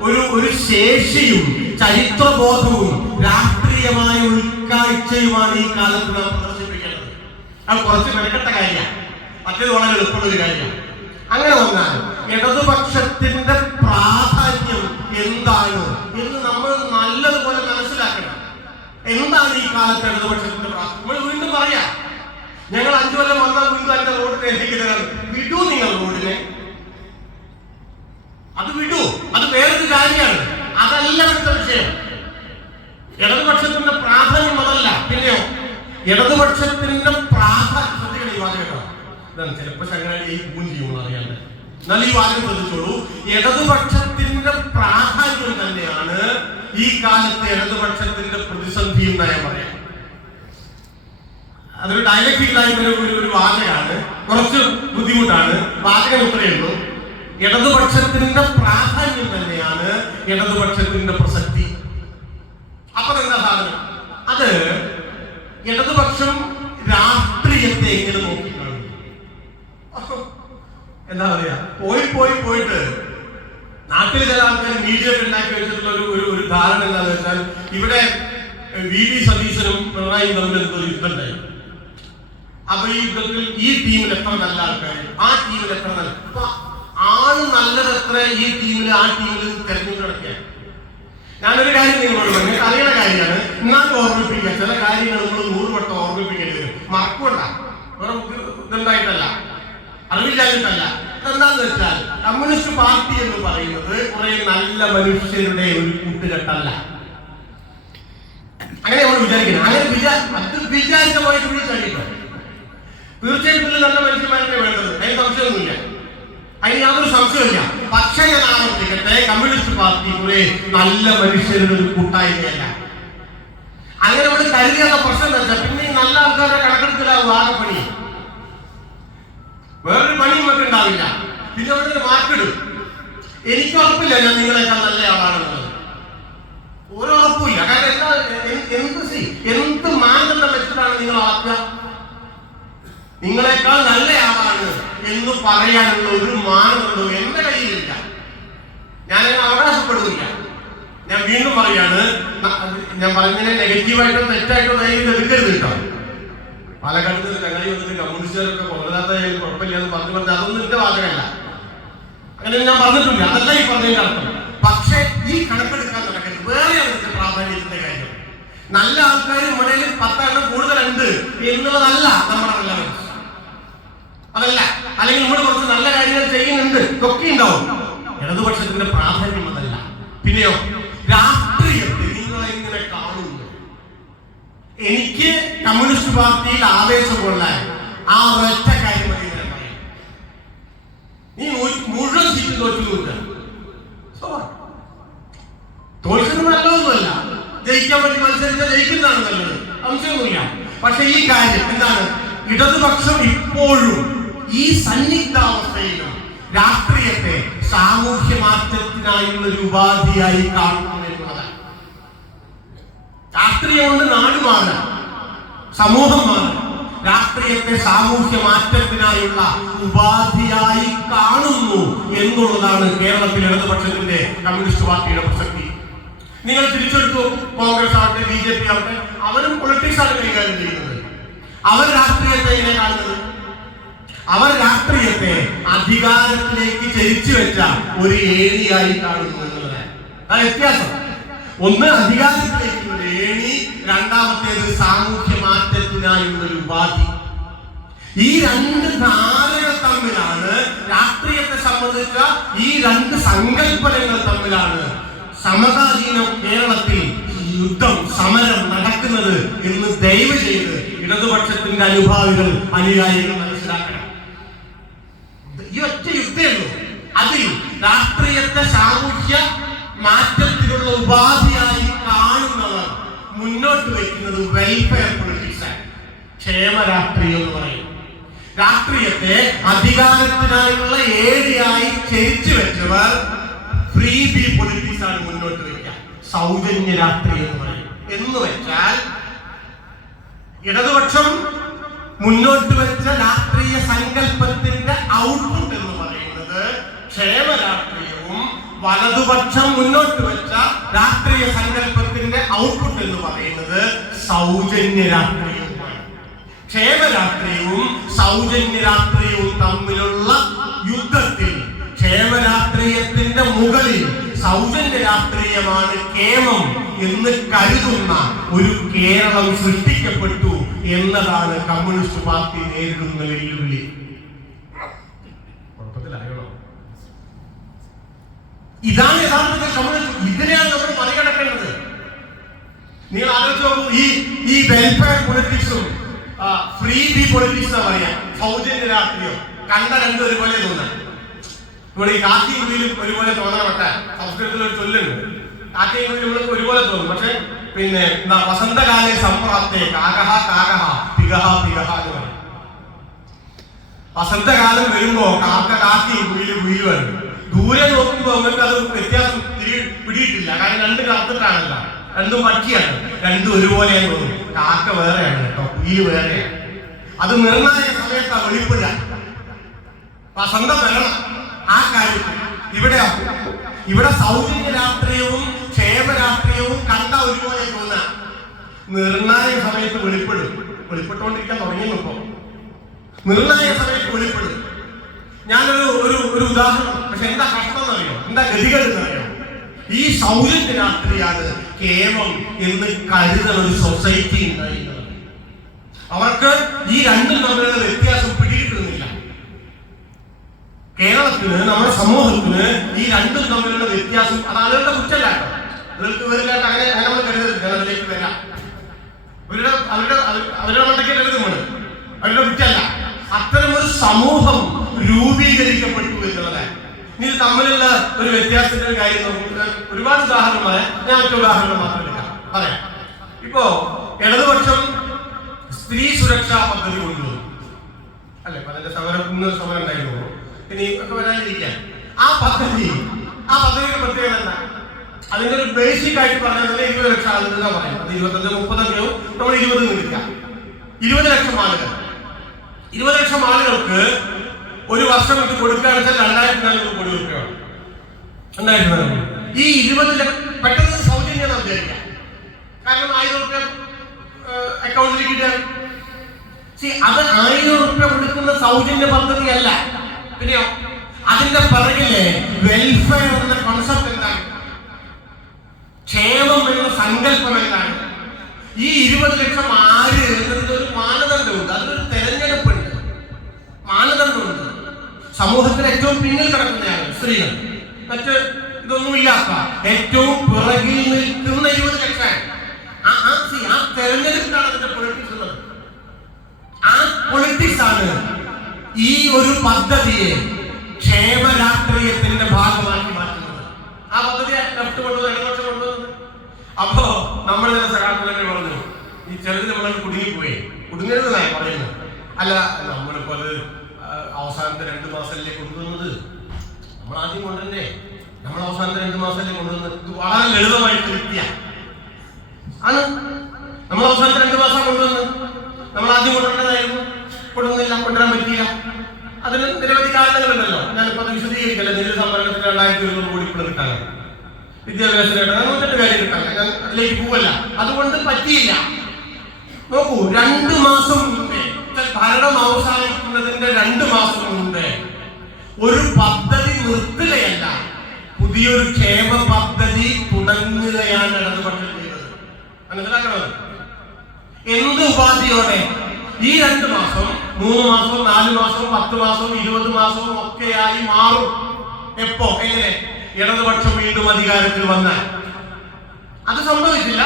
ഒരു ശേഷിയും ചരിത്രബോധവും രാഷ്ട്രീയമായ ഉൾക്കാഴ്ചയുമാണ് ഈ കാലത്ത് നാം പ്രദർശിപ്പിക്കേണ്ടത്. അത് കുറച്ച് മെനക്കെട്ട കാര്യമാണ്, മറ്റേത് വളരെ എളുപ്പമുള്ളൊരു കാര്യമാണ്. അങ്ങനെ വന്നാൽ ഇടതുപക്ഷത്തിന്റെ പ്രാധാന്യം എന്താണ് എന്ന് നമ്മൾ നല്ലതുപോലെ മനസ്സിലാക്കണം. എന്താണ് ഈ കാലത്ത് ഇടതുപക്ഷത്തിന്റെ പ്രാധാന്യം? നമ്മൾ വീണ്ടും പറയാം, ഞങ്ങൾ 5 കൊല്ലം വന്നാൽ വീണ്ടും അതിന്റെ റോഡിനെ വിടൂ. നിങ്ങൾ റോഡിനെ അത് വിടൂ, അത് വേറൊരു കാര്യമാണ്. അതല്ല ഇവിടുത്തെ വിഷയം. ഇടതുപക്ഷത്തിന്റെ പ്രാധാന്യം അതല്ല. പിന്നെയോ ഇടതുപക്ഷത്തിന്റെ പ്രാധാന്യം ഈ വാചകം ചിലപ്പോ ശങ്കരാടി ഈ പൂൺ ചെയ്യുമെന്ന് അറിയാണ്ട്. എന്നാൽ ഈ വാചകം ശ്രദ്ധിച്ചോളൂ. ഇടതുപക്ഷത്തിന്റെ പ്രാധാന്യം തന്നെയാണ് ഈ കാലത്തെ ഇടതുപക്ഷത്തിന്റെ പ്രതിസന്ധി എന്ന് ഞാൻ പറയാം. അതൊരു ഡയലക്റ്റിക്കലായിട്ടുള്ള ഒരു വാചകമാണ്, കുറച്ച് ബുദ്ധിമുട്ടാണ്. വാചകം ഇത്രയേ ഉള്ളൂ. ഇടതുപക്ഷത്തിന്റെ പ്രാധാന്യം തന്നെയാണ് ഇടതുപക്ഷത്തിന്റെ പ്രസക്തി. അപ്പൊ എന്താ സാധനം? അത് ഇടതുപക്ഷം രാഷ്ട്രീയത്തെ എങ്ങനെ നോക്കിക്കാണും? എന്താ പറയാ, പോയിട്ട് നാട്ടിൽ ചില ആൾക്കാർ മീഡിയ ഉണ്ടാക്കി വെച്ചിട്ടുള്ള ഒരു ധാരണ എന്താണെന്ന് വെച്ചാൽ, ഇവിടെ VD സതീശനും പിണറായി തമ്മിൽ എന്തോ യുദ്ധമുണ്ടായി. അപ്പൊ ഈ യുദ്ധത്തിൽ ഈ ടീമിൽ എത്ര നല്ല ആൾക്കാർ, ആ ടീമിൽ എത്ര നല്ല, അപ്പൊ ആള് നല്ലത് എത്ര ഈ ടീമിൽ ആ ടീമിൽ തെരഞ്ഞെടുപ്പ് നടക്കുക. ഞാനൊരു കാര്യം നിങ്ങളോട് പറഞ്ഞു, അറിയുന്ന കാര്യമാണ്, എന്നാലും ഓർമ്മിപ്പിക്കുക. ചില കാര്യങ്ങൾ നമ്മൾ 100 വട്ടം ഓർമ്മിപ്പിക്കേണ്ടി വരും. മറക്കണ്ട, വേറെ ഇതുണ്ടായിട്ടല്ല, അറിവില്ലാഞ്ഞിട്ടല്ല. എന്താന്ന് വെച്ചാൽ കമ്മ്യൂണിസ്റ്റ് പാർട്ടി എന്ന് പറയുന്നത് കുറെ നല്ല മനുഷ്യരുടെ ഒരു കൂട്ടുകെട്ടല്ല. അങ്ങനെ നമ്മൾ വിചാരിക്കണം. അങ്ങനെ വിചാരിച്ചമായിട്ട് വിളിച്ചറിയിട്ടോ. തീർച്ചയായിട്ടും നല്ല മനുഷ്യന്മാരുടെ വേണ്ടത്, അതിന് സംശയമൊന്നുമില്ല, അതിന് യാതൊരു സംശയമില്ല. പക്ഷേ ഞാൻ ആവർത്തിക്കട്ടെ, കമ്മ്യൂണിസ്റ്റ് പാർട്ടി കുറെ നല്ല മനുഷ്യരുടെ ഒരു കൂട്ടായ്മയല്ല. അങ്ങനെ ഇവിടെ കരുതിയുള്ള പ്രശ്നം എന്താ വെച്ചാൽ, പിന്നെ ഈ നല്ല ആൾക്കാരുടെ കണക്കെടുക്കലാവും ആകെ പണി, വേറൊരു പണിയും ഒക്കെ ഉണ്ടാവില്ല. പിന്നെ അവിടെ ഒരു മാർക്കിടും. എനിക്ക് ഉറപ്പില്ല ഞാൻ നിങ്ങളെക്കാൾ നല്ല ആളാണെന്നുള്ളത്, ഒരു ഉറപ്പില്ല. കാരണം എന്ത് മാനദണ്ഡം വെച്ചിട്ടാണ് നിങ്ങൾ ആക്കുക? നിങ്ങളെക്കാൾ നല്ല ആളാണ് എന്ന് പറയാനുള്ള ഒരു മാനദണ്ഡവും എന്റെ കയ്യിലില്ല. ഞാനങ്ങനെ അവകാശപ്പെടുന്നില്ല. ഞാൻ വീണ്ടും പറയാണ്, ഞാൻ പറഞ്ഞതിനെ നെഗറ്റീവായിട്ടോ തെറ്റായിട്ടോ ദയവ് എടുക്കരുത് കേട്ടോ. പാലക്കാട് ചങ്ങായി വന്നിട്ട് കമ്മ്യൂണിസ്റ്റുകാരൊക്കെ കൊള്ളാത്ത കുഴപ്പമില്ല എന്ന് പറഞ്ഞ് അതൊന്നും എന്റെ വാചകമല്ല, അങ്ങനെ ഞാൻ പറഞ്ഞിട്ടില്ല. അതല്ല ഈ പറഞ്ഞതിന്റെ അർത്ഥം. പക്ഷെ ഈ കണക്കെടുക്കാൻ നടക്കരുത്. വേറെയാണ് ഇതിന്റെ പ്രാധാന്യത്തിന്റെ കാര്യം. നല്ല ആൾക്കാർ ഇവിടെ 10 എണ്ണം കൂടുതലുണ്ട് എന്നുള്ളതല്ല നമ്മുടെ നല്ല മനസ്സ്, അതല്ല. അല്ലെങ്കിൽ നമ്മൾ കുറച്ച് നല്ല കാര്യങ്ങൾ ചെയ്യുന്നുണ്ട്, ഒക്കെ ഉണ്ടാവും. ഇടതുപക്ഷത്തിന്റെ പ്രാധാന്യം അതല്ല. പിന്നെയോ രാഷ്ട്രീയത്തെ നിങ്ങൾ എങ്ങനെ കാണുന്നു? എനിക്ക് കമ്മ്യൂണിസ്റ്റ് പാർട്ടിയിൽ ആവേശം കൊള്ളാൻ ആ ഒരൊറ്റ കാര്യം മതി. ഞാൻ പറയാം, നീ മുഴുവൻ സീറ്റ് തോറ്റുന്നുണ്ട്. തോൽക്കുന്നത് നല്ലതൊന്നുമല്ല, ജയിക്കാൻ വേണ്ടി മത്സരിച്ചാൽ ജയിക്കുന്നതാണ് നല്ലത്, സംശയമൊന്നുമില്ല. പക്ഷെ ഈ കാര്യം എന്താണ്? ഇടതുപക്ഷം ഇപ്പോഴും ഈ സന്നിഗ്ധാവസ്ഥയിലും രാഷ്ട്രീയത്തെ സാമൂഹ്യ മാറ്റത്തിനായുള്ള ഒരു ഉപാധിയായി കാണുന്നു എന്നുള്ളതാണ്. രാഷ്ട്രീയം കൊണ്ട് നാട് മാറാം, സമൂഹം മാറാം. രാഷ്ട്രീയത്തെ സാമൂഹ്യ മാറ്റത്തിനായുള്ള ഉപാധിയായി കാണുന്നു എന്നുള്ളതാണ് കേരളത്തിൽ ഇടതുപക്ഷത്തിന്റെ കമ്മ്യൂണിസ്റ്റ് പാർട്ടിയുടെ പ്രസക്തി. നിങ്ങൾ തിരിച്ചെടുത്തു, കോൺഗ്രസ് ആവട്ടെ BJP ആവട്ടെ, അവരും പൊളിറ്റിക്സ് ആണ് കൈകാര്യം ചെയ്യുന്നത്. അവർ രാഷ്ട്രീയത്തെ എങ്ങനെ കാണുന്നത്? അവർ രാഷ്ട്രീയത്തെ അധികാരത്തിലേക്ക് ചരിച്ചു വെച്ച ഒരു ഏണിയായി കാണുന്നു എന്നുള്ളതാണ്. അത് വ്യത്യാസം. ഒന്ന് അധികാരത്തിലേക്ക് ഒരു ഏണി, രണ്ടാമത്തേത് സാമൂഹ്യ മാറ്റത്തിനായുള്ള ഒരു ഉപാധി. ഈ രണ്ട് ധാരകൾ തമ്മിലാണ്, രാഷ്ട്രീയത്തെ സംബന്ധിച്ച ഈ രണ്ട് സങ്കല്പനങ്ങൾ തമ്മിലാണ് സമകാലീന കേരളത്തിൽ യുദ്ധം, സമരം നടക്കുന്നത് എന്ന് ദയവ് ചെയ്ത് ഇടതുപക്ഷത്തിന്റെ അനുഭാവികൾ, അനുയായികൾ മനസ്സിലാക്കണം. ഈ ഒറ്റ യുദ്ധമുള്ളൂ. അതിൽ രാഷ്ട്രീയത്തെ സാമൂഹ്യ മാറ്റത്തിനുള്ള ഉപാധിയായി കാണുന്നവർ മുന്നോട്ട് വയ്ക്കുന്നത് വെൽഫെയർ പൊളിറ്റിക്സ് ആണ്, ക്ഷേമ രാഷ്ട്രീയം എന്ന് പറയും. രാഷ്ട്രീയത്തെ അധികാരത്തിനായുള്ള ഏടിയായി ചരിച്ചു വെച്ചവർ ഫ്രീ ബി പൊളിറ്റിക്സ് ആണ് മുന്നോട്ട് വയ്ക്കുക, സൗജന്യ രാഷ്ട്രീയം എന്ന് പറയും. എന്ന് വെച്ചാൽ ഇടതുപക്ഷം മുന്നോട്ട് വെച്ച രാഷ്ട്രീയ സങ്കല്പത്തിന്റെ ഔട്ട്പുട്ട് എന്ന് പറയുന്നത് ക്ഷേമ രാഷ്ട്രീയവും വലതുപക്ഷം മുന്നോട്ട് വെച്ച രാഷ്ട്രീയ സങ്കല്പത്തിന്റെ ഔട്ട്പുട്ട് എന്ന് പറയുന്നത് സൗജന്യ രാഷ്ട്രീയവുമാണ്. ക്ഷേമ രാഷ്ട്രീയവും സൗജന്യ രാഷ്ട്രീയവും തമ്മിലുള്ള യുദ്ധത്തിൽ ക്ഷേമ രാഷ്ട്രീയത്തിന്റെ മുകളിൽ സൗജന്യ രാഷ്ട്രീയമാണ് കേമം എന്ന് കരുതുന്ന ഒരു കേരളം സൃഷ്ടിക്കപ്പെട്ടു എന്നതാണ് കമ്മ്യൂണിസ്റ്റ് പാർട്ടി നേരിടുന്ന വെല്ലുവിളി. ഇതാണ് യഥാർത്ഥത്തിൽ കമ്മ്യൂണിസ്റ്റ്. ഇതിനെയാണ് നമ്മൾ മറികടക്കേണ്ടത്. നിങ്ങൾ ആലോചിച്ച് നോക്കൂ, ഈ വെൽഫെയർ പൊളിറ്റിക്സും ഫ്രീ ബി പൊളിറ്റിക്സ് എന്ന് പറയാം, സൗജന്യ രാഷ്ട്രീയം കണ്ട രണ്ടും ഒരുപോലെ തോന്നാം. ഇവിടെ ഈ കാക്കിയും കുയിലും ഒരുപോലെ തോന്നപ്പെട്ട സംസ്കൃതത്തിൽ ഒരു ചൊല്ലുണ്ട്. കാക്കയും കുയിലും നമ്മൾ ഒരുപോലെ തോന്നും. പക്ഷെ പിന്നെ എന്താ വസന്തകാലെ സംപ്രാപ്തേ കാകഹ കാകഹ പികഹ പികഹ എന്ന് പറയും. വസന്തകാലം വരുമ്പോ കാക്ക കാക്കിയും കുയിലും കുയിലുമാണ്. ദൂരെ നോക്കുമ്പോ നിങ്ങൾക്ക് അത് വ്യത്യാസം പിടിയിട്ടില്ല. കാരണം രണ്ട് കറുത്തിട്ടാണല്ലോ, രണ്ടും പക്ഷിയാണ്, രണ്ടും ഒരുപോലെയാണ് തോന്നും. കാക്ക വേറെയാണ് കേട്ടോ, കുയില് വേറെയാണ്. അത് നിർണായക സമയത്താണ് വെളിപ്പെടുക. വസന്തം വരണം ആ കാര്യത്തിൽ. ഇവിടെ സൗജന്യ രാഷ്ട്രീയവും ക്ഷേമ രാഷ്ട്രീയവും കണ്ട ഒരുപോലെ തോന്നുക. നിർണായക സമയത്ത് വെളിപ്പെട്ടുകൊണ്ടിരിക്കാൻ തുടങ്ങിയപ്പോ നിർണായക സമയത്ത് വെളിപ്പെടും. ഞാനൊരു ഉദാഹരണം, പക്ഷെ എന്താ കഷ്ടം എന്നറിയോ, എന്താ ഗതികൾ എന്നറിയോ? ഈ സൗജന്യ രാഷ്ട്രീയാണ് കേമം എന്ന് കരുതുന്ന ഒരു സൊസൈറ്റി ഉണ്ടായിരുന്നത്. അവർക്ക് ഈ രണ്ടും തമ്മിലുള്ള വ്യത്യാസം പിടികിട്ടുന്നില്ല. കേരളത്തിന്, നമ്മുടെ സമൂഹത്തിന് ഈ രണ്ടും തമ്മിലുള്ള വ്യത്യാസം, അത് ആളുകളുടെ കുറ്റമല്ല കേട്ടോ, ആളുകൾക്ക് വരില്ലാട്ട് അങ്ങനെ നമ്മൾ കരുതരുത്. ഞാൻ അതിലേക്ക് വരാം. അവരുടെ മണ്ടയ്ക്ക് കരുതുമാണ്, അവരുടെ കുറ്റമല്ല. അത്തരം ഒരു സമൂഹം രൂപീകരിക്കപ്പെട്ടു എന്നുള്ളത്. ഇനി തമ്മിലുള്ള ഒരു വ്യത്യാസത്തിന്റെ ഒരു കാര്യം നമുക്ക് ഒരുപാട് ഉദാഹരണം പറയാം. ഞാൻ ഒറ്റ ഉദാഹരണം മാത്രം എടുക്കാം, പറയാം. ഇപ്പോ ഇടതുപക്ഷം സ്ത്രീ സുരക്ഷാ പദ്ധതി കൊണ്ടുവന്നു അല്ലെ? അതിന്റെ ഇന്നൊരു സമരം ഉണ്ടായിരുന്നു, ഇനി ഒക്കെ വരാനിരിക്കാൻ. ആ പദ്ധതിയുടെ പ്രത്യേകത എന്താ? അതിന്റെ ഒരു ബേസിക് ആയിട്ട് പറഞ്ഞാൽ 20 ലക്ഷം ആളുകൾ പറയും. അത് 25-30 നമ്മൾ 20 നിൽക്കാം. 20 ലക്ഷം ആളുകൾ, 20 ലക്ഷം ആളുകൾക്ക് ഒരു വർഷം ഇത് കൊടുക്കുകയാണെന്ന് വെച്ചാൽ 2400 കോടി രൂപയാണ്. 2400. ഈ 20 ലക്ഷം പെട്ടെന്ന് സൗജന്യം വിചാരിക്കാം. കാരണം 1000 രൂപ അക്കൗണ്ടിലേക്ക് ഇടാൻ. അത് 1000 രൂപ കൊടുക്കുന്ന സൗജന്യ പദ്ധതിയല്ല. പിന്നെയോ അതിന്റെ പിറകിലെ വെൽഫെയർ എന്ന കോൺസെപ്റ്റ് എന്താണ്? ക്ഷേമം എന്ന സങ്കല്പം എന്താണ്? ഈ 20 ലക്ഷം ആര് എന്നതിന് ഒരു മാനദണ്ഡമുണ്ട്, അതിനൊരു തെരഞ്ഞെടുപ്പുണ്ട്, മാനദണ്ഡമുണ്ട്. സമൂഹത്തിൽ ഏറ്റവും പിന്നിൽ കിടക്കുന്നതാണ് സ്ത്രീകൾ. മറ്റ് ഇതൊന്നുമില്ലാത്ത ഏറ്റവും പിറകിൽ നിൽക്കുന്ന 20 ലക്ഷം. ആ തെരഞ്ഞെടുപ്പിലാണ് അതിന്റെ പൊളിറ്റിക്സ് ഉള്ളത്. ആ പൊളിറ്റിക്സ് ആണ് ഈ ഒരു പദ്ധതിയെ ക്ഷേമ രാഷ്ട്രീയത്തിന്റെ ഭാഗമാക്കി മാറ്റുന്നത്. ആ പദ്ധതി ലെഫ്റ്റ് കൊണ്ടുവന്ന് ഇടതുപക്ഷം കൊണ്ടുവന്നത്. അപ്പോ നമ്മൾ ചില സഹാക്കളെ പറഞ്ഞു, ഈ ചെറുതിന് നമ്മളത് കുടുങ്ങരുതെന്നായി പറയുന്നത്. അല്ല, നമ്മളിപ്പോ അത് അവസാനത്തെ 2 മാസത്തിലേ കൊണ്ടുവന്നത്. നമ്മൾ ആദ്യം കൊണ്ടുവന്നേ, നമ്മൾ അവസാനത്തെ 2 മാസത്തിലേ കൊണ്ടുവന്നത്. ഇത് വളരെ ലളിതമായിട്ട് വ്യക്തിയ ആണ്. നമ്മൾ അവസാനത്തെ 2 മാസം കൊണ്ടുവന്ന് നമ്മൾ ആദ്യം കൊണ്ടുവന്നതായിരുന്നു, കൊണ്ടുവരാൻ പറ്റിയില്ല. അതിന് നിരവധി കാരണങ്ങളുണ്ടല്ലോ. ഞാനിപ്പോ അത് വിശദീകരിക്കല്ല. നെല്ല് സംഭരണത്തിന് 2200 കോടി ഇപ്പോൾ കിട്ടാനാണ്, വിദ്യാഭ്യാസത്തിനായിട്ട് 108 കാര്യം കിട്ടാൻ, ഞാൻ അതിലേക്ക് പോവല്ല. അതുകൊണ്ട് പറ്റിയില്ല. നോക്കൂ, 2 മാസം മുമ്പേ, ഭരണം അവസാനിക്കുന്നതിന്റെ 2 മാസം മുമ്പേ ഒരു പദ്ധതി നിർത്തുകയല്ല, പുതിയൊരു ക്ഷേമ പദ്ധതി തുടങ്ങുകയാണ് ഇടതുപക്ഷം ചെയ്തത്. മനസ്സിലാക്കണത്? എന്ത് ഉപാധിയോടെ? ഈ 2 മാസം 3 മാസവും 4 മാസവും 10 മാസവും 20 മാസവും ഒക്കെയായി മാറും. എപ്പോ? എങ്ങനെ? ഇടതുപക്ഷം വീണ്ടും അധികാരത്തിൽ വന്നാൽ. അത് സംഭവിച്ചില്ല.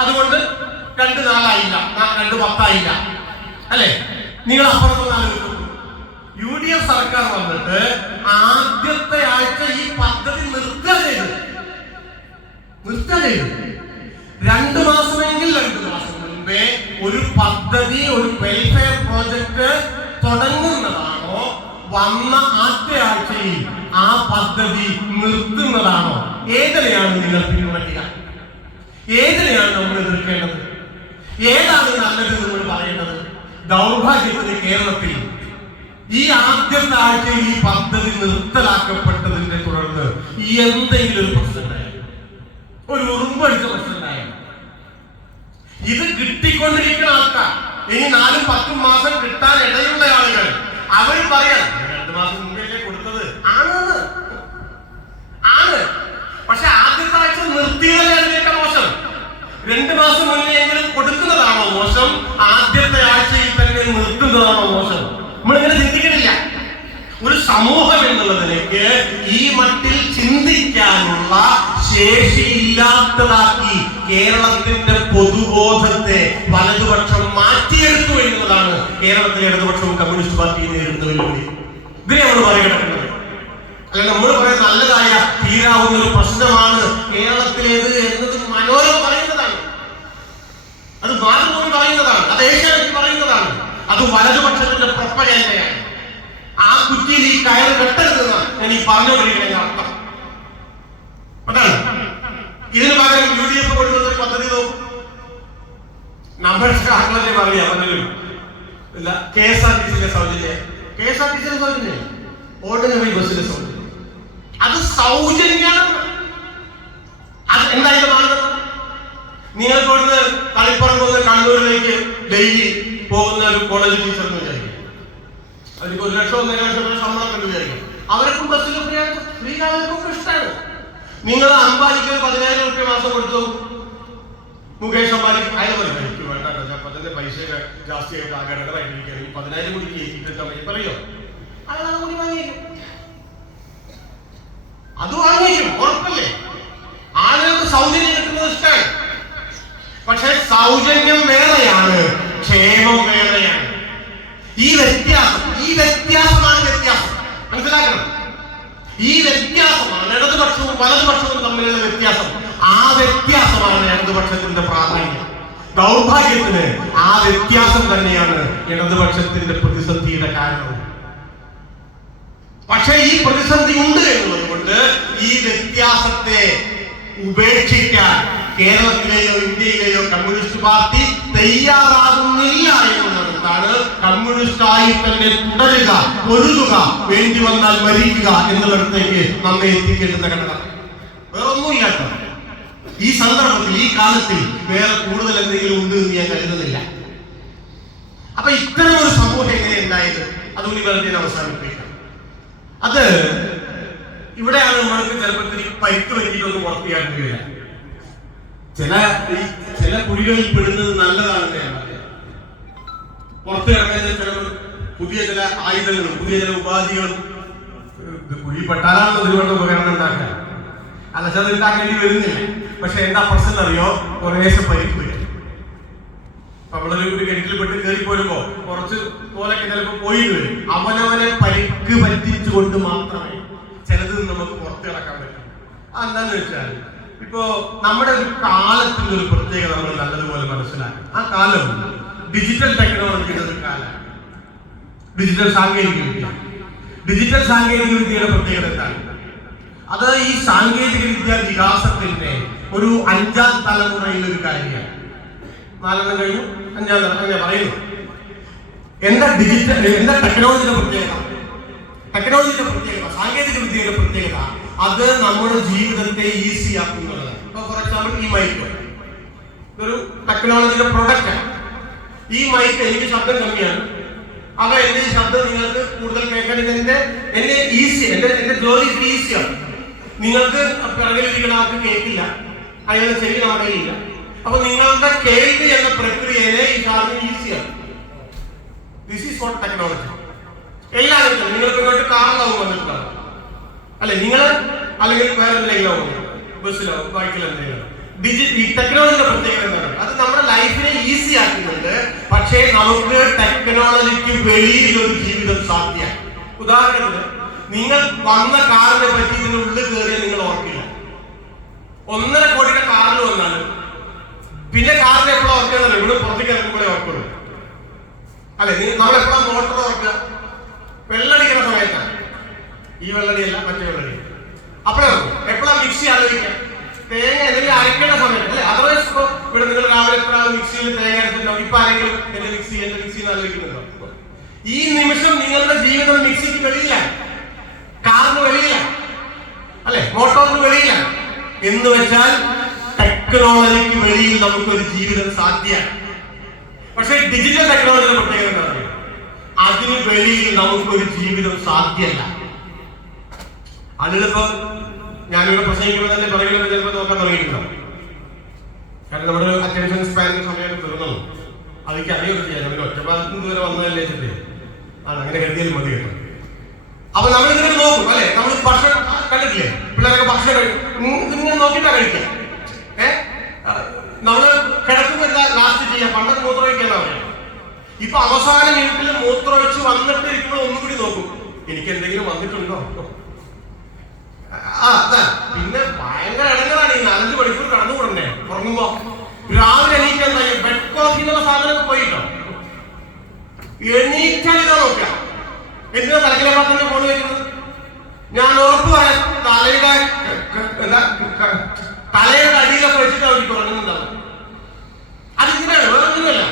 അതുകൊണ്ട് 2 നാളായില്ല, 2 10 അല്ലെ? നിങ്ങൾ അപ്പുറത്തൊന്നും ആലോചിച്ചു. UDF സർക്കാർ വന്നിട്ട് ആദ്യത്തെ ആഴ്ച ഈ പദ്ധതി നിർത്തുക ചെയ്തു. 2 മാസമെങ്കിൽ 2 മാസം മുൻപേ ഒരു പദ്ധതി, ഒരു വെൽഫെയർ പ്രോജക്ട് തുടങ്ങുന്നതാണോ, വന്ന ആദ്യ ആഴ്ചയിൽ ആ പദ്ധതി നിർത്തുന്നതാണോ? ഏതിനെയാണ് നിങ്ങൾ പിന്തുണയ്ക്കുക? ഏതിനെയാണ് നമ്മൾ എതിർക്കേണ്ടത്? ഏതാണ് നല്ലത് നമ്മൾ പറയേണ്ടത്? ദൗർഭാഗ്യത്തിന് കേരളത്തിൽ ഈ ആദ്യത്തെ ആഴ്ചയിൽ ഈ പദ്ധതി നിർത്തലാക്കപ്പെട്ടതിനെ തുടർന്ന് എന്തെങ്കിലും ഒരു പ്രശ്നം ഉണ്ടായാലും, ഒരു ഉറുമ്പടിച്ച പ്രശ്നം ഉണ്ടായാലും, ഇത് കിട്ടിക്കൊണ്ടിരിക്കുന്ന ആൾക്കാർ ഇനി 4-10 മാസം കിട്ടാൻ ഇടയുള്ള ആളുകൾ അവർ പറയാം 2 മാസം മുമ്പേ കൊടുത്തത് ആണ്. പക്ഷെ ആദ്യത്തെ ആഴ്ച നിർത്തിയതല്ലേ അതിനേക്കാൾ മോശം. 2 മാസം മുന്നേ എങ്കിലും കൊടുക്കുന്നതാണോ മോശം? ആദ്യത്തെ ആഴ്ചയിൽ തന്നെ നിർത്തുന്നതാണോ മോശം? നമ്മളിങ്ങനെ ചിന്തിക്കുന്നില്ല. ഒരു സമൂഹം എന്നുള്ളതിലേക്ക് ഈ മട്ടിൽ ചിന്തിക്കാനുള്ള ശേഷിയില്ലാത്തതാക്കി കേരളത്തിന്റെ പൊതുബോധത്തെ വലതുപക്ഷം മാറ്റിയെടുത്തു എന്നുള്ളതാണ് കേരളത്തിലെ ഇടതുപക്ഷവും കമ്മ്യൂണിസ്റ്റ് പാർട്ടിയും നേരിടുന്ന വെല്ലുവിളി. ഇതിനെ നമ്മൾ മറികടക്കുന്നത്. അല്ല, നമ്മൾ പറയുന്ന നല്ലതായ തീരാവുന്ന ഒരു പ്രശ്നമാണ് കേരളത്തിലേത് എന്നത് മനോരമ പറയുന്നതാണ്, അത് മാതൃഭൂമി പറയുന്നതാണ്, അത് ഏഷ്യാനെറ്റ് പറയുന്നതാണ്, അത് വലതുപക്ഷത്തിന്റെ പ്രൊപ്പഗൻഡയാണ്. ആ കുറ്റിയിൽ ഈ കയറ് കെട്ടരുതെന്നാണ് ഞാൻ ഈ പറഞ്ഞുകൊണ്ടിരിക്കുന്ന അർത്ഥം. അതാണ്. ഇതിന് പകരം UDF കൊണ്ടുവന്ന ഒരു പദ്ധതി നോക്കും. നമ്മുടെ ആക്കളെ പറയാം, KSRTC സൗജന്യം, ഓർഡിനറി ബസ്സിലെ സൗജന്യം. അത് സൗജന്യമാണ്. അത് എന്തായാലും മാനദണ്ഡം. നിങ്ങൾക്ക് ഇവിടുന്ന് കളിപ്പുറം പോകുന്ന കണ്ണൂരിലേക്ക് ഡെയിലി പോകുന്ന ഒരു കോളേജ് ടീച്ചർ എന്ന് വിചാരിക്കും, അവർക്ക് 1 ലക്ഷം 1.5 ലക്ഷം രൂപ ശമ്പളം കണ്ടു വിചാരിക്കും. അവർക്കും ബസ്സിൽ ഫ്രീ ആളുകൾക്കും ഇഷ്ടമാണ്. നിങ്ങൾ അംബാനിക്ക് 10,000 രൂപ മാസം കൊടുത്തു, മുകേഷ് അംബാനിക്ക് അയാൾ പറയും എനിക്ക് വേണ്ട, അപ്പൊ അതിന്റെ പൈസ ജാസ്തിയായിട്ട് ആകേണ്ടതായിട്ടിരിക്കുകയാണ്, ഈ 10,000 കൂടി കയറ്റിട്ട് പറയോ, അയാൾ അത് കൂടി വാങ്ങിയേക്കും. അത് വാങ്ങിയേക്കും, ഉറപ്പല്ലേ? ആളുകൾക്ക് സൗജന്യം കിട്ടുന്നത് ഇഷ്ടമാണ്. പക്ഷെ സൗജന്യം വേറെയാണ്, ക്ഷേമം വേറെയാണ്. ഈ വ്യത്യാസമാണ് വ്യത്യാസം. മനസ്സിലാക്കണം. ഈ വ്യത്യാസമാണ് ഇടതുപക്ഷവും വലതുപക്ഷവും തമ്മിലുള്ള വ്യത്യാസം. ആ വ്യത്യാസമാണ് ഇടതുപക്ഷത്തിന്റെ പ്രാധാന്യം. ദൗർഭാഗ്യത്തിന് ആ വ്യത്യാസം തന്നെയാണ് ഇടതുപക്ഷത്തിന്റെ പ്രതിസന്ധിയുടെ കാരണം. പക്ഷെ ഈ പ്രതിസന്ധി ഉണ്ട് എന്നുള്ളത് കൊണ്ട് ഈ വ്യത്യാസത്തെ ഉപേക്ഷിക്കാൻ കേരളത്തിലെയോ ഇന്ത്യയിലെയോ കമ്മ്യൂണിസ്റ്റ് പാർട്ടി തയ്യാറാകുന്നില്ല എന്നുള്ളതാണ്. കമ്മ്യൂണിസ്റ്റായി തന്നെ തുടരുക, പൊരുതുക, വേണ്ടി വന്നാൽ മരിക്കുക എന്നുള്ളിടത്തേക്ക് നമ്മെ എത്തിക്കേണ്ടുന്ന ഘടന വേറൊന്നുമില്ലാത്ത ഈ സന്ദർഭത്തിൽ, ഈ കാലത്തിൽ വേറെ കൂടുതൽ എന്തെങ്കിലും ഉണ്ട് എന്ന് ഞാൻ കരുതുന്നില്ല. അപ്പൊ ഇത്തരം ഒരു സമൂഹം എങ്ങനെ ഉണ്ടായത് അതുകൊണ്ട് വെറുതെ അവസാനിപ്പിക്കാം. അത് ഇവിടെയാണ് നമ്മൾക്ക് ചെറുപ്പത്തിൽ പരിക്ക് പറ്റിയിട്ടൊന്നും പുറത്തിയാൻ കഴിയില്ല. ചില കുഴികളിൽ പെടുന്നത് നല്ലതാണ്. പുറത്ത് കിടക്കുന്ന ചില പുതിയ ചില ആയുധങ്ങളും പുതിയ ചില ഉപാധികളും കുഴി പെട്ടാലാണ് ഒരുപാട് ഉപകരണം ഉണ്ടാക്കാൻ, അലച്ചത് ഉണ്ടാക്കേണ്ടി വരുന്നില്ല. പക്ഷെ എന്താ പ്രശ്നം അറിയോ? കുറേശ്ശെ പരിക്ക് പറ്റും. നമ്മളൊരു കിണറ്റിൽ പെട്ട് കയറി പോരുമ്പോ കുറച്ച് പോലൊക്കെ ചിലപ്പോൾ പോയി വരും. അവനവനെ പരിക്ക് പറ്റിച്ചുകൊണ്ട് മാത്രമേ ചിലത് നമുക്ക് പുറത്ത് കിടക്കാൻ പറ്റും. അതെന്താന്ന് വെച്ചാൽ ഇപ്പോ നമ്മുടെ ഒരു കാലത്തിന്റെ ഒരു പ്രത്യേകത നമ്മൾ നല്ലതുപോലെ മനസ്സിലാക്കും. ആ കാലം ഡിജിറ്റൽ ടെക്നോളജിയുടെ ഒരു കാലമാണ്. ഡിജിറ്റൽ സാങ്കേതിക വിദ്യയുടെ പ്രത്യേകത എന്താണ്? അത് ഈ സാങ്കേതിക വിദ്യ വികാസത്തിന്റെ ഒരു 5ാം തലമുറയിലെ ഒരു കാര്യമാണ്. 4 കഴിഞ്ഞു 5ാം തലമുറ ഞാൻ പറയുന്നു. എന്താ ടെക്നോളജിയുടെ പ്രത്യേകത? സാങ്കേതിക വിദ്യയുടെ പ്രത്യേകത അത് നമ്മുടെ ജീവിതത്തെ ഈസി ആക്കുന്നതാണ്. ഇപ്പൊ ഫോർ എക്സാമ്പിൾ ഈ മൈക്ക് ഒരു ടെക്നോളജിയുടെ പ്രൊഡക്റ്റ് ആണ്. ഈ മൈക്ക് എനിക്ക് ശബ്ദം കമ്മിയാണ്, അവ എന്റെ ശബ്ദം നിങ്ങൾക്ക് കൂടുതൽ കേൾക്കാൻ എന്റെ ഈസി, എന്റെ ജോലി ഈസിയാണ്. നിങ്ങൾക്ക് പിറകിലിരിക്കുന്ന ആൾക്ക് കേൾക്കില്ല, അയാളുടെ ചെവി നമ്മുടെ ഇല്ല. അപ്പൊ നിങ്ങളുടെ കേൾവി എന്ന പ്രക്രിയയെ ഈ സാധനം ഈസിയാണ്. This is what technology. എല്ലാവരും നിങ്ങൾക്ക് ഇങ്ങോട്ട് കാറിലാവും വന്നിട്ടുണ്ടാവും, അല്ലെ? നിങ്ങൾ അല്ലെങ്കിൽ വേറെ എന്തെങ്കിലും ബസ്സിലോ ബൈക്കിലോ എന്തെങ്കിലും. ഈ ടെക്നോളജിയുടെ പ്രത്യേകത എന്താണ്? അത് നമ്മുടെ ലൈഫിനെ ഈസി ആക്കുന്നുണ്ട്. പക്ഷേ നമുക്ക് ടെക്നോളജിക്ക് വെളിയിൽ ഒരു ജീവിതം സാധ്യമാണ്. ഉദാഹരണത്തിന് നിങ്ങൾ വന്ന കാറിനെ പറ്റി ഇതിനുള്ളിൽ കയറിയാൽ നിങ്ങൾ ഓർക്കില്ല. 1.5 കോടിയുടെ കാറിൽ വന്നാണ് പിന്നെ കാറിനെ എപ്പോഴും ഓർക്കുന്നത് ഇവിടെ പുറത്തേക്ക് ഇറങ്ങുമ്പോഴേ ഓർക്കുള്ളൂ, അല്ലെ? നമ്മളെപ്പോഴാണ് മോട്ടോർ ഓർക്കുക? വെള്ളടിക്കുന്ന സമയത്താണ്. ഈ വെള്ളടിയല്ല, മറ്റേ വെള്ളടി. അപ്പോഴേ എപ്പോഴാണ് മിക്സി ആലോചിക്കുക? തേങ്ങ എന്തെങ്കിലും അരക്കേണ്ട സമയത്ത്, അല്ലെ? അതർവൈസ് ഇപ്പൊ ഇവിടെ നിങ്ങൾ രാവിലെ എപ്പോഴാണ് മിക്സിയിൽ തേങ്ങ അരച്ചിട്ടുണ്ടാവും. ഇപ്പൊ ആരെങ്കിലും എന്റെ മിക്സി എന്ന് ആലോചിക്കുന്നുണ്ടോ? ഈ നിമിഷം നിങ്ങളുടെ ജീവിതം മിക്സിക്ക് വെളിയിലാണ്, കാറിന് വെളിയിലാണ്, അല്ലെ, മോട്ടോറിന് വെളിയിലാണ്. എന്ന് വെച്ചാൽ ടെക്നോളജിക്ക് വെളിയിൽ നമുക്കൊരു ജീവിതം സാധ്യമാണ്. പക്ഷെ ഡിജിറ്റൽ ടെക്നോളജിയുടെ പ്രത്യേകത എന്താ പറയുക? അതിന് വെളിയിൽ നമുക്കൊരു ജീവിതം സാധ്യമല്ല. അതിലിപ്പോ ഞാനിവിടെ പ്രസംഗിക്കുമ്പോൾ തന്നെ പറയുന്നത് ചിലപ്പോൾ നോക്കാൻ തുടങ്ങിയിട്ടുണ്ടാവും. കാരണം നമ്മുടെ അറ്റൻഷൻ സ്പാനിന്റെ സമയം തീർന്നു. അതൊക്കെ അറിയൊക്കെ ചെയ്യാം. നമ്മുടെ ഒറ്റപ്പാലത്തിന് ഇതുവരെ വന്നതല്ലേ ചിട്ടേ അങ്ങനെ കരുതിയാൽ മതി കേട്ടോ. അപ്പൊ നമ്മൾ ഇതിനെ നോക്കും, അല്ലെ, നമ്മൾ ഭക്ഷണം കണ്ടിട്ടില്ലേ, പിള്ളേരൊക്കെ ഭക്ഷണം ഇങ്ങനെ നോക്കിയിട്ടാ കഴിക്കാം. നമ്മള് കിടക്കുമ്പോ എന്താ ലാസ്റ്റ് ചെയ്യാം, പണ്ടൊക്കെ മൂത്രമൊഴിക്കാന്നാ പറയാം. ഇപ്പൊ അവസാന മിനിറ്റിൽ മൂത്രമൊഴിച്ച് വന്നിട്ട് ഇരിക്കുമ്പോൾ ഒന്നും കൂടി നോക്കും, എനിക്ക് എന്തെങ്കിലും വന്നിട്ടുണ്ടോ. പിന്നെ ഭയങ്കര ഇടങ്ങറാണ് ഈ 4-5 മണിക്കൂർ കടന്നുകൂടണ്ടേ ഉറങ്ങുമ്പോ. രാവിലെ എണീക്കാൻ ബെഡ് കോഫി എന്നുള്ള സാധനം പോയിട്ടോ, എണീക്കാൻ ഇതാ നോക്കാം. എന്തിനാ തലക്കിലെ തന്നെ ഫോൺ വയ്ക്കുന്നത്? ഞാൻ ഉറപ്പ് പറയാം, തലയുടെ അടിയിലൊക്കെ വെച്ചിട്ട് അവർക്ക് ഉറങ്ങുന്നുണ്ടാവും. അതിങ്ങനെയാണ്, വേറെ ഒന്നുമല്ല.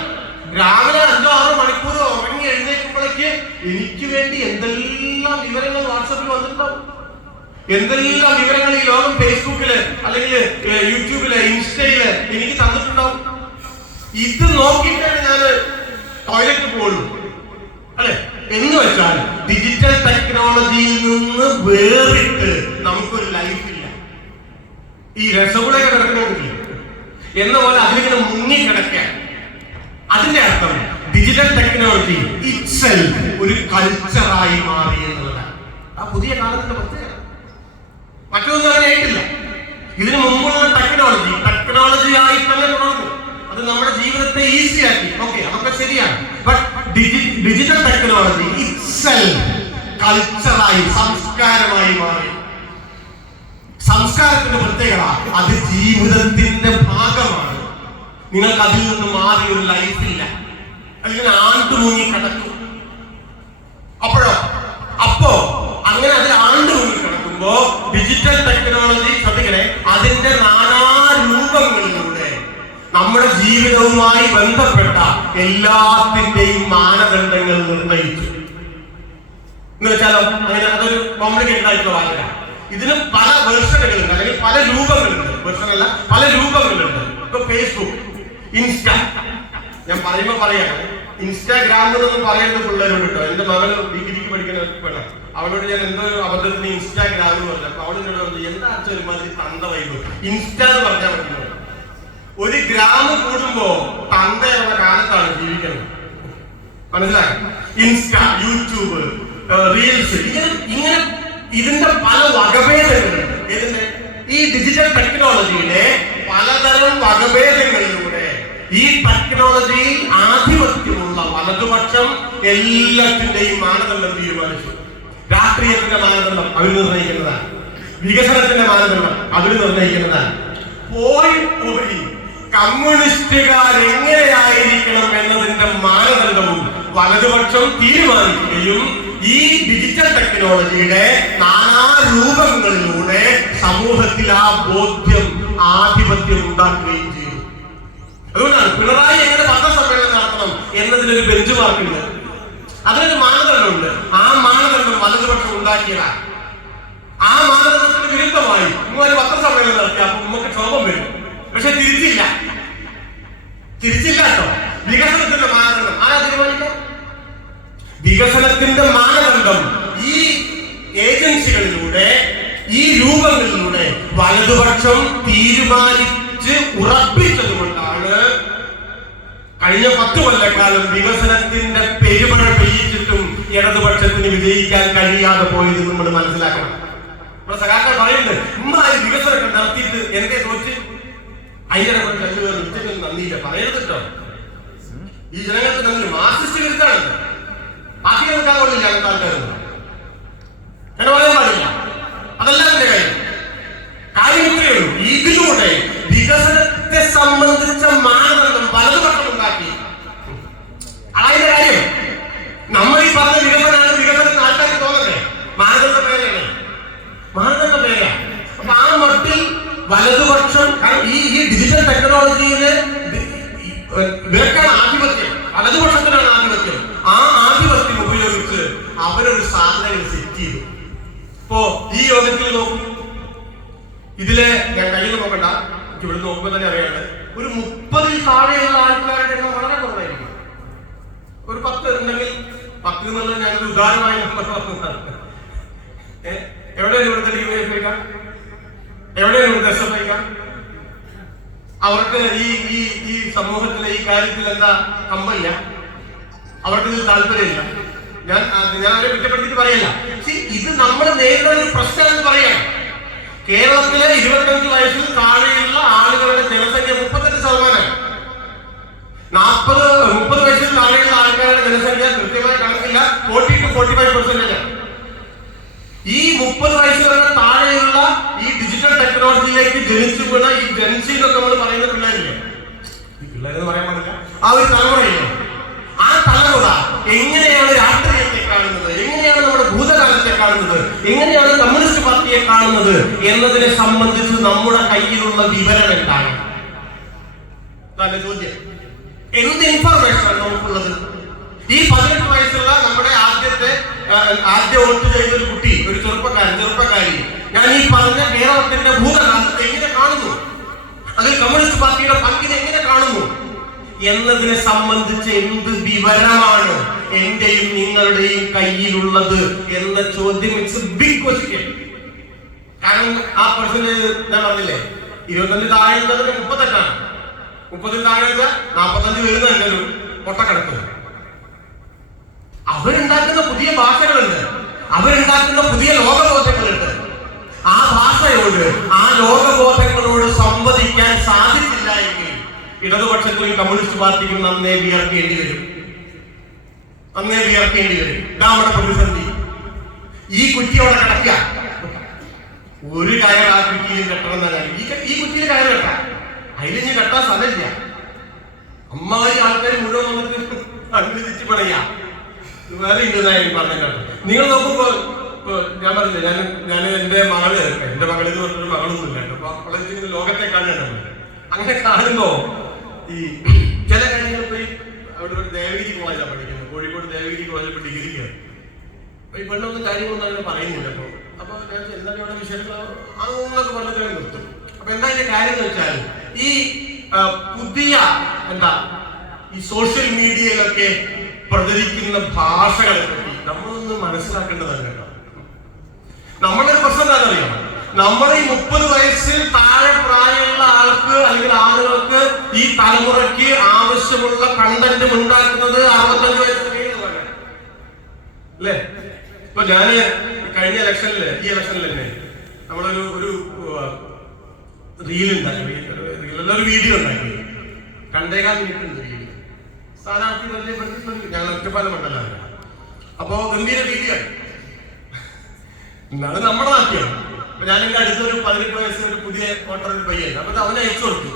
രാവിലെ 5-6 മണിക്കൂർ ഉറങ്ങി എഴുന്നേൽക്കുമ്പോഴേക്ക് എനിക്ക് വേണ്ടി എന്തെല്ലാം വിവരങ്ങൾ വാട്സാപ്പിൽ വന്നിട്ടുണ്ടാവും, എന്തെല്ലാം വിവരങ്ങൾ ഈ ലോകം ഫേസ്ബുക്കില് അല്ലെങ്കിൽ യൂട്യൂബില് ഇൻസ്റ്റയില് എനിക്ക് തന്നിട്ടുണ്ടാവും. ഇത് നോക്കിയിട്ടാണ് ഞാൻ ടോയ്ലറ്റ് പോകുള്ളൂ, അല്ലെ. എന്ന് വെച്ചാൽ ഡിജിറ്റൽ ടെക്നോളജിയിൽ നിന്ന് വേറിട്ട് നമുക്കൊരു ലൈഫില്ല. ഈ രസഗുളയൊക്കെ കിടക്കണമെങ്കിൽ എന്ന പോലെ അതിലിങ്ങനെ മുങ്ങിക്കിടക്കാൻ. അതിന്റെ അർത്ഥം ഡിജിറ്റൽ ടെക്നോളജി ഇറ്റ്സെൽഫ് ഒരു കൾച്ചറായി മാറി എന്നുള്ളതാണ് ആ പുതിയ കാലത്തിന്റെ പ്രത്യേകത. മറ്റൊന്നും അങ്ങനെ ആയിട്ടില്ല. ഇതിനു മുമ്പുള്ള ടെക്നോളജിയായി തന്നെ തുടർന്നു. അത് നമ്മുടെ ജീവിതത്തെ ഈസിയാക്കി. ഓക്കെ, അതൊക്കെ ശരിയാണ്. ബട്ട് ഡിജിറ്റൽ ടെക്നോളജി ഇറ്റ്സെൽഫ് കൾച്ചറായി, സംസ്കാരമായി മാറി. സംസ്കാരത്തിന്റെ പ്രത്യേകത അത് ജീവിതത്തിന്റെ ഭാഗമാണ്. നിങ്ങൾക്ക് അതിൽ നിന്ന് മാറി ഒരു ലൈഫില്ല. അതിങ്ങനെ ആണ്ടുമുങ്ങി കിടക്കും. അപ്പോ അങ്ങനെ അതിൽ ആണ്ടുമുങ്ങി കിടക്കുമ്പോ ഡിജിറ്റൽ ടെക്നോളജി ശ്രദ്ധിക്കണേ, അതിന്റെ നാനാരൂപങ്ങളിലൂടെ നമ്മുടെ ജീവിതവുമായി ബന്ധപ്പെട്ട എല്ലാത്തിന്റെയും മാനദണ്ഡങ്ങൾ നിർണയിച്ചു. എന്ന് വെച്ചാലോ, അങ്ങനെ അതൊരു കോംപ്ലിക്കേറ്റഡ് ആയിട്ടുള്ള വാചക. ഇതിന് പല വേർഷനുകളുണ്ട്, അല്ലെങ്കിൽ പല രൂപങ്ങളുണ്ട്. വേർഷനല്ല, പല രൂപങ്ങളുണ്ട്. ഇപ്പൊ ഫേസ്ബുക്ക്, ഇൻസ്റ്റ. ഞാൻ പറയാം, ഇൻസ്റ്റാഗ്രാം എന്നൊന്നും പറയേണ്ടത് പിള്ളേരോട് കേട്ടോ. എന്റെ മകൾ ഡിഗ്രിക്ക് പഠിക്കുന്ന പെണ്ണ, അവളോട് ഞാൻ എന്തോ അബദ്ധത്തിന് ഇൻസ്റ്റാഗ്രാം എന്ന് പറഞ്ഞു. അപ്പൊ അവളോട് പറഞ്ഞു, എന്താ ഒരുമാതിരി തന്ത വൈബ്, ഇൻസ്റ്റ എന്ന് പറഞ്ഞാൽ പറ്റുന്നത്. ഒരു ഗ്രാമ് കൂടുമ്പോ തന്തയുള്ള കാലത്താണ് ജീവിക്കുന്നത്, മനസ്സിലായി? ഇൻസ്റ്റ, യൂട്യൂബ്, റീൽസ്, ഇങ്ങനെ ഇതിന്റെ പല വകഭേദങ്ങളുണ്ട്. ഇതിന്റെ ഈ ഡിജിറ്റൽ ടെക്നോളജിയുടെ പലതരം വകഭേദങ്ങളിലൂടെ ഈ ടെക്നോളജിയിൽ ആധിപത്യമുള്ള വലതുപക്ഷം എല്ലാത്തിന്റെയും മാനദണ്ഡം തീരുമാനിച്ചു. രാഷ്ട്രീയത്തിന്റെ മാനദണ്ഡം അവർ നിർണ്ണയിക്കുന്നതാണ്, വികസനത്തിന്റെ മാനദണ്ഡം അവർ നിർണ്ണയിക്കുന്നതാണ്. പോയി കമ്മ്യൂണിസ്റ്റുകാരെങ്ങനെയായിരിക്കണം എന്നതിന്റെ മാനദണ്ഡവും വലതുപക്ഷം തീരുമാനിക്കുകയും ഈ ഡിജിറ്റൽ ടെക്നോളജിയുടെ നാനാരൂപങ്ങളിലൂടെ സമൂഹത്തിൽ ആ ബോധ്യം, ആധിപത്യം ഉണ്ടാക്കുകയും ചെയ്തു. അതുകൊണ്ടാണ് പിണറായി എങ്ങനെ പത്രസമ്മേളനം നടത്തണം എന്നതിനൊരു ബെഞ്ച് മാർക്കുണ്ട്, അതിനൊരു മാനദണ്ഡമുണ്ട്. ആ മാനദണ്ഡം വലതുപക്ഷം ഉണ്ടാക്കിയതാണ്. ആ മാനദണ്ഡത്തിന് വിരുദ്ധമായി ഒരു പത്രസമ്മേളനം നടത്തി, അപ്പൊ നമുക്ക് ക്ഷോഭം വരും. പക്ഷെ തിരിച്ചില്ല കേട്ടോ. വികസനത്തിന്റെ മാനദണ്ഡം ആരാ തീരുമാനിക്കാം? വികസനത്തിന്റെ മാനദണ്ഡം ഈ ഏജൻസികളിലൂടെ, ഈ രൂപങ്ങളിലൂടെ വലതുപക്ഷം തീരുമാനിച്ച് ഉറപ്പിച്ചതുകൊണ്ടാണ് കഴിഞ്ഞ 10 കൊല്ലക്കാലം വികസനത്തിന്റെ പെരുമഴ പെയ്യിച്ചിട്ടും ഇടതുപക്ഷത്തിന് വിജയിക്കാൻ കഴിയാതെ പോയത് നമ്മൾ മനസ്സിലാക്കണം. നമ്മുടെ സഖാക്കൾ പറയുന്നത്, ഇമ്മാതിരി വികസനമൊക്കെ നടത്തിയിട്ട് എന്റെ തോറ്റ് അതിന്റെ കല്ലുകേറും നന്ദിയില്ല പറയരുത് കേട്ടോ. ഈ ജനങ്ങൾക്ക് നന്ദി മാർക്സിസ്റ്റ് വിരുദ്ധാണ്. ബാക്കി കേൾക്കാൻ കൊള്ളില്ല അങ്ങനത്തെ ആൾക്കാരൊന്നും അങ്ങനെ പറയാൻ പാടില്ല. അതല്ല എന്റെ കാര്യം ഇത്രയേ ഉള്ളൂ. ഇതിലൂടെ വികസനത്തെ സംബന്ധിച്ച മാനദണ്ഡം വലതുപക്ഷം ഉണ്ടാക്കി. അതിന്റെ കാര്യം നമ്മൾ ഈ പറഞ്ഞ വികസനമാണ്. വികസനം ആൾക്കാർക്ക് തോന്നണ്ടേ? മാനദണ്ഡ പേരാണ്, മാനദണ്ഡ പേരാണ്. അപ്പൊ ആ മട്ടിൽ വലതുപക്ഷം ഈ ഡിജിറ്റൽ ടെക്നോളജിയില് ഇവർക്കാണ് ആധിപത്യം, വലതുപക്ഷത്തിനാണ് ആധിപത്യം. ആ ആധിപത്യം ഇപ്പോ ഈ യോഗത്തിൽ നോക്കും, ഇതിലെ ഞാൻ കയ്യിൽ നോക്കണ്ട, ഇവിടെ നോക്കുമ്പോൾ തന്നെ അറിയാണ്ട് ഒരു 30-ൽ താഴെയുള്ള ആൾക്കാരുടെ എണ്ണം വളരെ കുറവായിരിക്കും. ഒരു 10 ഉണ്ടെങ്കിൽ 10 എന്നുള്ളത് ഞാനൊരു ഉദാഹരണമായി എവിടെയാണ് ഇവിടുത്തെ DYFI വയ്ക്കാം, എവിടെയാണ് ഇവിടുത്തെ SF വയ്ക്കാം? അവർക്ക് ഈ സമൂഹത്തിലെ ഈ കാര്യത്തിൽ എന്താ കമ്പില്ല, അവർക്ക് ഇതിൽ താല്പര്യമില്ല. ഞാൻ അവരെ കുറ്റപ്പെടുത്തിയിട്ട് പറയല്ല. ഇത് നമ്മൾ നേരിടുന്ന ഒരു പ്രശ്നമെന്ന് പറയാം. കേരളത്തിലെ 25 വയസ്സിൽ താഴെയുള്ള ആളുകളുടെ ജനസംഖ്യ 38%. 30 വയസ്സിൽ താഴെയുള്ള ആൾക്കാരുടെ ജനസംഖ്യ കൃത്യമായി കണക്കില്ല, 40 to 45%. ഈ 30 വയസ്സുകളുടെ താഴെയുള്ള ഈ ഡിജിറ്റൽ ടെക്നോളജിയിലേക്ക് ജനിച്ചു വീണ ഈ ജൻസി എന്നൊക്കെ നമ്മൾ പറയുന്ന പിള്ളേരില്ലേ, ഈ പിള്ളേരെന്ന് പറയാൻ പാടില്ല, ആ ഒരു തലമുറയില്ലേ, ആ തലമുറ എങ്ങനെയാണ് രാഷ്ട്രീയത്തെ കാണുന്നത്, എങ്ങനെയാണ് നമ്മുടെ ഭൂതകാലത്തെ കാണുന്നത്, എങ്ങനെയാണ് കമ്മ്യൂണിസ്റ്റ് പാർട്ടിയെ കാണുന്നത് എന്നതിനെ സംബന്ധിച്ച് നമ്മുടെ കയ്യിലുള്ള വിവരം എന്താണ്? നല്ല ചോദ്യം. എന്ത് ഇൻഫർമേഷനാണ് നമുക്കുള്ളത്? ഈ 18 വയസ്സുള്ള നമ്മുടെ ആദ്യ വോട്ട് ചെയ്ത ഒരു കുട്ടി, ഒരു ചെറുപ്പക്കാരി, ഞാൻ ഈ പറഞ്ഞ കേരളത്തിന്റെ ഭൂതകാലത്തെ എങ്ങനെ കാണുന്നു, അതിൽ കമ്മ്യൂണിസ്റ്റ് പാർട്ടിയുടെ പങ്കിനെ എങ്ങനെ കാണുന്നു എന്നതിനെ സംബന്ധിച്ച് എന്ത് വിവരമാണ് എന്റെയും നിങ്ങളുടെയും കയ്യിലുള്ളത് എന്ന ചോദ്യം ഇറ്റ്സ് എ ബിഗ് ക്വസ്റ്റ്യൻ. കാരണം ആ പെർസെന്റേജ് ഞാൻ പറഞ്ഞില്ലേ, 25 താഴെ 38, 30 താഴെ 45 വരുന്ന എന്റെ ഒരു പൊട്ടക്കിടപ്പ്. അവരുണ്ടാക്കുന്ന പുതിയ ഭാഷകളുണ്ട്, അവരുണ്ടാക്കുന്ന പുതിയ ലോകബോധങ്ങളുണ്ട്. ആ ഭാഷയോട്, ആ ലോകബോധങ്ങളോട് സംവദിക്കാൻ സാധിച്ചില്ല എങ്കിൽ ഇടതുപക്ഷത്തിലും കമ്മ്യൂണിസ്റ്റ് പാർട്ടിക്കും നന്നേ വിയർക്കേണ്ടി വരും. നമ്മുടെ പ്രതിസന്ധി ഈ കുറ്റിയോടെ കിടക്കുക. ഒരു കയർ ആ കുറ്റിയിൽ കെട്ടണം എന്നാണ്. ഈ കുറ്റിയിൽ കയർ കെട്ടാം, അതിലിഞ്ഞ് കെട്ടാൻ സ്ഥലമില്ല. അമ്മാരി ആൾക്കാർ മുഴുവൻ വന്നിട്ട് അന്വേഷിച്ച് പറയാ വേറെ ഇന്നതായി പറഞ്ഞ കേട്ടോ. നിങ്ങൾ നോക്കുമ്പോൾ ഞാൻ പറഞ്ഞില്ല, ഞാൻ എന്റെ മകള് എന്റെ മകളിൽ പറഞ്ഞൊരു മകളൊന്നുമില്ല കേട്ടോ. അപ്പൊ അവളെ ലോകത്തെ കാണുകയാണ്. അങ്ങനെ കാണുമ്പോ ഈ ചില കാര്യങ്ങൾ പോയി അവിടെ ഒരു ദേവഗിരി കോളേജാണ് പഠിക്കുന്നത്, കോഴിക്കോട് ദേവഗിരി കോളേജിൽ ഡിഗ്രിക്ക്. അപ്പൊ ഈ പെണ്ണൊന്നും കാര്യങ്ങളൊന്നും അങ്ങനെ പറയുന്നില്ല. അപ്പൊ ഞാൻ എന്താണ് ഇവിടെ വിഷയങ്ങൾ അതൊക്കെ പറഞ്ഞത് ഞാൻ നിർത്തും. അപ്പൊ എന്താ ഇതിന്റെ കാര്യം എന്ന് വെച്ചാൽ ഈ പുതിയ ഈ സോഷ്യൽ മീഡിയയിലൊക്കെ പ്രചരിക്കുന്ന ഭാഷകളെ പറ്റി നമ്മളൊന്ന് മനസ്സിലാക്കേണ്ടതാണ് കേട്ടോ. നമ്മളൊരു പ്രശ്നം എന്താണെന്നറിയാം, നമ്മൾ ഈ 30 വയസ്സിൽ താഴെ പ്രായമുള്ള ആൾക്ക് അല്ലെങ്കിൽ ആളുകൾക്ക് ഈ തലമുറയ്ക്ക് ആവശ്യമുള്ള കണ്ടന്റ് ഉണ്ടാക്കുന്നത് 65 വയസ്സിന് കഴിയുന്നതാണ് അല്ലേ? ഇപ്പൊ ഞാന് കഴിഞ്ഞ ഈ ഇലക്ഷനിൽ തന്നെ നമ്മളൊരു റീൽ ഉണ്ടാക്കി, ഒരു വീഡിയോ ഉണ്ടാക്കി. 2.25 മിനിറ്റ് ഉണ്ട് വീഡിയോ. സ്ഥാനാർത്ഥി പരിചയപ്പെടുത്തി ഞങ്ങൾ ഒറ്റപ്പാലം മണ്ഡലം. അപ്പോ ഗംഭീര വീഡിയോ അത് നമ്മുടെ നാട്ടിലാണ്. അപ്പൊ ഞാൻ എന്റെ അടുത്തൊരു 18 വയസ്സ് ഒരു പുതിയ വോട്ടർ പയ്യുണ്ട്. അപ്പൊ അവനെ അയച്ചു കൊടുത്തു.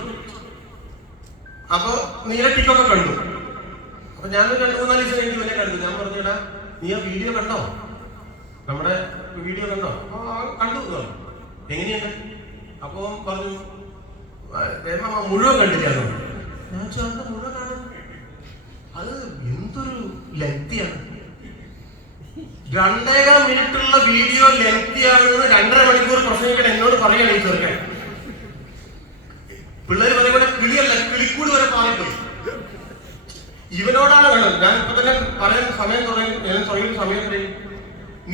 അപ്പൊ നീല ടിക്കൊക്കെ കണ്ടു. അപ്പൊ ഞാൻ 2-3 ദിവസം കഴിഞ്ഞ് ഇവനെ കണ്ടു. ഞാൻ പറഞ്ഞടാ, നീ ആ വീഡിയോ കണ്ടോ, നമ്മുടെ വീഡിയോ കണ്ടോ? കണ്ടു. എങ്ങനെയുണ്ട്? അപ്പൊ പറഞ്ഞു മുഴുവൻ കണ്ടില്ല. ഞാൻ ചോദിച്ചാൽ മുഴുവൻ കാണും. അത് എന്തൊരു ലെങ്തിയാണ്. 2.25 മിനിറ്റുള്ള വീഡിയോ ലെങ്തിയാണെന്ന് 2.5 മണിക്കൂർ പ്രസംഗിക്കാൻ എന്നോട് പറയാണ് ഈ ചെറുക്കൻ. പിള്ളേർ പറയുമ്പോൾ കിളിയല്ല, കിളിക്കൂട് വരെ പാറിപ്പോയി. ഇവനോടാണ് വേണം. ഞാൻ ഇപ്പൊ തന്നെ പറയാൻ സമയം തുടങ്ങിയ സമയത്ത്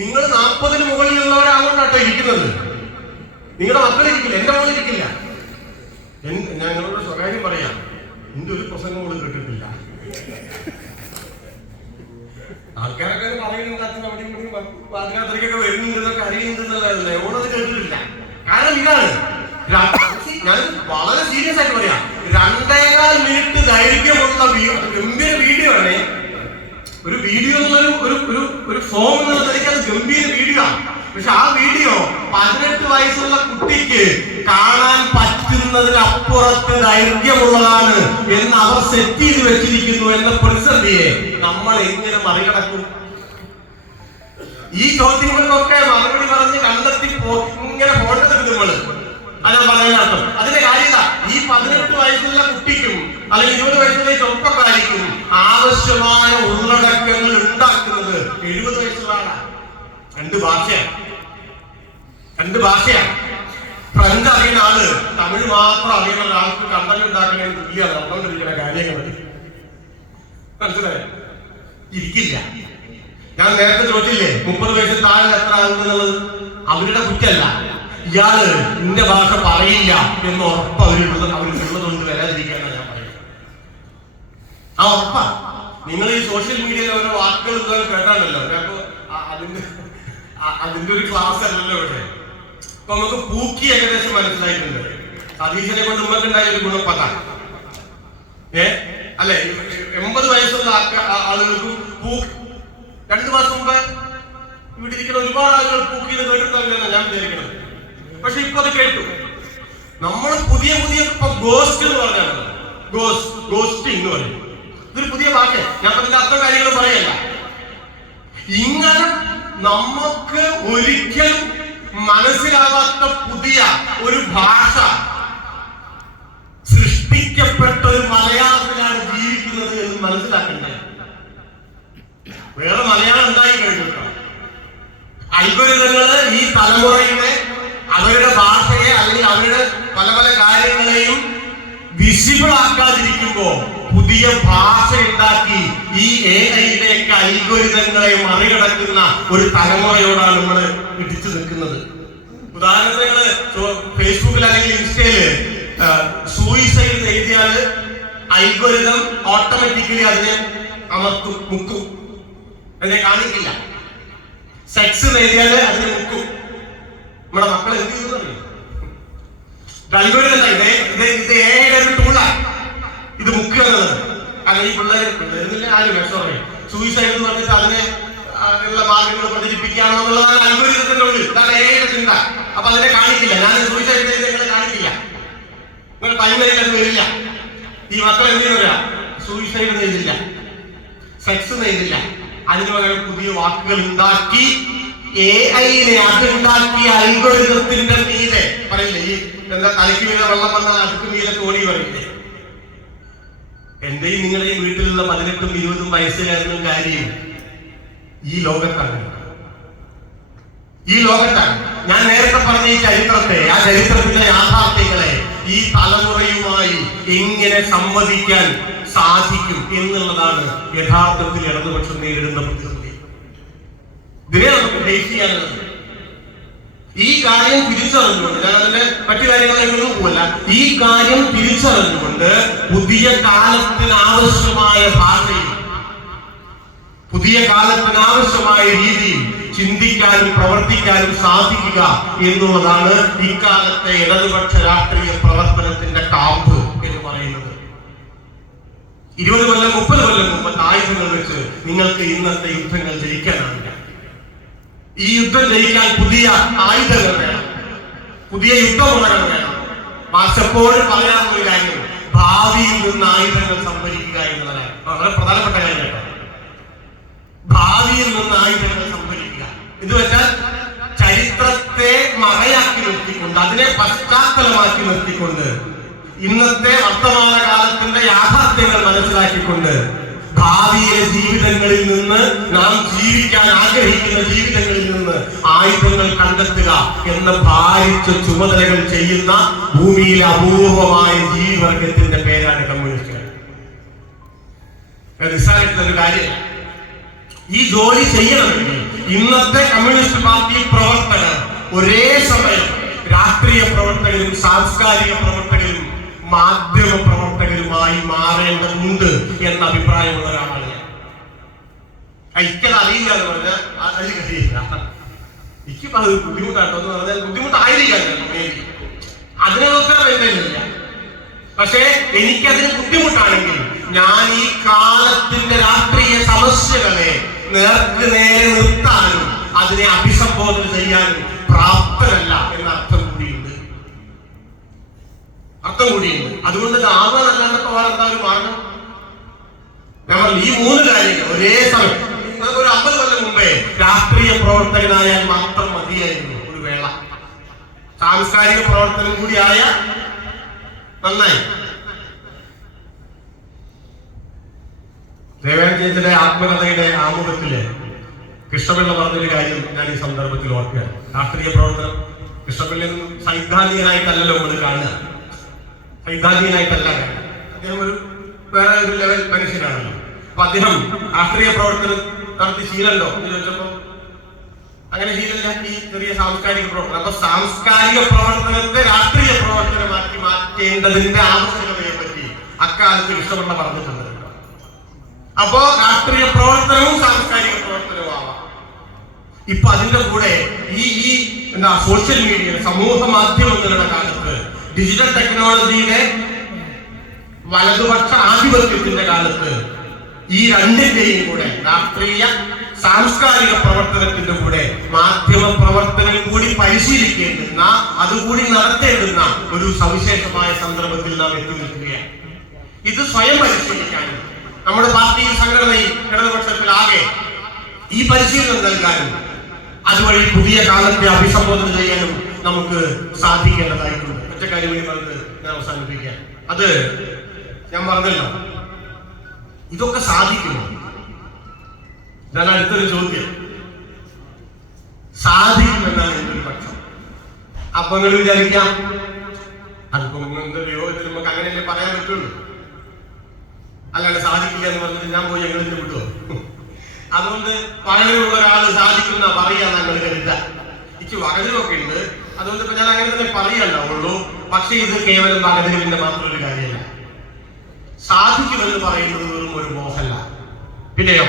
നിങ്ങൾ 40-ന് മുകളിലുള്ളവരാകൊണ്ടാട്ടോ ഇരിക്കുന്നത്. നിങ്ങളുടെ മക്കളിരിക്കില്ല, എന്റെ മകളിരിക്കില്ല. ഞാൻ നിങ്ങളോട് സ്വകാര്യം പറയാം, എന്റെ ഒരു പ്രസംഗം പോലും കേട്ടിട്ടില്ല. ആൾക്കാരൊക്കെ പറയുന്നത് അച്ഛൻ അവിടെയും പാതിരാത്രിക്കൊക്കെ വരുന്നുണ്ടെന്നൊക്കെ അറിയുന്നുണ്ടെന്നല്ലേ, ഓണത് കേട്ടിട്ടില്ല. കാരണം ഇതാണ്, ഞാൻ വളരെ സീരിയസ് ആയിട്ട് പറയാം, 2.25 മിനിറ്റ് ദൈർഘ്യമുള്ള ഗംഭീര വീഡിയോ ആണ്. ഒരു വീഡിയോ ഒരു ഫോം എന്നുള്ള നിലയ്ക്ക് അത് ഗംഭീര വീഡിയോ ആണ്. പക്ഷെ ആ വീഡിയോ 18 വയസ്സുള്ള കുട്ടിക്ക് കാണാൻ പറ്റുന്നതിനപ്പുറത്ത് ദൈർഘ്യമുള്ളതാണ് എന്ന് അവർ സെറ്റ് ചെയ്ത് വെച്ചിരിക്കുന്നു എന്ന പ്രതിസന്ധിയെ നമ്മൾ എങ്ങനെ മറികടക്കും? ഈ ചോദ്യങ്ങൾക്കൊക്കെ മറുപടി പറഞ്ഞ് കണ്ടെത്തി ഇങ്ങനെ പോകേണ്ടത് നമ്മള്. അതാണ് പറയാനർത്ഥം. അതിന്റെ കാര്യത ഈ 18 വയസ്സുള്ള കുട്ടിക്കും അല്ലെങ്കിൽ 20 വയസ്സുള്ള ചെറുപ്പക്കാരിക്കും ആവശ്യമായ ഉള്ളടക്കങ്ങൾ ഉണ്ടാക്കുന്നത് 70 വയസ്സുള്ള ആളാണ്. 2 ഭാഷയാണ്. രണ്ട് ഭാഷയാണ്. ഫ്രഞ്ച് അറിയുന്ന ആള് തമിഴ് മാത്രം അറിയുന്ന ഒരാൾക്ക് കണ്ടന്റ് ഉണ്ടാക്കണേ തുല്യാണ് നടന്നുകൊണ്ടിരിക്കുന്ന കാര്യങ്ങൾ. മനസ്സിലായോ? ഇരിക്കില്ല. ഞാൻ നേരത്തെ ചോദിച്ചില്ലേ 30 വയസ്സിൽ താഴെ എത്ര ആകുന്നുള്ളത്? അവരുടെ കുറ്റല്ല. ഇയാള് ഇന്റെ ഭാഷ പറയില്ല എന്ന് ഉറപ്പ് അവരുള്ളതുകൊണ്ട് വരാതിരിക്കാനാണ് ഞാൻ പറയുന്നത്. ആ ഉറപ്പാ. നിങ്ങൾ ഈ സോഷ്യൽ മീഡിയയിൽ ഓരോ വാക്കുകൾ കേട്ടാണല്ലോ. അതിന്റെ ഒരു ക്ലാസ് അല്ലല്ലോ ഇവിടെ. അപ്പൊ നമുക്ക് പൂക്കി ഏകദേശം മനസ്സിലായിട്ടുണ്ട്. സതീശനെ കൊണ്ട് ഉമ്മക്കുണ്ടായ ഒരു ഗുണപ്പത അല്ലെ? 80 വയസ്സുള്ള ആളുകൾക്കും 2 മാസം മുമ്പ് ഇവിടെ ഇരിക്കുന്ന ഒരുപാട് ആളുകൾ പൂക്കിയത് കേട്ടിട്ടുണ്ടാവില്ലെന്നാണ് ഞാൻ വിചാരിക്കുന്നത്. പക്ഷെ ഇപ്പൊ അത് കേട്ടു. നമ്മൾ പുതിയ ഇപ്പൊ ഗോസ്റ്റ് എന്ന് പറഞ്ഞാണ്. ഗോസ്റ്റിംഗ് എന്ന് പറയും. ഇതൊരു പുതിയ വാക്ക്. ഞാൻ അതിന്റെ അർത്ഥ കാര്യങ്ങൾ പറയല്ല. ഇങ്ങനെ നമുക്ക് ഒരിക്കലും മനസ്സിലാവാത്ത പുതിയ ഒരു ഭാഷ സൃഷ്ടിക്കപ്പെട്ട ഒരു മലയാളത്തിലാണ് ജീവിക്കുന്നത് എന്ന് മനസ്സിലാക്കണ്ടേ? വേറെ മലയാളം ഉണ്ടായി കഴിഞ്ഞിട്ടോ. അൽഗോരിതങ്ങള് ഈ തലമുറയുടെ അവരുടെ ഭാഷയെ അല്ലെങ്കിൽ അവരുടെ പല പല കാര്യങ്ങളെയും വിസിബിൾ ആക്കാതിരിക്കുമ്പോ പുതിയ ഭാഷ ഉണ്ടാക്കി ഈ AI-യുടെയൊക്കെ അൽഗോരിതങ്ങളെ മറികടക്കുന്ന ഒരു തലമുറയോടാണ് നമ്മൾ ഇടിച്ചു നിൽക്കുന്നത്. ഉദാഹരണത്തിന് ഫേസ്ബുക്കിൽ അല്ലെങ്കിൽ ഇൻസ്റ്റയില് സൂയിസൈഡ് എഴുതിയാല് അൽഗോരിതം ഓട്ടോമാറ്റിക്കലി അതിനെ മുക്കും, അതിനെ കാണിക്കില്ല. സെക്സ് എഴുതിയാല് അതിനെ മുക്കും. നമ്മുടെ മക്കൾ എന്ത് ചെയ്യുന്നറിയോ? അൽഗോരിതം ഇത് AI-യുടെ ഒരു ടൂളാണ്. ഇത് മുക്കുക എന്നുള്ളത്. അല്ലെങ്കിൽ പിള്ളേരുന്നില്ല ആരും വിഷമേ സൂയിസൈഡ് എന്ന് പറഞ്ഞിട്ട് അതിനെ ഉള്ള മാർഗങ്ങൾ പ്രചരിപ്പിക്കുകയാണോ എന്നുള്ളതാണ് അൽഗോരിതത്തിന്റെ ഉള്ളിൽ. അതാണ് AI-യുടെ ചിന്ത. അപ്പൊ അതിനെ കാണിക്കില്ല. ഞാൻ സൂയിസൈഡ് ചെയ്ത് നിങ്ങളെ കാണിക്കില്ല. നിങ്ങൾ ടൈമിലേക്ക് അത് വരില്ല. ഈ മക്കൾ എന്ത് ചെയ്യുന്നില്ല? സൂയിസൈഡ് ചെയ്തില്ല, സെക്സ് ചെയ്തില്ല. അതിന് പകരം പുതിയ വാക്കുകൾ ഉണ്ടാക്കി AI-നെ അതുണ്ടാക്കിയ അൽഗോരിതത്തിന്റെ മീതെ പറയില്ലേ, ഈ എന്താ തലയ്ക്ക് മീതെ വെള്ളം വന്നാൽ അടുക്ക് മീതെ തോണി പറയില്ലേ? എന്റെയും നിങ്ങളുടെയും വീട്ടിലുള്ള 18ഉം 20ഉം വയസ്സിലായിരുന്നു കാര്യം ഈ ലോകത്താണ്. ഞാൻ നേരത്തെ പറഞ്ഞ ഈ ചരിത്രത്തെ, ആ ചരിത്രത്തിലെ യാഥാർത്ഥ്യങ്ങളെ ഈ തലമുറയുമായി എങ്ങനെ സംവദിക്കാൻ സാധിക്കും എന്നുള്ളതാണ് യഥാർത്ഥത്തിൽ ഇടതുപക്ഷം നേരിടുന്ന പ്രതിസന്ധി. ഇതിനെ നമുക്ക് ഫേസ് ചെയ്യാനുള്ളത്. ഈ കാര്യം തിരിച്ചറിഞ്ഞുകൊണ്ട്, ഞാൻ അതിന്റെ മറ്റു കാര്യങ്ങളിലൊന്നും പോകല്ല, ഈ കാര്യം തിരിച്ചറിഞ്ഞുകൊണ്ട് പുതിയ കാലത്തിനാവശ്യമായ ഭാഷയിൽ, പുതിയ കാലത്തിനാവശ്യമായ രീതിയിൽ ചിന്തിക്കാനും പ്രവർത്തിക്കാനും സാധിക്കുക എന്നുള്ളതാണ് ഇക്കാലത്തെ ഇടതുപക്ഷ രാഷ്ട്രീയ പ്രവർത്തനത്തിന്റെ കാമ്പ് എന്ന് പറയുന്നത്. 20 കൊല്ലം 30 കൊല്ലം മുമ്പത്തെ ആയുധങ്ങൾ വെച്ച് നിങ്ങൾക്ക് ഇന്നത്തെ യുദ്ധങ്ങൾ ജയിക്കാനാവില്ല. ഈ യുദ്ധം ജയിക്കാൻ പുതിയ ആയുധങ്ങൾ വേണം, പുതിയ യുദ്ധമുറകൾ വേണം. മാർച്ചപ്പോഴും പറയാനുള്ള ഒരു കാര്യം, ഭാവിയിൽ നിന്ന് ആയുധങ്ങൾ സംഭരിക്കുക എന്നുള്ളതാണ് വളരെ പ്രധാനപ്പെട്ട കാര്യം കേട്ടോ. ഭാവിയിൽ നിന്ന് ആയുധങ്ങൾ സംഭരിക്കുക എന്ന് വെച്ചാൽ ചരിത്രത്തെ മറയാക്കി നിർത്തിക്കൊണ്ട്, അതിനെ പശ്ചാത്തലമാക്കി നിർത്തിക്കൊണ്ട്, ഇന്നത്തെ വർത്തമാന കാലത്തിന്റെ യാഥാർത്ഥ്യങ്ങൾ മനസ്സിലാക്കിക്കൊണ്ട് ഭാവിയിലെ ജീവിതങ്ങളിൽ നിന്ന്, നാം ജീവിക്കാൻ ആഗ്രഹിക്കുന്ന ജീവിതങ്ങളിൽ നിന്ന് ആയുധങ്ങൾ കണ്ടെത്തുക എന്ന ഭാരിച്ച ചുമതലകൾ ചെയ്യുന്ന ഭൂമിയിലെ അപൂർവമായ ജീവിവർഗത്തിന്റെ പേരാണ് കമ്മ്യൂണിസ്റ്റുകൾ. നിസ്സാരമായ ഒരു കാര്യമല്ല. ഈ ജോലി ചെയ്യണമെങ്കിൽ ഇന്നത്തെ കമ്മ്യൂണിസ്റ്റ് പാർട്ടി പ്രവർത്തകർ ഒരേ സമയം രാഷ്ട്രീയ പ്രവർത്തകരും സാംസ്കാരിക പ്രവർത്തകരും മാധ്യമ പ്രവർത്തകരുമായി മാറേണ്ടതുണ്ട് എന്ന അഭിപ്രായമുള്ള ഒരാളാണ് ഞാൻ. എനിക്കത് അറിയില്ല എന്ന് പറഞ്ഞാൽ അത് കഴിയില്ല. എനിക്കിപ്പോ അത് ബുദ്ധിമുട്ടാട്ടോ എന്ന് പറഞ്ഞാൽ ബുദ്ധിമുട്ടായിരിക്കാം, അതിനെ നോക്കാൻ വേണ്ടിയില്ല. പക്ഷേ എനിക്കതിന് ബുദ്ധിമുട്ടാണെങ്കിൽ ഞാൻ ഈ കാലത്തിന്റെ രാഷ്ട്രീയ സമസ്യകളെ നേർക്ക് നേരെ നിർത്താനും അതിനെ അഭിസംബോധന ചെയ്യാനും പ്രാപ്തരല്ല എന്ന അർത്ഥം കൂടിയുണ്ട്. അതുകൊണ്ട് ആവാനല്ലാണ്ട് പോകാനെന്താ ഒരു മാർഗം? നമ്മൾ ഈ 3 കാര്യങ്ങൾ ഒരേ സമയം, ഒരു 50 കൊല്ലം മുമ്പേ രാഷ്ട്രീയ പ്രവർത്തകനായാൽ മാത്രം മതിയായിരുന്നു ഒരു വേള. സാംസ്കാരിക പ്രവർത്തനം കൂടിയായ നന്നായി. ദേവയാനിയുടെ ആത്മകഥയുടെ ആമുഖത്തില് കൃഷ്ണപിള്ള പറഞ്ഞൊരു കാര്യം ഞാൻ ഈ സന്ദർഭത്തിൽ ഓർക്കുകയാണ്. രാഷ്ട്രീയ പ്രവർത്തനം കൃഷ്ണപിള്ളിയൊന്നും സൈദ്ധാന്തികനായിട്ടല്ലല്ലോ നമ്മൾ കാണുക, സൈദ്ധാന്തികനായിട്ടല്ല കാണുക. അദ്ദേഹം ഒരു വേറെ ഒരു ലെവൽ മനുഷ്യനാണല്ലോ. അപ്പൊ അദ്ദേഹം രാഷ്ട്രീയ പ്രവർത്തനം നടത്തി ശീലമുണ്ടോ എന്ന് ചോദിച്ചപ്പോ അങ്ങനെ ശീലമില്ല, ഈ ചെറിയ സാംസ്കാരിക പ്രവർത്തനം. അപ്പൊ സാംസ്കാരിക പ്രവർത്തനത്തെ രാഷ്ട്രീയ പ്രവർത്തനമാക്കി മാറ്റേണ്ടതിന്റെ ആവശ്യകതയെ പറ്റി അക്കാലത്ത് കൃഷ്ണപിള്ള പറഞ്ഞിട്ടുണ്ട്. അപ്പോ രാഷ്ട്രീയ പ്രവർത്തനവും സാംസ്കാരിക പ്രവർത്തനവും ആവാം. ഇപ്പൊ അതിന്റെ കൂടെ ഈ എന്താ സോഷ്യൽ മീഡിയ, സമൂഹ മാധ്യമങ്ങളുടെ കാലത്ത്, ഡിജിറ്റൽ ടെക്നോളജിയുടെ വലതുപക്ഷ ആധിപത്യത്തിന്റെ കാലത്ത് ഈ രണ്ടിന്റെയും കൂടെ രാഷ്ട്രീയ സാംസ്കാരിക പ്രവർത്തനത്തിന്റെ കൂടെ മാധ്യമ പ്രവർത്തനം കൂടി പരിശീലിക്കേണ്ടുന്ന, അതുകൂടി നടത്തേണ്ടുന്ന ഒരു സവിശേഷമായ സന്ദർഭത്തിൽ നാം എത്തി നിൽക്കുകയാണ്. ഇത് സ്വയം പരിശീലിക്കാനും നമ്മുടെ പാർട്ടിയിൽ, സംഘടനയിൽ, ഇടതുപക്ഷത്തിലാകെ ഈ പരിശീലനം നൽകാനും അതുവഴി പുതിയ കാലത്തെ അഭിസംബോധന ചെയ്യാനും നമുക്ക് സാധിക്കേണ്ടതായിട്ടുണ്ട്. ഒറ്റക്കാര്യം വേണ്ടി പറഞ്ഞത് ഞാൻ അവസാനിപ്പിക്കാം. അത് ഞാൻ പറഞ്ഞല്ലോ, ഇതൊക്കെ സാധിക്കുമോ? ഞാൻ അടുത്തൊരു ചോദ്യം, സാധിക്കുമെന്നാണ് എൻ്റെ ഒരു പക്ഷം. അപ്പൊ നിങ്ങൾ വിചാരിക്കാം, അതിപ്പോ എന്താ യോഗത്തിൽ നമുക്ക് അങ്ങനെയല്ലേ പറയാൻ പറ്റുള്ളൂ, അല്ലാണ്ട് സാധിക്കില്ല എന്ന് പറഞ്ഞിട്ട് ഞാൻ പോയി ഞങ്ങൾ വിടുവോ? അതുകൊണ്ട് പഴയുള്ള ഒരാൾ സാധിക്കുന്ന പറയാൻ ഞങ്ങൾ കരുത. എനിക്ക് വകതിരൊക്കെ ഉണ്ട്, അതുകൊണ്ട് ഇപ്പൊ ഞാൻ അങ്ങനെ തന്നെ പറയാനുള്ളൂ. പക്ഷെ ഇത് കേവലം വകതിരിവിന്റെ മാത്രം ഒരു കാര്യമല്ല. സാധിക്കുമെന്ന് പറയുന്നത് വെറും ഒരു മോഹമല്ല, പിന്നെയോ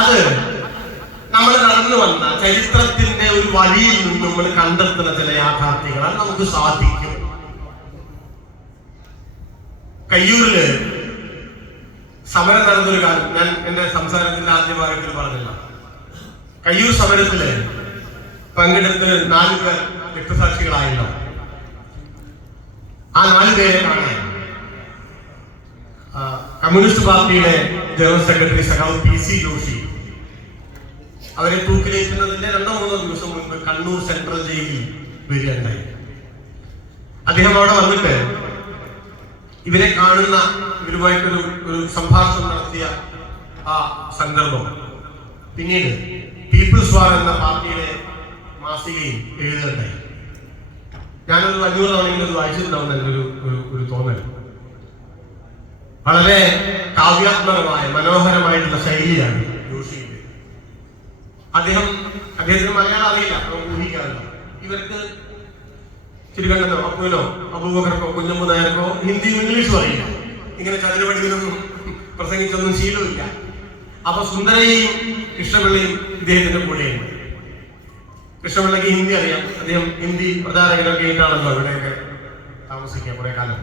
അത് നമ്മൾ നടന്നു വന്ന ചരിത്രത്തിന്റെ ഒരു വഴിയിൽ നിന്ന് നമ്മൾ കണ്ടെത്തുന്ന ചില യാഥാർത്ഥ്യങ്ങളാൽ നമുക്ക് സാധിക്കും. കയ്യൂരില് സമരം നടന്നൊരു കാലം ഞാൻ എന്റെ സംസാരത്തിന്റെ ആദ്യ ഭാഗത്തിൽ പറഞ്ഞില്ല. കയ്യൂർ സമരത്തില് പങ്കെടുത്ത് 4 പേർ രക്തസാക്ഷികളായല്ലോ. ആ 4 പേരെ കാണാൻ കമ്മ്യൂണിസ്റ്റ് പാർട്ടിയുടെ ജനറൽ സെക്രട്ടറി സഖാവ് PC ജോഷി അവരെ തൂക്കിലേറ്റുന്നതിന്റെ 2-3 ദിവസം മുൻപ് കണ്ണൂർ സെൻട്രൽ ജയിലിൽ വരികയുണ്ടായി. അദ്ദേഹം അവിടെ വന്നിട്ട് ഇവരെ കാണുന്ന, ഇവരുമായിട്ടൊരു സംഭാഷണം നടത്തിയ ആ സന്ദർഭം പിന്നീട് പീപ്പിൾസ് വാർ എന്ന പാർട്ടിയുടെ മാസികയിൽ എഴുതുകയുണ്ടായി. ഞാനൊരു 500 തവണയെങ്കിലും അത് വായിച്ചിട്ടുണ്ടാവുന്ന എൻ്റെ ഒരു തോന്നൽ. വളരെ കാവ്യാത്മകമായ മനോഹരമായിട്ടുള്ള ശൈലിയാണ് ജോഷിയുടെ. അദ്ദേഹത്തിന് മലയാളം അറിയില്ല, ഊഹിക്കാറില്ല. ഇവർക്ക് ചുരുക്കണ്ടോ അപ്പുവിനോ അബൂബക്കർക്കോ കുഞ്ഞമ്മു നായർക്കോ ഹിന്ദിയും ഇംഗ്ലീഷും അറിയില്ല. ഇങ്ങനെ ചതുരപടിയിലൊന്നും പ്രസംഗിച്ചൊന്നും ശീലമില്ല. അപ്പൊ സുന്ദരയും കൃഷ്ണപിള്ളയും ഇദ്ദേഹത്തിന്റെ കൂടെയുണ്ട്. കൃഷ്ണപിള്ളയ്ക്ക് ഹിന്ദി അറിയാം, അദ്ദേഹം ഹിന്ദി പ്രചാരകരൊക്കെ ആയിട്ടാണല്ലോ ഇവിടെയൊക്കെ താമസിക്കുക കുറെ കാലം.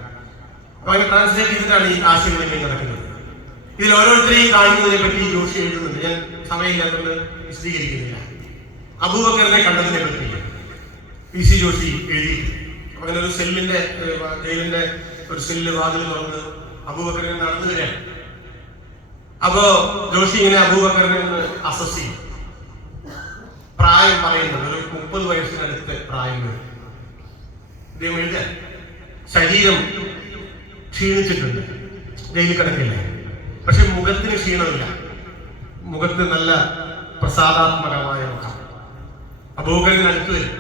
അപ്പൊ അങ്ങനെ ട്രാൻസ്ലേറ്റ് ചെയ്തിട്ടാണ് ഈ ആശയവിനിമയം നടക്കുന്നത്. ഇതിൽ ഓരോരുത്തരെയും കാണുന്നതിനെ പറ്റി ജോഷി എഴുതുന്നുണ്ട്. ഞാൻ സമയമില്ലാത്തതുകൊണ്ട് വിശദീകരിക്കുന്നില്ല. അബൂബക്കറിനെ കണ്ടതിനെ പറ്റി PC ജോഷി എഴുതി. അങ്ങനെ ഒരു സെല്ലിന്റെ, ജയിലിന്റെ ഒരു സെല്ല് വാതിൽ തുറന്ന് അബൂബക്കറിനെ നടന്നു വരികയാണ്. അപ്പോ ജോഷി ഇങ്ങനെ അബൂബക്കറിനെ ഒന്ന് അസസ് ചെയ്യും. പ്രായം പറയുന്നത് ഒരു 30 വയസ്സിനടുത്ത് പ്രായം. ഇദ്ദേഹം എഴുതാൻ ശരീരം ക്ഷീണിച്ചിട്ടുണ്ട്, ജയിലിൽ കിടക്കില്ല. പക്ഷെ മുഖത്തിന് ക്ഷീണമില്ല, മുഖത്ത് നല്ല പ്രസാദാത്മകമായ മുഖം. അബൂബക്കറിന് അടുത്ത് വരും.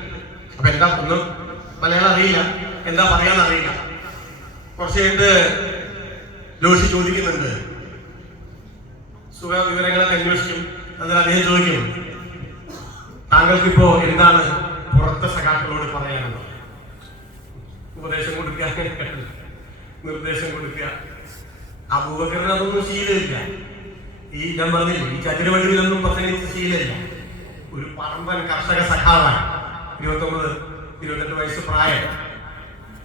അപ്പൊ എന്താ, ഒന്നും മലയാളം അറിയില്ല, എന്താ പറയാന്ന് അറിയില്ല. കുറച്ച് കഴിഞ്ഞിട്ട് ജോഷി ചോദിക്കുന്നുണ്ട്, സുഖ വിവരങ്ങളൊക്കെ അന്വേഷിക്കും. അതിൽ അദ്ദേഹം ചോദിക്കും, താങ്കൾക്കിപ്പോ എന്താണ് പുറത്തെ സഖാക്കളോട് പറയാനുള്ളത്? ഉപദേശം കൊടുക്കുക, നിർദ്ദേശം കൊടുക്കുക. അബൂബക്കറിന് അതൊന്നും ശീലമില്ല. ഞാൻ പറഞ്ഞില്ല, ഈ ചതുരവടിയിലൊന്നും പ്രസംഗിച്ച ശീലമില്ല. ഒരു പറമ്പൻ കർഷക സഖാവാണ്. 29-28 വയസ്സ് പ്രായം.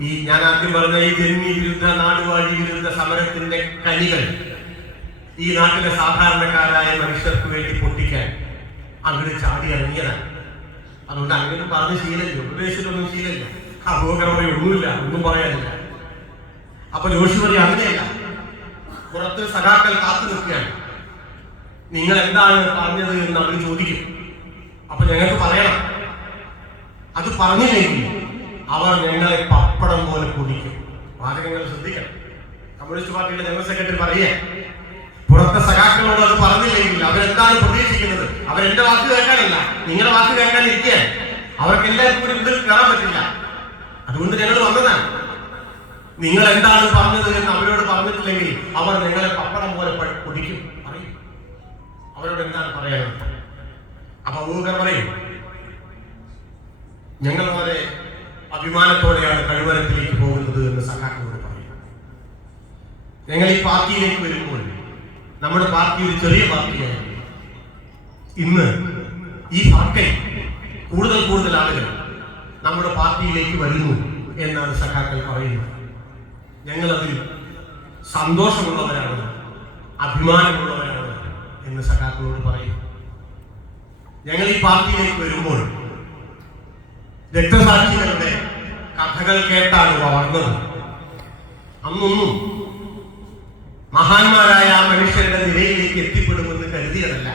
ഈ ഞാൻ ആദ്യം പറഞ്ഞ ഈ ജന്മി വിരുദ്ധ, നാടുവാഴി വിരുദ്ധ സമരത്തിന്റെ കനികൾ ഈ നാട്ടിലെ സാധാരണക്കാരായ മനുഷ്യർക്ക് വേണ്ടി പൊട്ടിക്കാൻ അങ്ങോട്ട് ചാടി ഇറങ്ങിയതാണ്. അതുകൊണ്ട് അങ്ങനെ പറഞ്ഞ് ശീലമില്ല, ഉപദേശിച്ചിട്ടൊന്നും ശീലമില്ല. അബൂബക്കർ പറയും ഒന്നുമില്ല, ഒന്നും പറയാനില്ല. അപ്പൊ ജോഷി പറയും അങ്ങനെയല്ല, പുറത്ത് സഖാക്കൾ കാത്തു നിൽക്കുകയാണ്, നിങ്ങൾ എന്താണ് പറഞ്ഞത് എന്ന് അവർ ചോദിക്കും. അപ്പൊ ഞങ്ങൾക്ക് പറയണം. അത് പറഞ്ഞില്ലെങ്കിൽ അവർ ഞങ്ങളെ പപ്പടം പോലെ പൊടിക്കും. വാചകങ്ങൾ ശ്രദ്ധിക്കണം. കമ്മ്യൂണിസ്റ്റ് പാർട്ടിയുടെ ജനറൽ സെക്രട്ടറി പറയുക, പുറത്തെ സഖാക്കളോട് അത് പറഞ്ഞില്ലെങ്കിൽ അവരെന്താണ് പ്രതീക്ഷിക്കുന്നത്? അവരെന്റെ വാക്ക് കേൾക്കാനല്ല, നിങ്ങളുടെ വാക്ക് കേൾക്കാനിരിക്കുകയാണ്. അവർക്ക് എല്ലാവർക്കും കൂടി ഇതിൽ കയറാൻ പറ്റില്ല. അതുകൊണ്ട് ഞങ്ങൾ വന്നതാണ്. നിങ്ങൾ എന്താണ് പറഞ്ഞത് എന്ന് അവരോട് പറഞ്ഞിട്ടില്ലെങ്കിൽ അവർ നിങ്ങളെ പപ്പടം പോലെ പൊടിക്കും, പറയും. അവരോട് എന്താണ് പറയാനുള്ളത്? അപ്പൊ അബൂബക്കർ പറയും, ഞങ്ങൾ വളരെ അഭിമാനത്തോടെയാണ് കഴിവരത്തിലേക്ക് പോകുന്നത് എന്ന് സഖാക്കളോട് പറയും. ഞങ്ങൾ ഈ പാർട്ടിയിലേക്ക് വരുമ്പോൾ നമ്മുടെ പാർട്ടി ഒരു ചെറിയ പാർട്ടിയാണ്. ഇന്ന് ഈ പാർട്ടി കൂടുതൽ കൂടുതൽ ആളുകൾ നമ്മുടെ പാർട്ടിയിലേക്ക് വരുന്നു എന്നാണ് സഖാക്കൾ പറയുന്നത്. ഞങ്ങളതിൽ സന്തോഷമുള്ളവരാണ്, അഭിമാനമുള്ളവരാണ് എന്ന് സഖാക്കളോട് പറയും. ഞങ്ങൾ ഈ പാർട്ടിയിലേക്ക് വരുമ്പോൾ രക്തസാക്ഷികളുടെ കഥകൾ കേട്ടാണ് വളർന്നത്. അന്നൊന്നും മഹാന്മാരായ ആ മനുഷ്യരുടെ നിലയിലേക്ക് എത്തിപ്പെടുമെന്ന് കരുതിയതല്ല.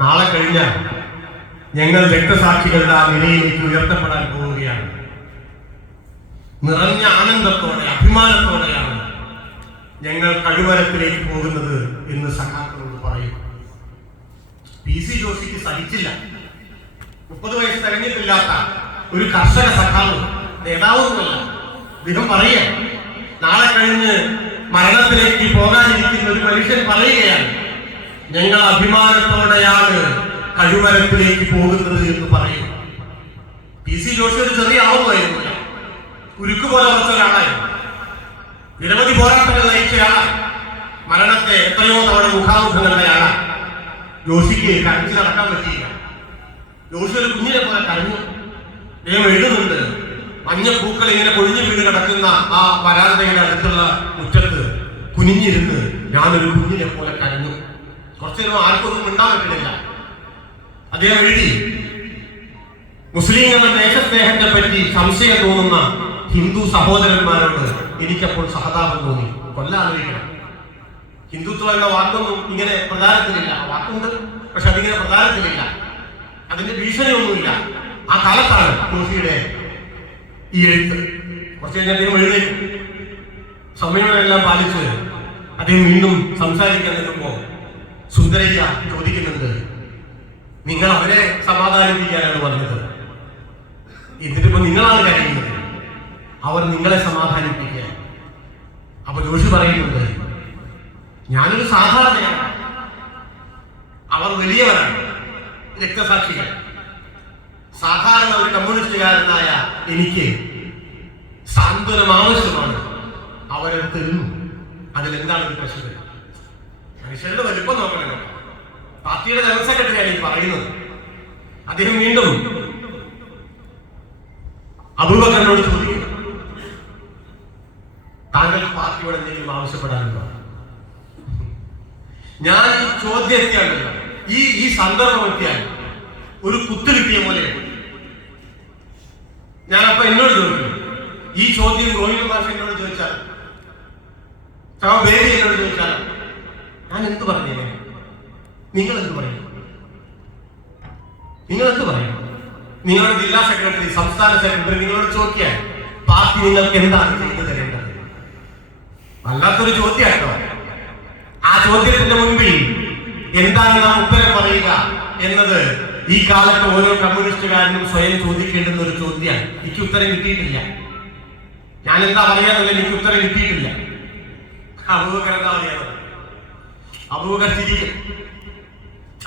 നാളെ കഴിഞ്ഞാൽ ഞങ്ങൾ രക്തസാക്ഷികളുടെ ആ നിലയിലേക്ക് ഉയർത്തപ്പെടാൻ പോവുകയാണ്. നിറഞ്ഞ ആനന്ദത്തോടെ അഭിമാനത്തോടെയാണ് ഞങ്ങൾ കഴിവരത്തിലേക്ക് പോകുന്നത് എന്ന് സഖാക്കളോട് പറയും. PC ജോഷിക്ക് സഹിച്ചില്ല. 30 വയസ്സ് തികഞ്ഞിട്ടില്ലാത്ത ഒരു കർഷക സഖാവ്, നേതാവൊന്നുമല്ല. അദ്ദേഹം പറയുക, നാളെ കഴിഞ്ഞ് മരണത്തിലേക്ക് പോകാനിരിക്കുന്ന ഒരു മനുഷ്യൻ പറയുകയാണ്, ഞങ്ങൾ അഭിമാനത്തോടെയാണ് കഴിവരത്തിലേക്ക് പോകുന്നത് എന്ന് പറയും. PC ജോഷി ഒരു ചെറിയ ആവുമായിരുന്നില്ല. ഉരുക്ക് പോലെ ഉറച്ച ഒരാളായിരുന്നു. നിരവധി പോരാട്ടങ്ങൾ നയിച്ചയാളാണ്. മരണത്തെ എത്രയോ തവണ മുഖാമുഖം കണ്ടയാളാണ്. ജോഷിക്ക് കരഞ്ഞു നടക്കാൻ പറ്റിയില്ല. ജോഷി ഒരു കുഞ്ഞിനെ പോലെ കരഞ്ഞു. ദൈവം എഴുതുന്നുണ്ട്, മഞ്ഞപ്പൂക്കൾ ഇങ്ങനെ പൊഴിഞ്ഞു വീണ് കിടക്കുന്ന ആ വരാന്തയുടെ അടുത്തുള്ള മുറ്റത്ത് കുനിഞ്ഞിരുന്ന് ഞാനൊരു കുഞ്ഞിനെ പോലെ കരഞ്ഞു. കുറച്ചു നേരം ആർക്കൊന്നും മിണ്ടാൻ പറ്റില്ല. അദ്ദേഹം എഴുതി, മുസ്ലിങ്ങളുടെ ദേശസ്നേഹത്തെ പറ്റി സംശയം തോന്നുന്ന ഹിന്ദു സഹോദരന്മാരോട് എനിക്കപ്പോൾ സഹതാപം തോന്നി. കൊല്ലാതിരിക്കണം. ഹിന്ദുത്വം എന്ന വാക്കൊന്നും ഇങ്ങനെ പ്രചാരത്തിലില്ല. വാക്കുണ്ട്, പക്ഷെ അതിങ്ങനെ പ്രചാരത്തിലില്ല. അതിന്റെ ഭീഷണിയൊന്നുമില്ല. ആ കാലത്താണ് ജോഷിയുടെ ഈ എഴുത്ത്. കുറച്ച് കഴിഞ്ഞ് അദ്ദേഹം എഴുതേക്കും. സമയങ്ങളെല്ലാം പാലിച്ച് അദ്ദേഹം വീണ്ടും സംസാരിക്കാൻ നിൽക്കുമ്പോൾ സുന്ദരയ്യ ചോദിക്കുന്നുണ്ട്, നിങ്ങൾ അവരെ സമാധാനിപ്പിക്കാനാണ് പറഞ്ഞത്, എന്നിട്ടിപ്പോ നിങ്ങളാണ് കരയുന്നത്, അവർ നിങ്ങളെ സമാധാനിപ്പിക്കുക. അപ്പൊ ജോഷി പറയുന്നുണ്ട്, ഞാനൊരു സാധാരണയാണ്, അവർ വലിയവരാണ്, രക്തസാക്ഷികൾ. സാധാരണ ഒരു കമ്മ്യൂണിസ്റ്റുകാരനായ എനിക്ക് സാന്ത്വനം ആവശ്യമാണ്. അവരത് തരുന്നു. അതിലെന്താണ് ഒരു പ്രശ്നം? മനുഷ്യരുടെ വലിപ്പം നോക്കണല്ലോ. പാർട്ടിയുടെ ജനറൽ സെക്രട്ടറിയാണ് ഈ പറയുന്നത്. അദ്ദേഹം വീണ്ടും അബൂബക്കറിനോട് ചോദിക്കുന്നു, താങ്കൾ പാർട്ടിയോട് എന്തെങ്കിലും ആവശ്യപ്പെടാനുണ്ടോ? ഞാൻ ഈ ചോദ്യത്തെയാണല്ലോ, ഈ സന്ദർഭം എത്തിയാൽ ഒരു കുത്തു കിട്ടിയ പോലെയാണ്. ഞാനപ്പോ എന്നോട് ചോദിക്കും, ഈ ചോദ്യം റോഹിംഗ്യ ഭാഷ എന്നോട് ചോദിച്ചാൽ, ബേബി എന്നോട് ചോദിച്ചാൽ ഞാൻ എന്ത് പറഞ്ഞേ? നിങ്ങൾ എന്ത് പറയും? നിങ്ങൾ എന്ത് പറയും? നിങ്ങളുടെ ജില്ലാ സെക്രട്ടറി, സംസ്ഥാന സെക്രട്ടറി നിങ്ങളോട് ചോദിക്കാൻ പാർട്ടി നിങ്ങൾക്ക് എന്താണ് ചെയ്തു തരേണ്ടത്? വല്ലാത്തൊരു ചോദ്യമാട്ടോ. ആ ചോദ്യത്തിന്റെ മുൻപിൽ എന്താണ് നാം ഉത്തരം പറയുക എന്നത് ഈ കാലത്ത് ഓരോ കമ്മ്യൂണിസ്റ്റുകാരനും സ്വയം ചോദിക്കേണ്ടുന്ന ഒരു ചോദ്യമാണ്. എനിക്ക് ഉത്തരം കിട്ടിയിട്ടില്ല. ഞാൻ എന്താ പറയാന്നല്ല, എനിക്ക് ഉത്തരം കിട്ടിയിട്ടില്ല. അബൂബക്കർ എന്താ പറയാ? അബൂബക്കർ ചിരിക്കും.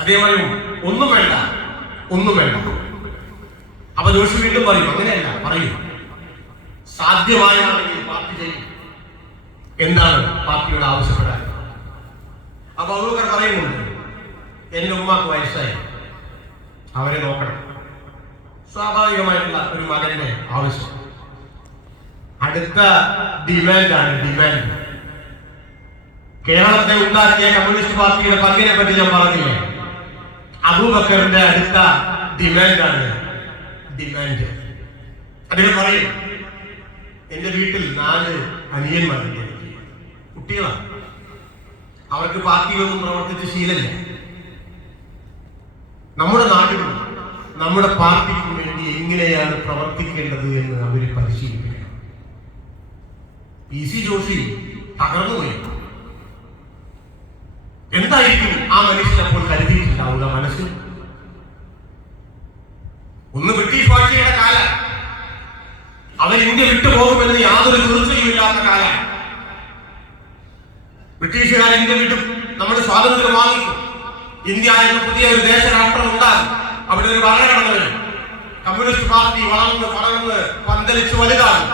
അതേ പറയും, ഒന്നും വേണ്ട, ഒന്നും വേണ്ട. അപ്പൊ ജോഷി വീണ്ടും പറയും, അങ്ങനെയല്ല, പറയും, സാധ്യമായാണെങ്കിൽ പാർട്ടി ചെയ്യും. എന്താണ് പാർട്ടിയോട് ആവശ്യപ്പെടാൻ? അപ്പൊ അബൂബക്കർ പറയുന്നുണ്ട്, എന്റെ ഉമ്മാക്ക് വയസ്സായി, അവരെ നോക്കണം. സ്വാഭാവികമായിട്ടുള്ള ഒരു മകന്റെ ആവശ്യം. അടുത്ത ഡിമാൻഡാണ് ഡിമാൻഡ്. കേരളത്തെ ഉണ്ടാക്കിയ കമ്മ്യൂണിസ്റ്റ് പാർട്ടിയുടെ പങ്കിനെ പറ്റി ഞാൻ പറഞ്ഞില്ലേ? അബൂബക്കറിന്റെ അടുത്ത ഡിമാൻഡാണ് ഡിമാൻഡ്. അദ്ദേഹം പറയും, എന്റെ വീട്ടിൽ 4 അനിയന്മാരുണ്ട്, കുട്ടികളാണ്. അവർക്ക് പാർട്ടിയൊന്നും പ്രവർത്തിച്ച ശീലമില്ല. നമ്മുടെ നാട്ടിലും നമ്മുടെ പാർട്ടിക്ക് വേണ്ടി എങ്ങനെയാണ് പ്രവർത്തിക്കേണ്ടത് എന്ന് അവര് പരിശീലിപ്പിക്കണം. PC ജോഷി തകർന്നുപോയി. എന്തായിരിക്കും ആ മനുഷ്യൻ അപ്പോൾ കരുതിയിട്ടുണ്ടാവുക മനസ്സിൽ? ഒന്ന് ഇന്ത്യ വിട്ടുപോകുമെന്ന് യാതൊരു തീർച്ചയുമില്ലാത്ത കാലം. ബ്രിട്ടീഷുകാർ ഇന്ത്യ വിടും, നമ്മുടെ സ്വാതന്ത്ര്യം വാങ്ങിക്കും, ഇന്ത്യ എന്ന പുതിയ ഒരു ദേശരാഷ്ട്രം ഉണ്ടാകും, അവിടെ ഒരു ഭരണഘടന വരും, കമ്മ്യൂണിസ്റ്റ് പാർട്ടി വളർന്ന് പന്തലിച്ച് വലുതാകും.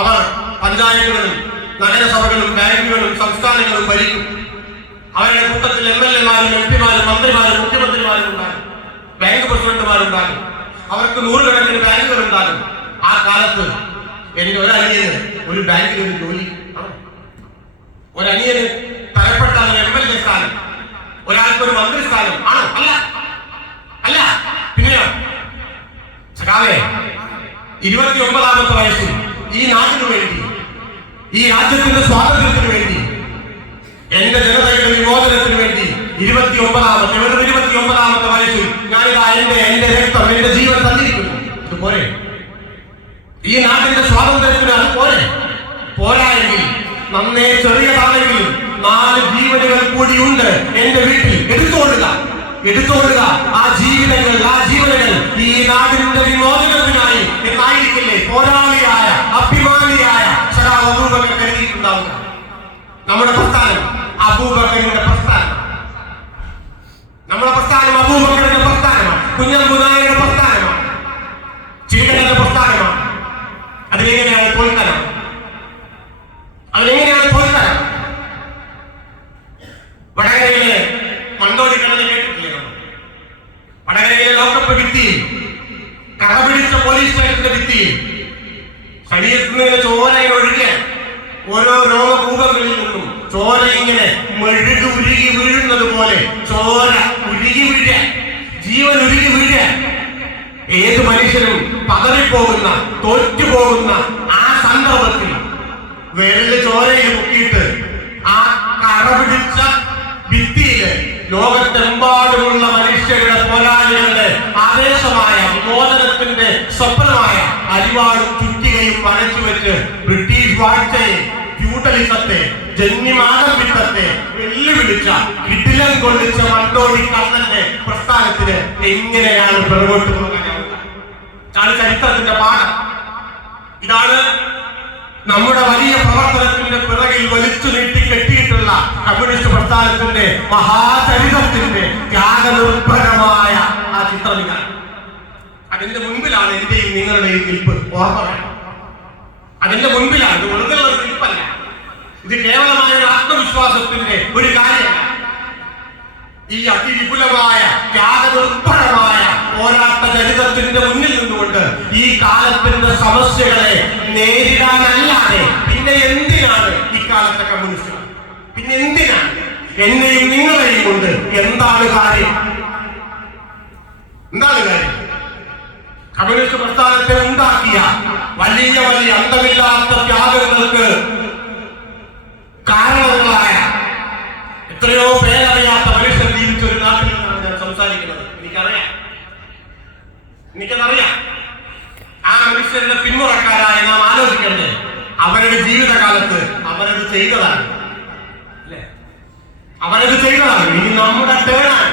അവർ പഞ്ചായത്തുകളും നഗരസഭകളും ബാങ്കുകളും സംസ്ഥാനങ്ങളും ഭരിക്കും. അവരുടെ കൂട്ടത്തിൽ MLA-മാരും MP-മാരും മന്ത്രിമാരും മുഖ്യമന്ത്രിമാരും ഉണ്ടാകും, ബാങ്ക് പ്രസിഡന്റുമാരുണ്ടാകും, അവർക്ക് നൂറുകണക്കിന് ബാങ്കുകൾ ഉണ്ടാകും. ആ കാലത്ത് എന്റെ ഒരനിയന് ഒരു ബാങ്കിൽ ഒരു ജോലി, ഒരനിയന് തരപ്പെട്ട MLA സ്ഥാനം, ഒരാൾക്ക് ഒരു മന്ത്രിസ്ഥാനം ആണോ? അല്ല, അല്ല. പിന്നെയോ സഖാവേ, 29ാമത്തെ വയസ്സിൽ ഈ നാടിനു വേണ്ടി, ഈ രാജ്യത്തിന്റെ സ്വാതന്ത്ര്യത്തിന് വേണ്ടി, എന്റെ ജനതയുടെ വിമോചനത്തിന് വേണ്ടി 29ാമത്തെ വയസ്സിൽ ഞാനിതാ എന്റെ രക്തം, എന്റെ ജീവൻ തന്നിരിക്കുന്നു. ഇത് പോരെ? ഈ നാടിന്റെ സ്വാതന്ത്ര്യത്തിന് അത് പോരെ? പോരായെങ്കിൽ നന്നേ ചെറിയതാണെങ്കിലും 4 ജീവനുകൾ കൂടിയുണ്ട് എന്റെ വീട്ടിൽ. എടുത്തോടുക ആ ജീവനുകൾ ഈ നാടിന്റെ വിമോചനത്തിനായി എന്നായിരിക്കില്ലേ പോരാളിയായ അഭിമാനിയായ സഖാവ് അബൂബക്കർ കരുതിയിട്ടുണ്ടാവുക. നമ്മുടെ പ്രസ്ഥാനം അബൂബക്കറിന്റെ പ്രസ്ഥാനം, നമ്മുടെ പ്രസ്ഥാനം അബൂബക്കറിന്റെ പ്രസ്ഥാനമാണ്, കുഞ്ഞമ്പുനായരുടെ പ്രസ്ഥാനമാണ്, ചിരിക്കന്റെ പ്രസ്ഥാനമാണ്. അതിലെങ്ങനെയാണ് തോൽക്കാനാണ്? വടകരയിലെ മണ്ടോടി കടൽ കേട്ടിട്ടില്ലേ? വടകരയിലെ ലോകകപ്പ് ഭിത്തിയിൽ, കടപിടിച്ച പോലീസ് സ്റ്റേഷന്റെ ഭിത്തിയിൽ ശരീരത്തിൽ നിന്ന് ചോര ഒഴുകിയ ഓരോ രോമകൂപങ്ങളിൽ നിന്നും ചോര ഇങ്ങനെ ഉരുകി വീഴുന്നത് പോലെ ചോര ഉരുകി വീഴ, ജീവൻ ഉരുകി വീഴ. ഏത് മനുഷ്യനും പതറിപ്പോകുന്ന, തോറ്റുപോകുന്ന ആ സന്ദർഭത്തിൽ വിരല് ചോരയിൽ മുക്കിയിട്ട് ആ കടപിടിച്ച ഭിത്തിയില് ലോകത്തെമ്പാടുമുള്ള മനുഷ്യരുടെ പോരാളികളുടെ ആവേശമായ വിമോചനത്തിന്റെ സ്വപ്നമായ അരിവാളും ചുറ്റികയും വരച്ചു വെച്ച് ബ്രിട്ടീഷ് വാഴ്ചയെ, ഫ്യൂഡലിസത്തെ, ജന്മിമാടമ്പിത്തത്തെ വെല്ലുവിളിച്ച, കിടിലം കൊള്ളിച്ച മണ്ടോടി കണ്ണന്റെ പ്രസ്ഥാനത്തിന് എങ്ങനെയാണ് പിറകോട്ട് പോകാനാവുക? ഇതാണ് ചരിത്രത്തിന്റെ പാഠം. ഇതാണ് നമ്മുടെ വലിയ പ്രവർത്തനത്തിന്റെ പിറകിൽ വലിച്ചു നീട്ടി കെട്ടിയിട്ടുള്ള കമ്മ്യൂണിസ്റ്റ് പ്രസ്ഥാനത്തിന്റെ മഹാചരിതത്തിന്റെ ത്യാഗനിർഭരമായ ആ ചിത്രമിതാണ്. അതിന്റെ മുൻപിലാണ് എന്റെയും നിങ്ങളുടെയും നിൽപ്പ്. ഓർമ്മ വേണം, അതിന്റെ മുൻപിലാണ്. ഇത് വെറുതെ ഒരു നിൽപ്പല്ല, ഇത് കേവലമായ ഒരു ആത്മവിശ്വാസത്തിന്റെ ഒരു കാര്യമല്ല. ഈ അതിവിപുലമായ ത്യാഗനിർഭരമായ പോരാട്ട ചരിത്രത്തിന്റെ മുന്നിൽ നിന്നുകൊണ്ട് ഈ കാലത്തിന്റെ സമസ്യകളെ നേരിടാനല്ലാതെ പിന്നെ എന്തിനാണ് ഈ കാലത്തെ കമ്മ്യൂണിസ്റ്റുകൾ? പിന്നെ എന്തിനാണ്? എന്നെയും നിങ്ങളെയും കൊണ്ട് എന്താണ് കാര്യം? കമ്മ്യൂണിസ്റ്റ് പ്രസ്ഥാനത്തെ ഉണ്ടാക്കിയ വലിയ വലിയ അന്തമില്ലാത്ത ത്യാഗങ്ങൾക്ക് കാരണങ്ങളായ എത്രയോ പേരറിയാത്ത മനുഷ്യർ ജീവിച്ച ഒരു നാട്ടിൽ നിന്നാണ് ഞാൻ സംസാരിക്കുന്നത്. എനിക്കതറിയാം. ആ മനുഷ്യരുടെ പിന്മുറക്കാരായി നാം ആലോചിക്കേണ്ടത് അവരുടെ ജീവിതകാലത്ത് അവരത് ചെയ്തതാണ്, അല്ലെ? അവരത് ചെയ്തതാണ്. ഇനി നമ്മുടെ ടേണാണ്,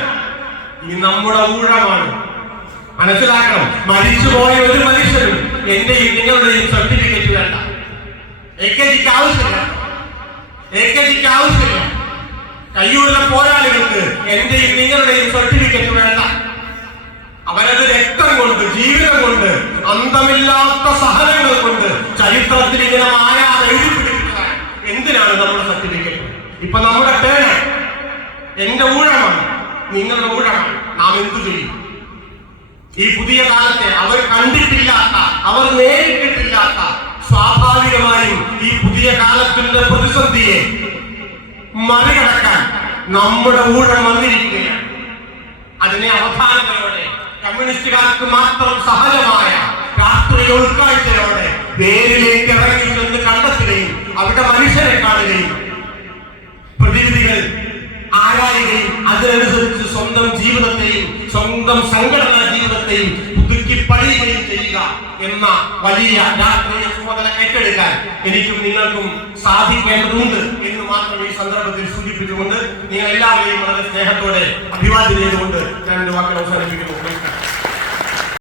ഇനി നമ്മുടെ ഊഴമാണ്. മനസ്സിലാക്കണം, മരിച്ചുപോയ ഒരു മനുഷ്യരും എന്റെയും നിങ്ങളുടെയും സർട്ടിഫിക്കറ്റ് വേണ്ട. AKGക്ക് ആവശ്യമില്ല. കയ്യൂരിലെ പോരാളികൾക്ക് എന്റെയും നിങ്ങളുടെയും സർട്ടിഫിക്കറ്റ് വേണ്ട. അവരത് രക്തം കൊണ്ട്, ജീവിതം കൊണ്ട്, അന്തമില്ലാത്ത സഹനങ്ങൾ കൊണ്ട് ചരിത്രത്തിൽ ഇങ്ങനെ മായാതെ എഴുതി പിടിപ്പിച്ചതാണ്. എന്തിനാണ് നമ്മുടെ സർട്ടിഫിക്കറ്റ്? ഇപ്പൊ നമ്മുടെ ടേൺ, എന്റെ ഊഴമാണ്, നിങ്ങളുടെ ഊഴമാണ്. നാം എന്തു ചെയ്യും? ഈ പുതിയ കാലത്തെ അവർ കണ്ടിട്ടില്ലാത്ത, അവർ നേരിട്ടിട്ടില്ലാത്ത, സ്വാഭാവികമായും ഈ പുതിയ കാലത്തിന്റെ പ്രതിസന്ധിയെ മറികടക്കാൻ നമ്മുടെ ഊഴം വന്നിരിക്കുകയാണ്. അതിനെ അവധാനതയോടെ, കമ്മ്യൂണിസ്റ്റുകാർക്ക് മാത്രം സഹജമായ രാഷ്ട്രീയ ഉൾക്കാഴ്ചയോടെ നേരിലേക്ക് ഇറങ്ങി ചെന്ന് കണ്ടെത്തുകയും അവിടെ മനുഷ്യരെ കാണുകയും പ്രതിനിധികൾ ആരായുകയും അതിനനുസരിച്ച് സ്വന്തം ജീവിതത്തെയും സ്വന്തം സംഘടനാ ജീവിതത്തെയും പുതുക്കി പണിയുകയും ചെയ്യുക എന്ന വലിയ രാഷ്ട്രീയ ചുമതല ഏറ്റെടുക്കാൻ എനിക്കും നിങ്ങൾക്കും സാധിക്കേണ്ടതുണ്ട് എന്ന് മാത്രം ഈ സന്ദർഭത്തിൽ സൂചിപ്പിച്ചുകൊണ്ട് നിങ്ങൾ എല്ലാവരെയും വളരെ സ്നേഹത്തോടെ അഭിവാദ്യം ചെയ്തുകൊണ്ട് ഞാൻ എന്റെ വാക്കുകൾ അവസാനിപ്പിക്കുന്നു.